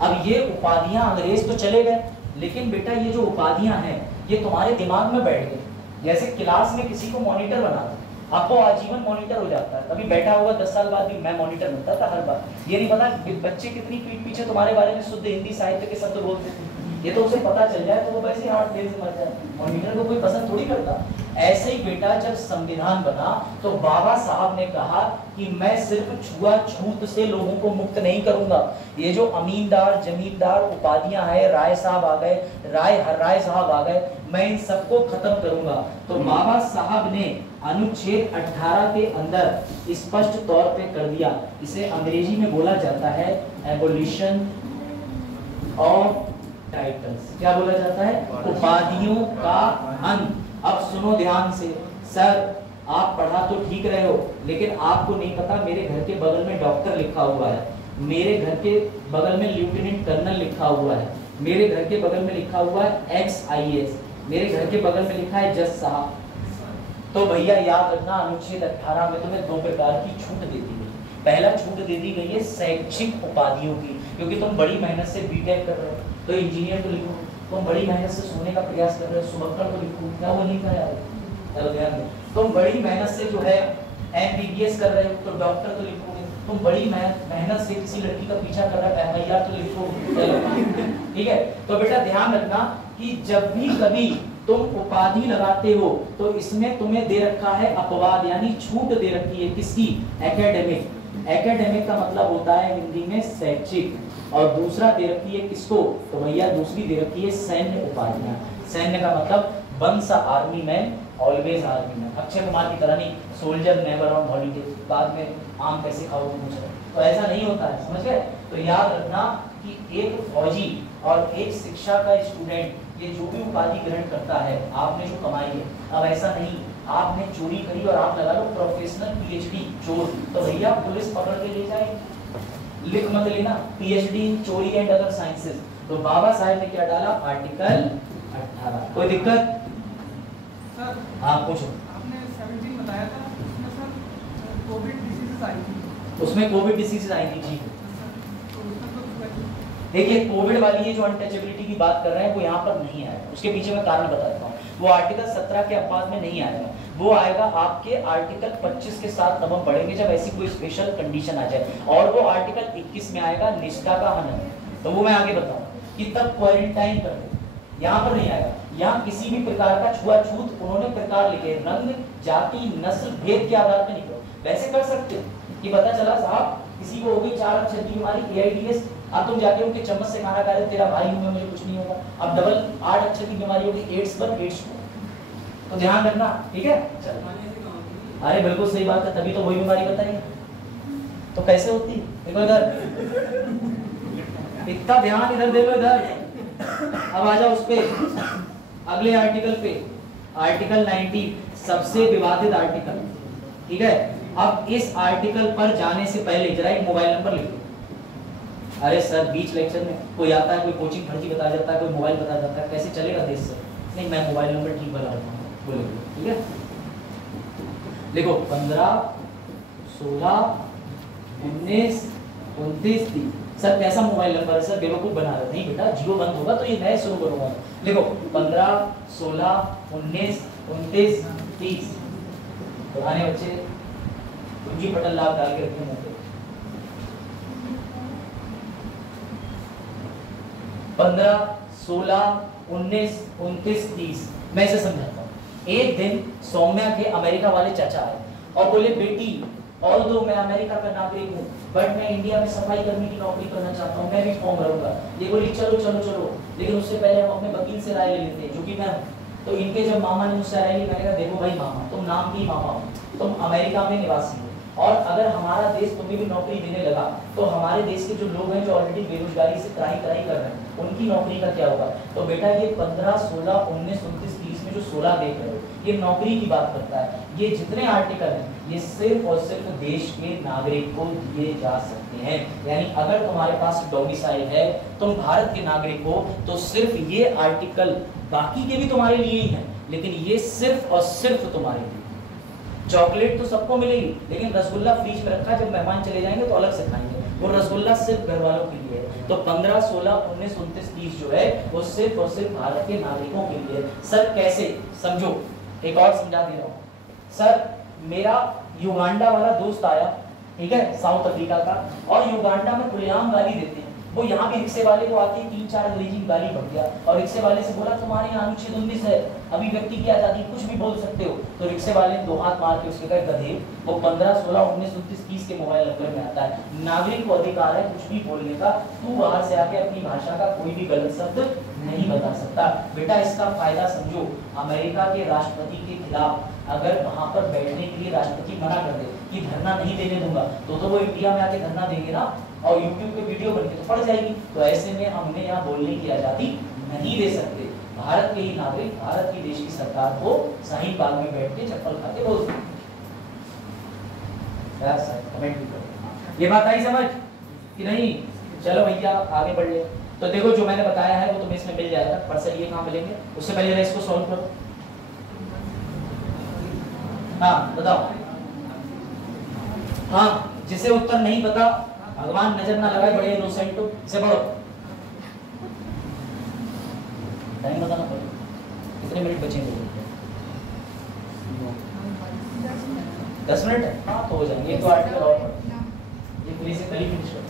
अब ये उपाधियां, अंग्रेज तो चले गए, लेकिन बेटा ये जो उपाधियां हैं ये तुम्हारे दिमाग में बैठ गई। जैसे क्लास में किसी को मॉनिटर बना दो, आपको आजीवन मॉनिटर हो जाता है, कभी बैठा होगा 10 साल बाद भी मैं मॉनिटर बनता था हर बार। ये नहीं पता बच्चे कितनी पीठ पीछे तुम्हारे बारे में शुद्ध हिंदी साहित्य के शब्द बोलते थे, ये तो उसे पता चल जाए तो वो वैसे हार्ट फेल से मर जाए। मॉनिटर को कोई पसंद थोड़ी करता। ऐसे ही बेटा जब संविधान बना तो बाबा साहब ने कहा कि मैं सिर्फ छुआछूत से लोगों को मुक्त नहीं करूंगा, ये जो अमीनदार जमींदार उपाधियां हैं, राय साहब आ गए, राय साहब आ गए, मैं इन सबको खत्म करूंगा। तो बाबा साहब ने अनुच्छेद 18 के अंदर स्पष्ट तौर पे कर दिया, इसे अंग्रेजी में बोला जाता है एबोलिशन ऑफ टाइटल्स। क्या बोला जाता है? उपाधियों का अंत। अब सुनो ध्यान से, सर आप पढ़ा तो ठीक रहे हो, लेकिन आपको नहीं पता मेरे घर के बगल में डॉक्टर लिखा हुआ है, मेरे घर के बगल में लेफ्टिनेंट कर्नल लिखा हुआ है, मेरे घर के बगल में लिखा हुआ है XIS, मेरे घर के बगल में लिखा है जज साहब। तो भैया याद रखना, अनुच्छेद 18 में तुम्हें 2 प्रकार की छूट दे दी गई। पहला छूट दे दी गई है शैक्षिक उपाधियों की, क्योंकि तुम बड़ी मेहनत से BTech कर रहे हो तो इंजीनियर तो लिखो, तुम बड़ी मेहनत से सोने का प्रयास कर रहे हो सुबक्कर तो लिखो, क्या वो नहीं कहा? चलो ध्यान दो, तुम बड़ी मेहनत से जो है MBBS कर रहे हो तो डॉक्टर तो लिखोगे, तुम बड़ी मेहनत से किसी लड़की का पीछा कर रहा है MIR तो लिखोगे। ठीक है, तो बेटा ध्यान रखना कि जब भी कभी तुम उपाधि लगाते हो तो इसमें तुम्हें दे रखा है अपवाद, यानी छूट दे रखी है। किसकी? एकेडमिक। एकेडमिक का मतलब होता है हिंदी में शैक्षिक, और दूसरा दे रखी है किसको? तो भैया दूसरी दे रखी है सैन्य उपाधियां। सैन्य का मतलब once army man always army man, Akshay Kumar की तरह नहीं, सोल्जर नेवर ऑन हॉलीडे, बाद में आम कैसे खाओगे पूछ रहे, तो ऐसा नहीं होता है, समझ गए? तो याद रखना कि एक फौजी और एक शिक्षा का स्टूडेंट, ये जो भी उपाधि ग्रहण करता है, आपने जो कमाई है, अब ऐसा नहीं आपने चोरी करी और आप लगा लो प्रोफेशनल PhD चोर, तो भैया पुलिस पकड़ के ले जाए, लिख मत लेना PhD चोरी एंड अदर साइंसेस। तो बाबा साहब ने क्या डाला? आर्टिकल 18। कोई दिक्कत? सर हाँ पूछो। आपने 17 बताया था, उसमें सर कोविड डिसीजेस आई थी, उसमें कोविड डिसीज आई थी जी। तो उसमें तो देखिए कोविड वाली ये जो अनटचेबिलिटी की बात कर रहे हैं वो यहाँ पर नहीं आया, उसके पीछे मैं कारण बताता हूँ। वो आर्टिकल 17 के अपवाद में नहीं आएगा, वो आएगा आपके आर्टिकल 25 के साथ तब हम पढ़ेंगे जब ऐसी कोई स्पेशल कंडीशन आ जाए, और वो आर्टिकल 21 में आएगा निष्ठा का हनन, तो वो मैं आगे बताऊँ कि तब क्वारंटाइन कर दो, यहाँ पर नहीं आएगा। यहाँ किसी भी प्रकार का छुआछूत उन्होंने प्रकार लिखे, रंग जाति नस्ल भेद के आधार पर नहीं करो। वैसे कर सकते हो कि पता चला साहब किसी को हो गई 4 अक्षर की बीमारी AIDS, अब तुम जाके उनके चम्मच से खाना खा रहे, तेरा भाई हूं मैं, मुझे कुछ नहीं होगा। अब डबल 8 अक्षर की बीमारी होगी एड्स पर, एड्स को तो ध्यान रखना, ठीक है? चलो, अरे बिल्कुल सही बात है, तभी तो वही बीमारी बताई। तो कैसे होती? देखो इधर, इतना ध्यान इधर देखो इधर। अब आ जाओ उस पे, अगले आर्टिकल पे, आर्टिकल 90, सबसे विवादित आर्टिकल, ठीक है? अब इस आर्टिकल पर जाने से पहले जरा एक मोबाइल नंबर लिखो। अरे सर बीच लेक्चर में कोई आता है, कोई कोचिंग फर्जी बता जाता है, कोई मोबाइल बता जाता है, कैसे चलेगा देश से? नहीं, मैं मोबाइल नंबर ठीक बता रहा हूँ, बोले ठीक है? देखो 15 16 19 29 30। सर कैसा मोबाइल नंबर है सर? बेवकूफ बना रहे? नहीं बेटा, जियो बंद होगा तो ये नए शुरू करूंगा। देखो 15 16 19 29 30। तो आने बच्चे कुंजी पटल लाभ डाल के रखे मुंह पे। 15 16 19 29 30। मैं इसे समझाता हूँ। एक दिन सौम्या के अमेरिका वाले चाचा आए और बोले बेटी, ऑल्दो मैं अमेरिका का नागरिक हूँ बट मैं इंडिया में सफाई कर्मी की नौकरी करना चाहता हूँ, मैं भी फॉर्म भरूंगा। ये बोली चलो चलो चलो, लेकिन उससे पहले हम अपने वकील से राय ले लेते हैं जो कि मैं हूँ। तो इनके जब मामा ने मुझसे राय ली, मैंने कहा देखो भाई मामा, तुम नाम की मामा हो, तुम अमेरिका में निवासी हो और अगर हमारा देश तुम्हें भी नौकरी देने लगा तो हमारे देश के जो लोग हैं जो ऑलरेडी बेरोजगारी से त्राही त्राही कर रहे हैं उनकी नौकरी का क्या होगा। तो बेटा ये 15, 16, 19, 29, 30 में जो 16 देख रहे हो ये नौकरी की बात करता है। ये जितने आर्टिकल हैं ये सिर्फ और सिर्फ देश के नागरिक को दिए जा सकते हैं। यानी अगर तुम्हारे पास डोमिसाइल है, तुम भारत के नागरिक हो, तो सिर्फ ये आर्टिकल बाकी के भी तुम्हारे लिए ही है, लेकिन ये सिर्फ और सिर्फ तुम्हारे लिए। चॉकलेट तो सबको मिलेगी, लेकिन रसगुल्ला फ्रीज में रखा है, जब मेहमान चले जाएंगे तो अलग से खाएंगे। वो रसगुल्ला सिर्फ घर वालों के लिए है। तो 15, 16, 19, 29, 30 जो है वो सिर्फ और सिर्फ भारत के नागरिकों के लिए। सर कैसे, समझो, एक और समझा दे रहा हूँ। सर मेरा युगांडा वाला दोस्त आया, ठीक है, साउथ अफ्रीका का, और युगांडा में खुलेआम गाली देते हैं। वो यहाँ भी रिक्शे वाले को आके 3-4 अंग्रेजी गाली बढ़ गया और रिक्शे वाले से बोला तुम्हारे यहाँ अनुच्छेद 19 है, अभिव्यक्ति की आजादी, कुछ भी बोल सकते हो। तो रिक्शे वाले ने 2 हाथ मार के उसके कहे गधे। वो 15, 16, 19, 29, 30 के मोबाइल नंबर में आता है। नागरिक को अधिकार है कुछ भी बोलने का, तू बाहर से आके अपनी भाषा का कोई भी गलत शब्द नहीं बता सकता। बेटा इसका फायदा समझो, अमेरिका के राष्ट्रपति के खिलाफ अगर वहां पर बैठने के लिए राष्ट्रपति मना कर दे कि धरना नहीं देने दूंगा, तो वो इंडिया में आके धरना देंगे ना, और यूट्यूब पे वीडियो बनके तो पड़ जाएगी। तो ऐसे में हमने यहाँ बोलने की आजादी नहीं दे सकते। भारत के ही नागरिक भारत की देश की सरकार को शाहीन बाग में बैठ के चप्पल खाते बोल सकते। कमेंट भी करो, ये बात आई समझ कि नहीं? चलो भैया आगे बढ़ ले। तो देखो जो मैंने बताया है वो तुम्हें इसमें मिल जाएगा। पर्सन ये कहाँ मिलेंगे, उससे पहले इसको सॉल्व करो। हाँ बताओ। हाँ जिसे उत्तर नहीं पता, भगवान नजर ना लगाए, बड़े इनोसेंट हो, इसे पढ़ो। टाइम बताना पड़ेगा, कितने मिनट बचेंगे? 10 मिनट है, हाँ तो हो जाएंगे। एक तो आर्टिकल और ये पूरी से कल ही फिनिश कर।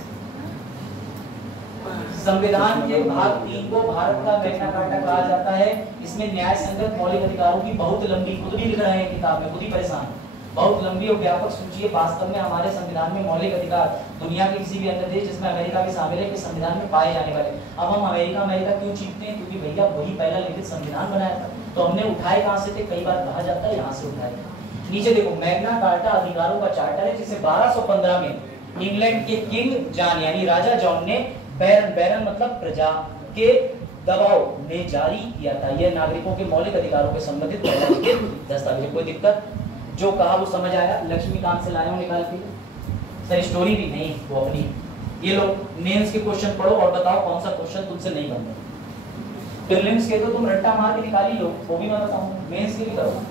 संविधान के भाग 3 को भारत का मैग्ना कार्टा कहा जाता है। इसमें न्याय संगत मौलिक अधिकारों की बहुत लंबी, खुद भी लिख रहे हैं किताब में, खुद ही परेशान, बहुत लंबी और व्यापक सूची है। वास्तव में हमारे संविधान में मौलिक अधिकार दुनिया के किसी भी अन्य देश जिसमें अमेरिका भी शामिल है के संविधान में पाए जाने वाले। अब हम अमेरिका क्यों चीखते हैं? क्योंकि भैया वही पहला लिखित संविधान बनाया था। तो हमने उठाए कहां से थे? कई बार कहा जाता है यहाँ से उठाए। नीचे देखो, मैग्ना कार्टा अधिकारों का चार्टर है जिसे 1215 में इंग्लैंड के किंग जॉन यानी राजा जॉन ने बैरन मतलब प्रजा के दबाव में जारी किया था। यह नागरिकों के मौलिक अधिकारों के संबंधित दस्तावेज। कोई दिक्कत? जो कहा वो समझ आया? लक्ष्मीकांत से लाया हूं निकाल के। सर स्टोरी भी नहीं, वो अपनी। ये लोग मेंस के क्वेश्चन पढ़ो और बताओ कौन सा क्वेश्चन तुमसे नहीं बनता। प्रीलिम्स के तो तुम रट्टा मार के निकाल ही लो, वो भी मैं बताऊंगा। मेंस के भी करो।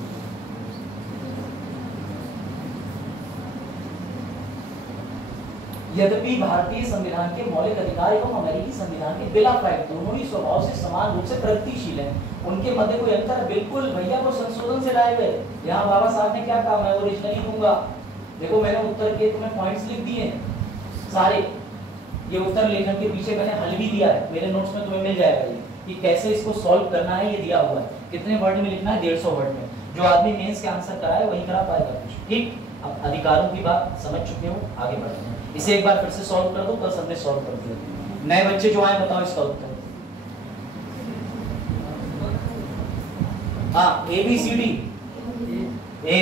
यद्यपि भारतीय संविधान के मौलिक अधिकार एवं अमेरिकी संविधान के बिल ऑफ राइट दोनों ही स्वभाव से समान रूप से प्रगतिशील हैं, उनके मध्य कोई अंतर बिल्कुल भैया वो संशोधन से लाए गए। यहाँ बाबा साहब ने क्या कहा, मैं ओरिजिनली दूंगा। देखो मैंने उत्तर के तुम्हें पॉइंट्स लिख दिए हैं सारे। ये उत्तर लेखन के पीछे मैंने हल भी दिया है, मेरे नोट्स में तुम्हें मिल जाएगा ये कि कैसे इसको सॉल्व करना है। ये दिया हुआ है कितने वर्ड में लिखना है, 150 वर्ड में। जो आदमी मेंस के आंसर कराए वही करा पाएगा कुछ। ठीक, अब अधिकारों की बात समझ चुके हो, आगे बढ़ते हैं। इसे एक बार फिर से सॉल्व कर दो, कल सबने सॉल्व कर दिया। नए बच्चे जो आए बताओ इसका उत्तर। हाँ ABCD, ए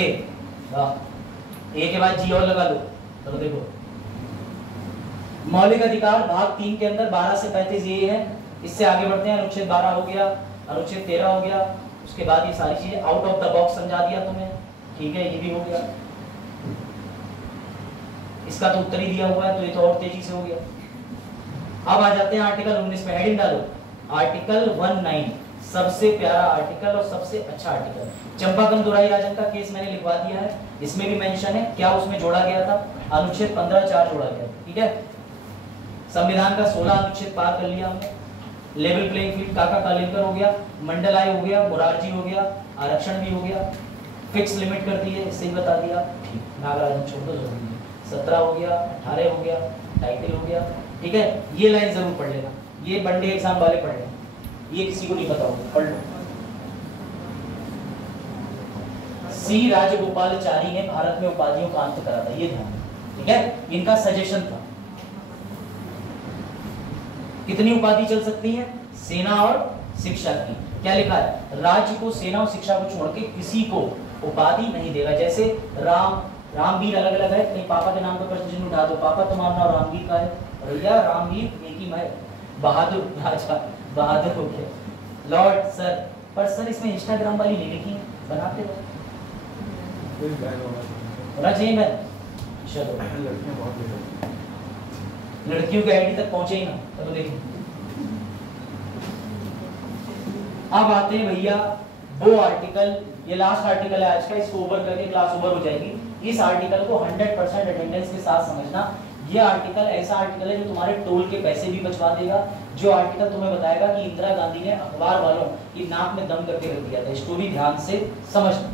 के बाद जी और लगा लो। चलो देखो, मौलिक अधिकार भाग 3 के अंदर 12 से 35 ये है। इससे आगे बढ़ते हैं। अनुच्छेद 12 हो गया, अनुच्छेद 13 हो गया, उसके बाद ये सारी चीजें आउट ऑफ द बॉक्स समझा दिया तुम्हें। ठीक है, ये भी हो गया। इसका तो उत्तर ही दिया हुआ है, तो ये तो और तेजी से हो गया। अब आ जाते हैं आर्टिकल 19 में। हेडिंग डालो, आर्टिकल 19 सबसे प्यारा आर्टिकल और सबसे अच्छा आर्टिकल। चंपाकंद दुराई राजन का केस मैंने लिखवा दिया है, इसमें भी मेंशन है क्या उसमें जोड़ा गया था। अनुच्छेद 15(4) जोड़ा गया। ठीक है, संविधान का 16 अनुच्छेद पार कर लिया हमने। लेवल प्लेइंग फील्ड काका कालेलकर हो गया, मंडल आय हो गया, मोरारजी हो गया, आरक्षण भी हो गया, फिक्स लिमिट कर दी है, इससे ही बता दिया। नागराजन छोड़ दो, जरूरी है। 17 हो गया, 18 हो गया, टाइटल हो गया। ठीक है, ये लाइन जरूर पढ़ लेना, ये वनडे एग्जाम वाले पढ़ लेना, ये किसी को नहीं पता होगा, पढ़ लो। सी राजगोपालाचारी ने भारत में उपाधियों का अंत करा था, ये ध्यान। ठीक है, इनका सजेशन था कितनी उपाधि चल सकती है, सेना और शिक्षा की। क्या लिखा है, राज्य को सेना और शिक्षा को छोड़ के किसी को उपाधि नहीं देगा। जैसे राम रामवीर अलग अलग है, कहीं पापा के नाम पर प्रश्न चिन्ह उठा दो, पापा तुम्हारा नाम रामवीर का है, भैया रामवीर एक ही मैं, बहादुर राजा बहादुर हो गया, लॉर्ड सर, पर सर इसमें इंस्टाग्राम वाली नहीं लिखी है, बनाते हो होना चाहिए मैं। चलो लड़कियों के आईडी तक पहुंचे ही ना, चलो देखिए। अब आते हैं भैया वो आर्टिकल, ये लास्ट आर्टिकल है आज का, इसको ओवर करके क्लास ओवर हो जाएगी। इस आर्टिकल को 100% अटेंडेंस के साथ समझना। ये आर्टिकल ऐसा आर्टिकल है जो तुम्हारे टोल के पैसे भी बचवा देगा। जो आर्टिकल तुम्हें बताएगा कि इंदिरा गांधी ने अखबार वालों की नाक में दम करके रख दिया था, इसको भी ध्यान से समझना।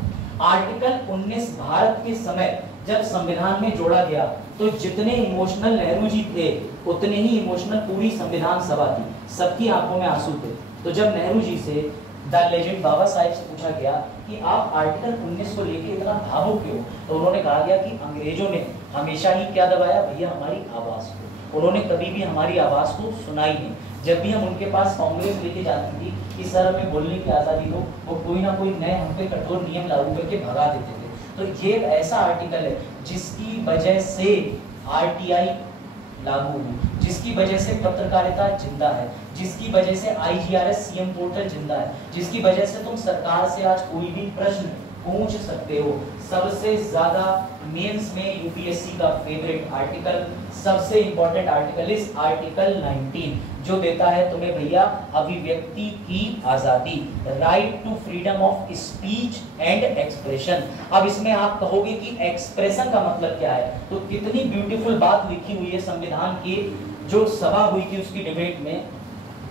आर्टिकल 19 भारत के समय जब संविधान में जोड़ा गया तो जितने इमोशनल नेहरू जी थे उतने ही इमोशनल पूरी संविधान सभा थी, सबकी आंखों में आंसू थे। तो जब नेहरू जी से द लेजेंड बाबा साहेब से पूछा गया कि आप आर्टिकल 19 को लेकर इतना भावुक क्यों, तो उन्होंने कहा गया कि अंग्रेजों ने हमेशा ही क्या दबाया भैया, हमारी आवाज को। उन्होंने कभी भी हमारी आवाज को सुनाई नहीं। जब भी हम उनके पास कांग्रेस लेके जाती थी कि सर हमें बोलने की आजादी दो, वो कोई ना कोई नए हम पे कठोर नियम लागू करके भगा देते थे। तो ये एक ऐसा आर्टिकल है जिसकी वजह से आरटीआई लागू हुई, जिसकी वजह से पत्रकारिता जिंदा है, जिसकी वजह से आईजीआरएस सीएम पोर्टल जिंदा है, जिसकी वजह से तुम सरकार से आज कोई भी प्रश्न पूछ सकते हो। सबसे ज्यादा मेंस में यूपीएससी का फेवरेट आर्टिकल, सबसे इंपॉर्टेंट आर्टिकल इस आर्टिकल 19 जो देता है तुम्हें भैया अभिव्यक्ति की आजादी, right to freedom of speech and expression. अब इसमें आप कहोगे कि एक्सप्रेशन का मतलब क्या है, तो कितनी ब्यूटीफुल बात लिखी हुई है संविधान की। जो सभा हुई थी उसकी डिबेट में,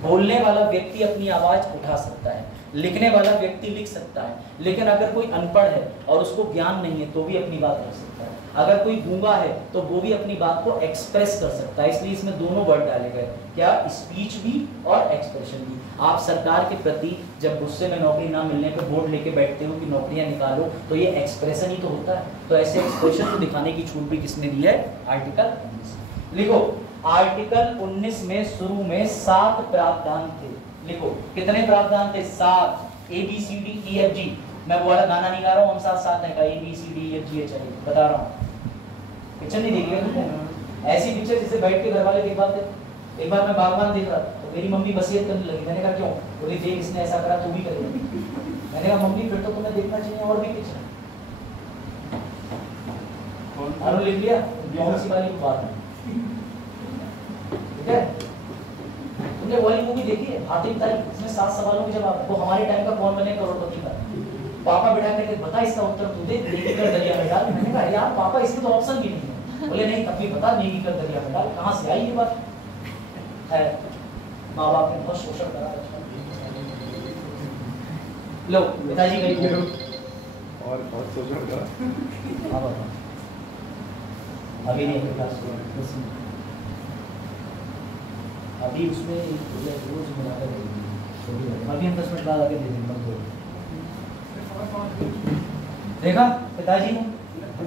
बोलने वाला व्यक्ति अपनी आवाज उठा सकता है, लिखने वाला व्यक्ति लिख सकता है, लेकिन अगर कोई अनपढ़ है और उसको ज्ञान नहीं है तो भी अपनी बात रख सकता है। अगर कोई गूंगा है तो वो भी अपनी बात को एक्सप्रेस कर सकता है। इसलिए इसमें दोनों वर्ड डाले गए, क्या, स्पीच भी और एक्सप्रेशन भी। आप सरकार के प्रति जब गुस्से में नौकरी ना मिलने पे बोर्ड लेके बैठते हो कि नौकरियां निकालो, तो ये एक्सप्रेशन ही तो होता है। तो ऐसे एक्सप्रेशन को दिखाने की छूट भी किसने दी है, आर्टिकल 19। लिखो आर्टिकल 19 में शुरू में 7 प्रावधान थे। लिखो कितने प्रावधान थे, 7, ABCDEFG। मैं वो वाला गाना नहीं गा रहा हूँ, हम साथ साथ हैं का ABCDEFG बता रहा हूँ। पिक्चर नहीं देखी तुमने? ऐसी पिक्चर जिसे बैठ के घर वाले देख पाते। एक बार मैं बागबान देख रहा तो मेरी मम्मी वसीयत करने लगी। मैंने कहा क्यों? बोली देख इसने ऐसा करा तू भी करेगा। मैंने कहा मम्मी फिर तो तुम्हें देखना चाहिए और भी पिक्चर। और लिख लिया कौन सी वाली बात है, ठीक है? तुमने वाली मूवी देखी है हातिम ताई, इसमें 7 सवालों के जवाब। वो हमारे टाइम का कौन बने करोड़पति का, पापा बिठा करके बता इसका उत्तर तू दे, नेकी कर दरिया में डाल। मैंने कहा यार पापा इसमें तो ऑप्शन भी नहीं है। बोले नहीं तब भी बता, नेकी कर दरिया में डाल। कहाँ से आई ये बात है? माँ बाप ने बहुत शोषण करा। लो पिताजी गई और बहुत शोषण करा। हाँ बताओ, अभी नहीं अभी उसमें रोज मिलाकर अभी हम 10 मिनट बाद आके दे देंगे। देखा पिताजी ने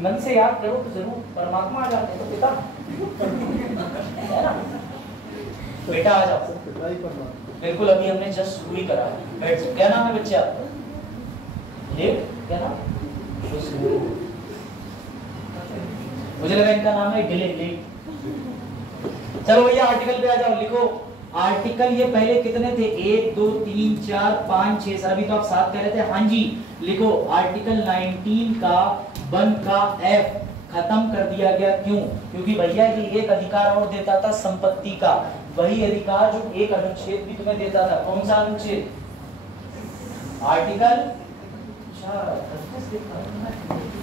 मन से याद करो तो जरूर परमात्मा आ जाते हैं। तो पिता है ना, बेटा आ जाओ। बिल्कुल अभी हमने जस्ट शुरू ही करा है। बैठ, क्या नाम है बच्चे आपका? लेट, क्या नाम? मुझे लगा इनका नाम है डिले, लेट। चलो भैया आर्टिकल पे आ जाओ। लिखो आर्टिकल ये पहले कितने थे, 1 2 3 4 5 6 सर, अभी तो आप 7 कह रहे थे। हाँ जी, लिखो आर्टिकल 19 का 1 का F खत्म कर दिया गया। क्यों? क्योंकि भैया ये एक अधिकार और देता था संपत्ति का, वही अधिकार जो एक अनुच्छेद भी तुम्हें देता था। कौन सा अनुच्छेद? आर्टिकल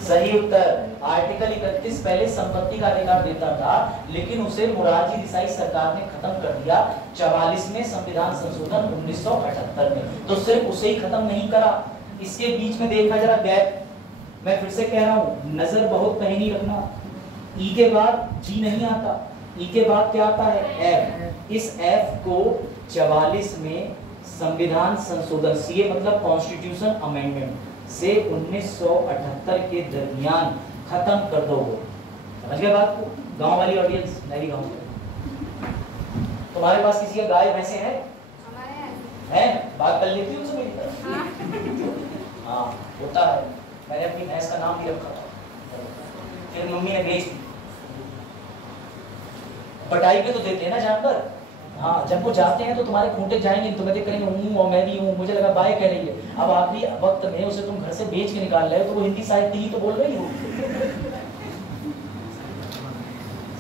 सही उत्तर, आर्टिकल 31 पहले संपत्ति का अधिकार देता था, लेकिन उसे मोरारजी देसाई सरकार ने खत्म कर दिया 44 में संविधान संशोधन 1978 में। तो सिर्फ उसे ही खत्म नहीं करा, इसके बीच में देखा जरा गैप। मैं फिर से कह रहा हूं, नजर बहुत पैनी रखना। ई के बाद जी नहीं आता, ई के बाद क्या आता है? एफ। इस एफ को 44 में संविधान संशोधन, सीए मतलब कॉन्स्टिट्यूशन अमेंडमेंट से 1978 के दरमियान खत्म कर दो। समझ गए बात को? गांव वाली ऑडियंस, मैं भी गांव से। तुम्हारे पास किसी का गाय भैंसे है? है? बात कर लेती हूँ मेरी तरफ। हाँ होता है, मैंने अपनी भैंस का नाम भी रखा था। फिर मम्मी ने बेच दी। बटाई पे तो देते हैं ना जानवर, हाँ जब वो जाते हैं तो तुम्हारे खूंटे जाएंगे, तुम्हें देख करेंगे हूँ और मैं भी हूँ, मुझे लगा बाय कह रही है। अब आखिरी वक्त में उसे तुम घर से बेच के निकाल रहे हो तो वो हिंदी साहित्य ही तो बोल रही हो।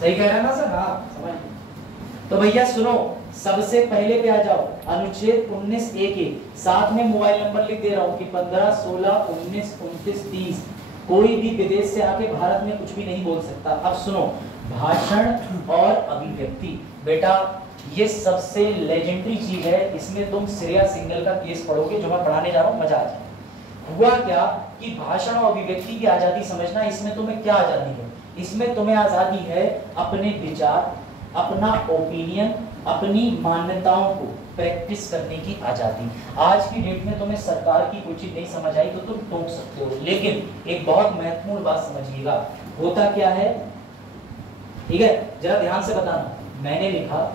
सही कह रहा है ना सर? हाँ समझ। तो भैया सुनो, सबसे पहले पे आ जाओ, अनुच्छेद 19A के साथ में मोबाइल नंबर लिख दे रहा हूँ कि 15, 16, 19, 29, 30 कोई भी विदेश से आके भारत में कुछ भी नहीं बोल सकता। अब सुनो, भाषण और अभिव्यक्ति, बेटा ये सबसे लेजेंडरी चीज है। इसमें तुम श्रेया सिंगल का केस पढ़ोगे जो मैं पढ़ाने जा रहा हूँ, मजा आ जाए। हुआ क्या कि भाषण और अभिव्यक्ति की आजादी समझना, इसमें तुम्हें क्या आजादी है? इसमें तुम्हें आजादी है अपने विचार, अपना ओपिनियन, अपनी मान्यताओं को प्रैक्टिस करने की आजादी। आज की डेट में तुम्हें सरकार की कोई चीज नहीं समझ आई तो तुम टोक सकते हो, लेकिन एक बहुत महत्वपूर्ण बात समझिएगा, होता क्या है, ठीक है, जरा ध्यान से बताना। मैंने लिखा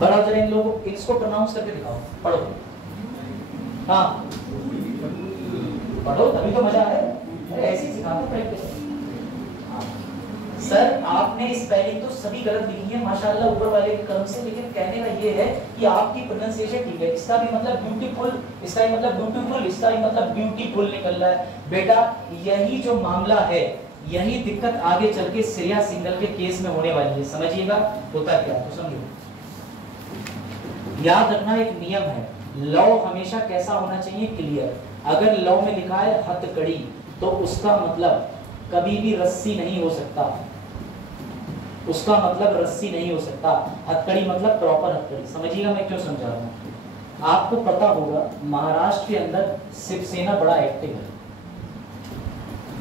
बड़ा जरा इन लोगों को इसको प्रोनाउंस करके दिखाओ, पढ़ो। हाँ पढ़ो तभी तो मजा है, ऐसे ही सिखाते प्रैक्टिस। सर आपने स्पेलिंग तो सभी गलत लिखी है माशाल्लाह ऊपर वाले के क्रम से, लेकिन कहने का ये है कि आपकी प्रोनाउंसिएशन ठीक है। इसका भी मतलब ब्यूटीफुल, इसका भी मतलब ब्यूटीफुल, इसका भी मतलब ब्यूटीफुल निकल रहा है। बेटा यही जो मामला है, यही दिक्कत आगे चल के श्रेया सिंगल के केस में होने वाली है। समझिएगा होता क्या तो समझो। याद रखना एक नियम है, लॉ हमेशा कैसा होना चाहिए? क्लियर। अगर लॉ में लिखा है हथकड़ी तो उसका मतलब कभी भी रस्सी नहीं हो सकता, उसका मतलब रस्सी नहीं हो सकता। हथकड़ी मतलब प्रॉपर हथकड़ी। समझिएगा मैं क्यों समझा रहा हूं। आपको पता होगा महाराष्ट्र के अंदर शिवसेना बड़ा एक्टिव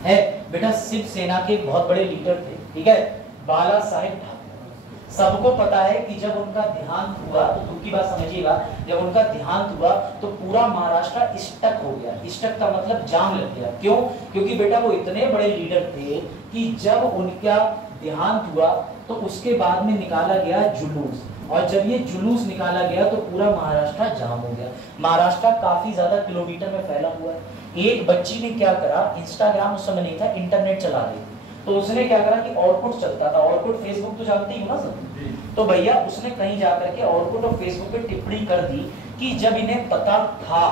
है बेटा। शिवसेना के बहुत बड़े लीडर थे, ठीक है, बाला साहेब ठाकरे। सबको पता है कि जब उनका देहांत हुआ तो दुख की बात समझिएगा, जब उनका देहांत हुआ तो पूरा महाराष्ट्र स्टक हो गया। स्टक का मतलब जाम लग गया। क्यों? क्योंकि बेटा वो इतने बड़े लीडर थे कि जब उनका देहांत हुआ तो उसके बाद में निकाला गया जुलूस, और जब ये जुलूस निकाला गया तो पूरा महाराष्ट्र जाम हो गया। महाराष्ट्र काफी ज्यादा किलोमीटर में फैला हुआ है। एक बच्ची ने क्या करा, इंस्टाग्राम उस समय नहीं था, इंटरनेट चला रही थी, तो उसने क्या करा कि ऑरकुट चलता था, ऑरकुट फेसबुक तो जानते ही हो ना सब, तो भैया उसने कहीं जाकर के ऑरकुट और फेसबुक पे टिप्पणी कर दी कि जब इन्हें पता था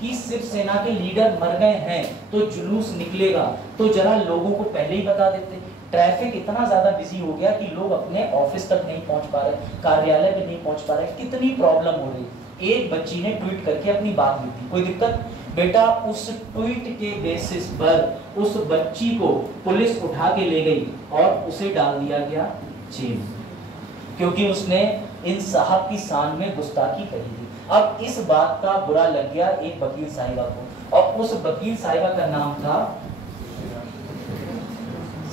कि शिवसेना के लीडर मर गए हैं तो जुलूस निकलेगा तो जरा लोगों को पहले ही बता देते। ट्रैफिक इतना ज्यादा बिजी हो गया कि लोग अपने ऑफिस तक नहीं पहुंच पा रहे, कार्यालय पे नहीं पहुंच पा रहे, कितनी प्रॉब्लम हो रही। एक बच्ची ने ट्वीट करके अपनी बात ली थी, कोई दिक्कत? बेटा उस ट्वीट के बेसिस पर उस बच्ची को पुलिस उठा के ले गई और उसे डाल दिया गया जेल, क्योंकि उसने इन साहब की शान में गुस्ताखी करी थी। अब इस बात का बुरा लग गया एक वकील साहिबा को, और उस वकील साहिबा का नाम था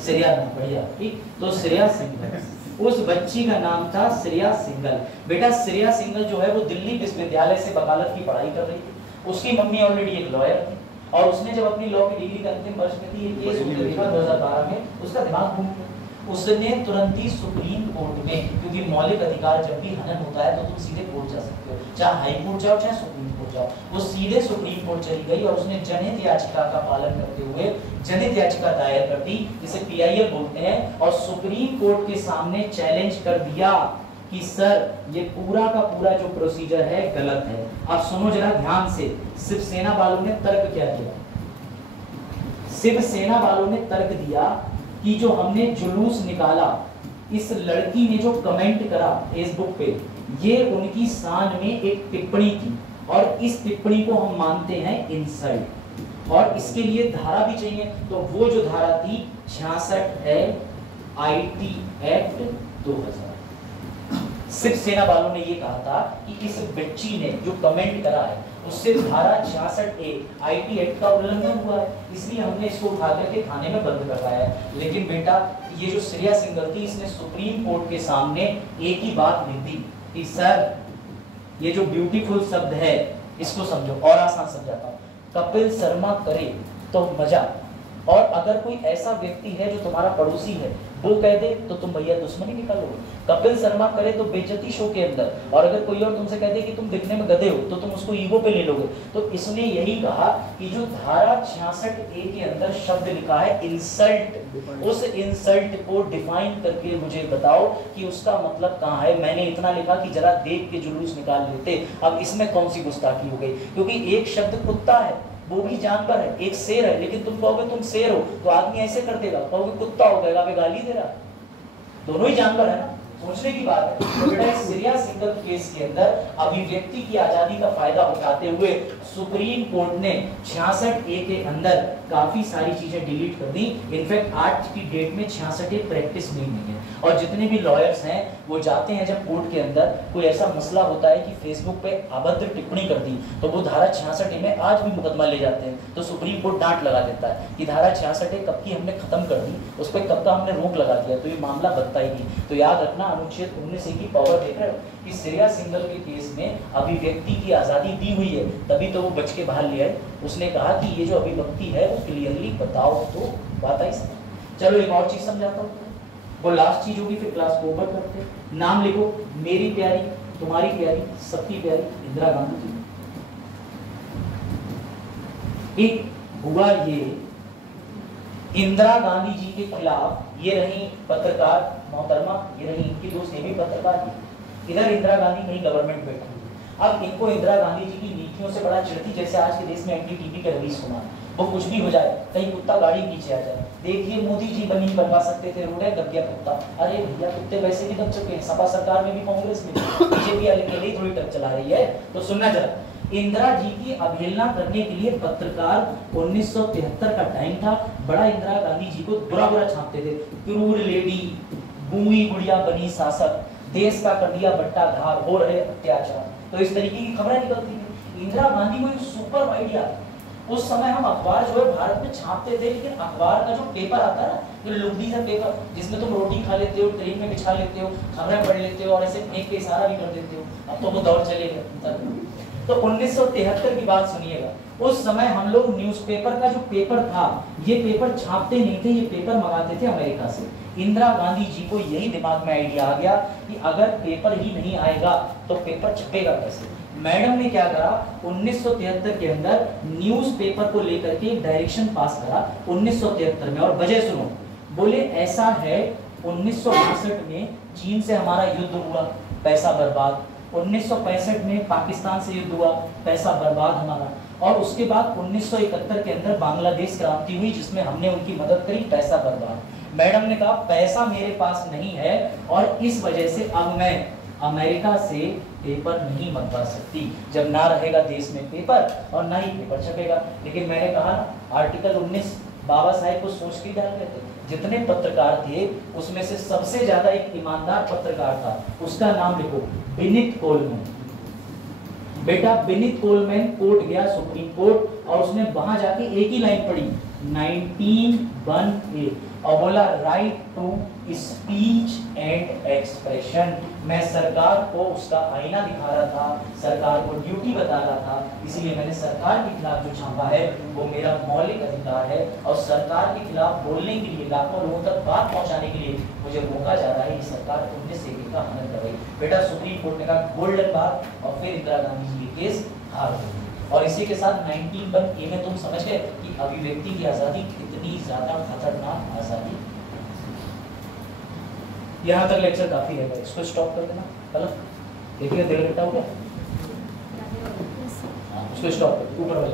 श्रेया, बढ़िया ठीक, तो श्रेया सिंगल। उस बच्ची का नाम था श्रेया सिंगल। बेटा श्रेया सिंगल जो है वो दिल्ली विश्वविद्यालय से वकालत की पढ़ाई कर रही थी। उसकी मम्मी ऑलरेडी एक लॉयर थी, और उसने जब अपनी लॉ की डिग्री का अंतिम वर्ष में थी, ये केस उसने देखा 2012 में, उसका दिमाग घूम गया। उसने तुरंत ही सुप्रीम कोर्ट में, क्योंकि मौलिक अधिकार जब भी हनन होता है तो तुम सीधे कोर्ट जा सकते हो, चाहे हाई कोर्ट जाओ चाहे सुप्रीम कोर्ट जाओ। वो सीधे सुप्रीम कोर्ट चली गई और उसने जनहित याचिका का पालन करते हुए जनहित याचिका दायर कर दी, जिसे PIL बोलते हैं, और सुप्रीम कोर्ट के सामने चैलेंज कर दिया कि सर ये पूरा का पूरा जो प्रोसीजर है गलत है। अब सुनो जरा ध्यान से, शिवसेना वालों ने तर्क क्या किया? शिवसेना वालों ने तर्क दिया कि जो हमने जुलूस निकाला, इस लड़की ने जो कमेंट करा फेसबुक पे, ये उनकी शान में एक टिप्पणी थी, और इस टिप्पणी को हम मानते हैं इंसल्ट, और इसके लिए धारा भी चाहिए। तो वो जो धारा थी 66 है IT एक्ट 2000। शिवसेना वालों ने ये कहा था कि इस बच्ची ने जो कमेंट करा है उससे धारा 66A IT एक्ट का उल्लंघन हुआ है, इसलिए हमने इसको उठा करके थाने में बंद करवाया है। लेकिन बेटा ये जो श्रेया सिंगल थी, इसने सुप्रीम कोर्ट के सामने एक ही बात लिख दी कि सर ये जो ब्यूटीफुल शब्द है इसको समझो, और आसान समझाता हूँ, कपिल शर्मा करे तो मजा, और अगर कोई ऐसा व्यक्ति है जो तुम्हारा पड़ोसी है वो कह दे तो तुम भैया दुश्मनी निकालोगे। कपिल शर्मा करे तो बेइज्जती शो के अंदर, और अगर कोई और तुमसे कह दे कि तुम दिखने में गधे हो तो तुम उसको ईगो पे ले लोगे। तो इसने यही कहा कि जो धारा 66A के अंदर शब्द लिखा है इंसल्ट, उस इंसल्ट को डिफाइन करके मुझे बताओ कि उसका मतलब कहाँ है। मैंने इतना लिखा कि जरा देख के जुलूस निकाल लेते। अब इसमें कौन सी गुस्ताखी हो गई, क्योंकि एक शब्द कुत्ता है वो भी जानवर है, एक शेर है, लेकिन तुम कहोगे तुम शेर हो तो आदमी ऐसे कर देगा, कहोगे कुत्ता हो गएगा, गाली दे रहा। दोनों ही जानवर है ना, सोचने की बात है। तो बेटा इस सीरिया सिंगल केस के अंदर अभिव्यक्ति की आजादी का फायदा उठाते हुए सुप्रीम कोर्ट ने 66A के अंदर काफी सारी चीजें डिलीट कर दी। इनफैक्ट आज की डेट में 66A प्रैक्टिस में नहीं है, और जितने भी लॉयर्स हैं वो जाते हैं जब कोर्ट के अंदर कोई ऐसा मसला होता है कि फेसबुक पे अभद्र टिप्पणी कर दी तो वो धारा 66A में आज भी मुकदमा ले जाते हैं। तो सुप्रीम कोर्ट डांट लगा देता है कि धारा 66A कब की हमने खत्म कर दी, उस पर कब का हमने रोक लगा दिया, तो ये मामला बनता ही नहीं। तो याद रखना अनुच्छेद 19A की पावर देख रहे हो कि सीरिया सिंगल के केस में अभिव्यक्ति की आजादी दी हुई है, तभी तो वो बच के बाहर ले आए। उसने कहा कि ये जो अभिव्यक्ति है वो क्लियरली बताओ, तो बात आई समझ। चलो एक और चीज समझाता हूँ, वो लास्ट चीज होगी, फिर क्लास को ओवर करते हैं। नाम लिखो, मेरी प्यारी, तुम्हारी प्यारी, सबकी प्यारी इंदिरा गांधी जी। एक हुआ ये, इंदिरा गांधी जी के खिलाफ ये रही पत्रकार मोहतरमा, ये रही इनकी दोस्त, ये भी पत्रकार थी। इधर इंदिरा गांधी कहीं गवर्नमेंट बैठी। अब इनको इंदिरा गांधी जी की नीतियों से बड़ा चिढ़ती, जैसे आज के देश में एनडीटीवी के रवीश कुमार, वो कुछ भी हो जाए, कहीं कुत्ता गाड़ी पीछे आ जाए, देखिए मोदी जी बनी बनवा सकते थे रोड है, दब गया कुत्ता। अरे भैया कुत्ते वैसे भी दब चुके हैं, सपा सरकार में भी, कांग्रेस में भी, बीजेपी अकेले ही थोड़ी टक चला रही है। तो सुनना जरा, इंदिरा जी की अवहेलना करने के लिए पत्रकार 1973 का टाइम था, बड़ा इंदिरा गांधी जी को बुरा बुरा छापते थे, क्रूर लेडी, गूंगी गुड़िया बनी शासक, देश का कर दिया बट्टा घाव, हो रहे अत्याचार, तो इस तरीके की खबरें निकलती थी। इंदिरा गांधी को एक सुपर आइडिया, उस समय हम अखबार जो है भारत में छापते थे, लेकिन अखबार का जो पेपर आता है ना, जो लुगदी सा पेपर जिसमें तुम रोटी खा लेते हो, ट्रेन में बिछा लेते हो, खबरें पढ़ लेते हो और ऐसे फेंक के इशारा भी कर देते हो, अब तो वो दौर चलेगा। तो 1973 की बात सुनिएगा, उस समय हम लोग न्यूज़पेपर का जो पेपर था, ये पेपर छापते नहीं थे, ये पेपर मंगाते थे अमेरिका से। इंदिरा गांधी जी को यही दिमाग में आइडिया आ गया कि अगर पेपर ही नहीं आएगा तो पेपर छपेगा कैसे। मैडम ने क्या करा, 1973 के अंदर न्यूज़पेपर को लेकर के एक डायरेक्शन पास करा 1973 में, और वजह सुनो, बोले ऐसा है 1962 में चीन से हमारा युद्ध हुआ, पैसा बर्बाद, 1965 में पाकिस्तान से युद्ध हुआ, पैसा बर्बाद हमारा, और उसके बाद 1971 के अंदर बांग्लादेश क्रांति हुई जिसमें हमने उनकी मदद करी, पैसा बर्बाद। मैडम ने कहा पैसा मेरे पास नहीं है और इस वजह से अब मैं अमेरिका से पेपर नहीं मंगवा सकती, जब ना रहेगा देश में पेपर और ना ही पेपर छपेगा। लेकिन मैंने कहा आर्टिकल 19 बाबा साहेब को सोच के डाल रहे थे, जितने पत्रकार थे उसमें से सबसे ज्यादा एक ईमानदार पत्रकार था, उसका नाम लिखो, बेनित कोलमैन। बेटा बेनित कोलमैन कोर्ट गया, सुप्रीम कोर्ट, और उसने वहां जाके एक ही लाइन पढ़ी 19(1)(a और बोला right to speech and expression. मैं सरकार को उसका आईना दिखा रहा था, सरकार को ड्यूटी बता रहा था, इसीलिए मैंने सरकार के खिलाफ जो छापा है वो मेरा मौलिक अधिकार है, और सरकार के खिलाफ बोलने के लिए, लाखों लोगों तक बात पहुंचाने के लिए मुझे रोका जा रहा है, ये सरकार 19A का हनन कर रही। बेटा सुप्रीम कोर्ट ने कहा गोल्डन बात, और फिर इंदिरा गांधी जी के केस हार गए। और इसी के साथ 19(1)(a में तुम समझ गए कि अभिव्यक्ति की आजादी कितनी ज्यादा खतरनाक आजादी। यहाँ तक लेक्चर काफी है, इसको स्टॉप कर देना, गलत देखिए 1.5 घंटा हो गया, उसको स्टॉप कर ऊपर वाले।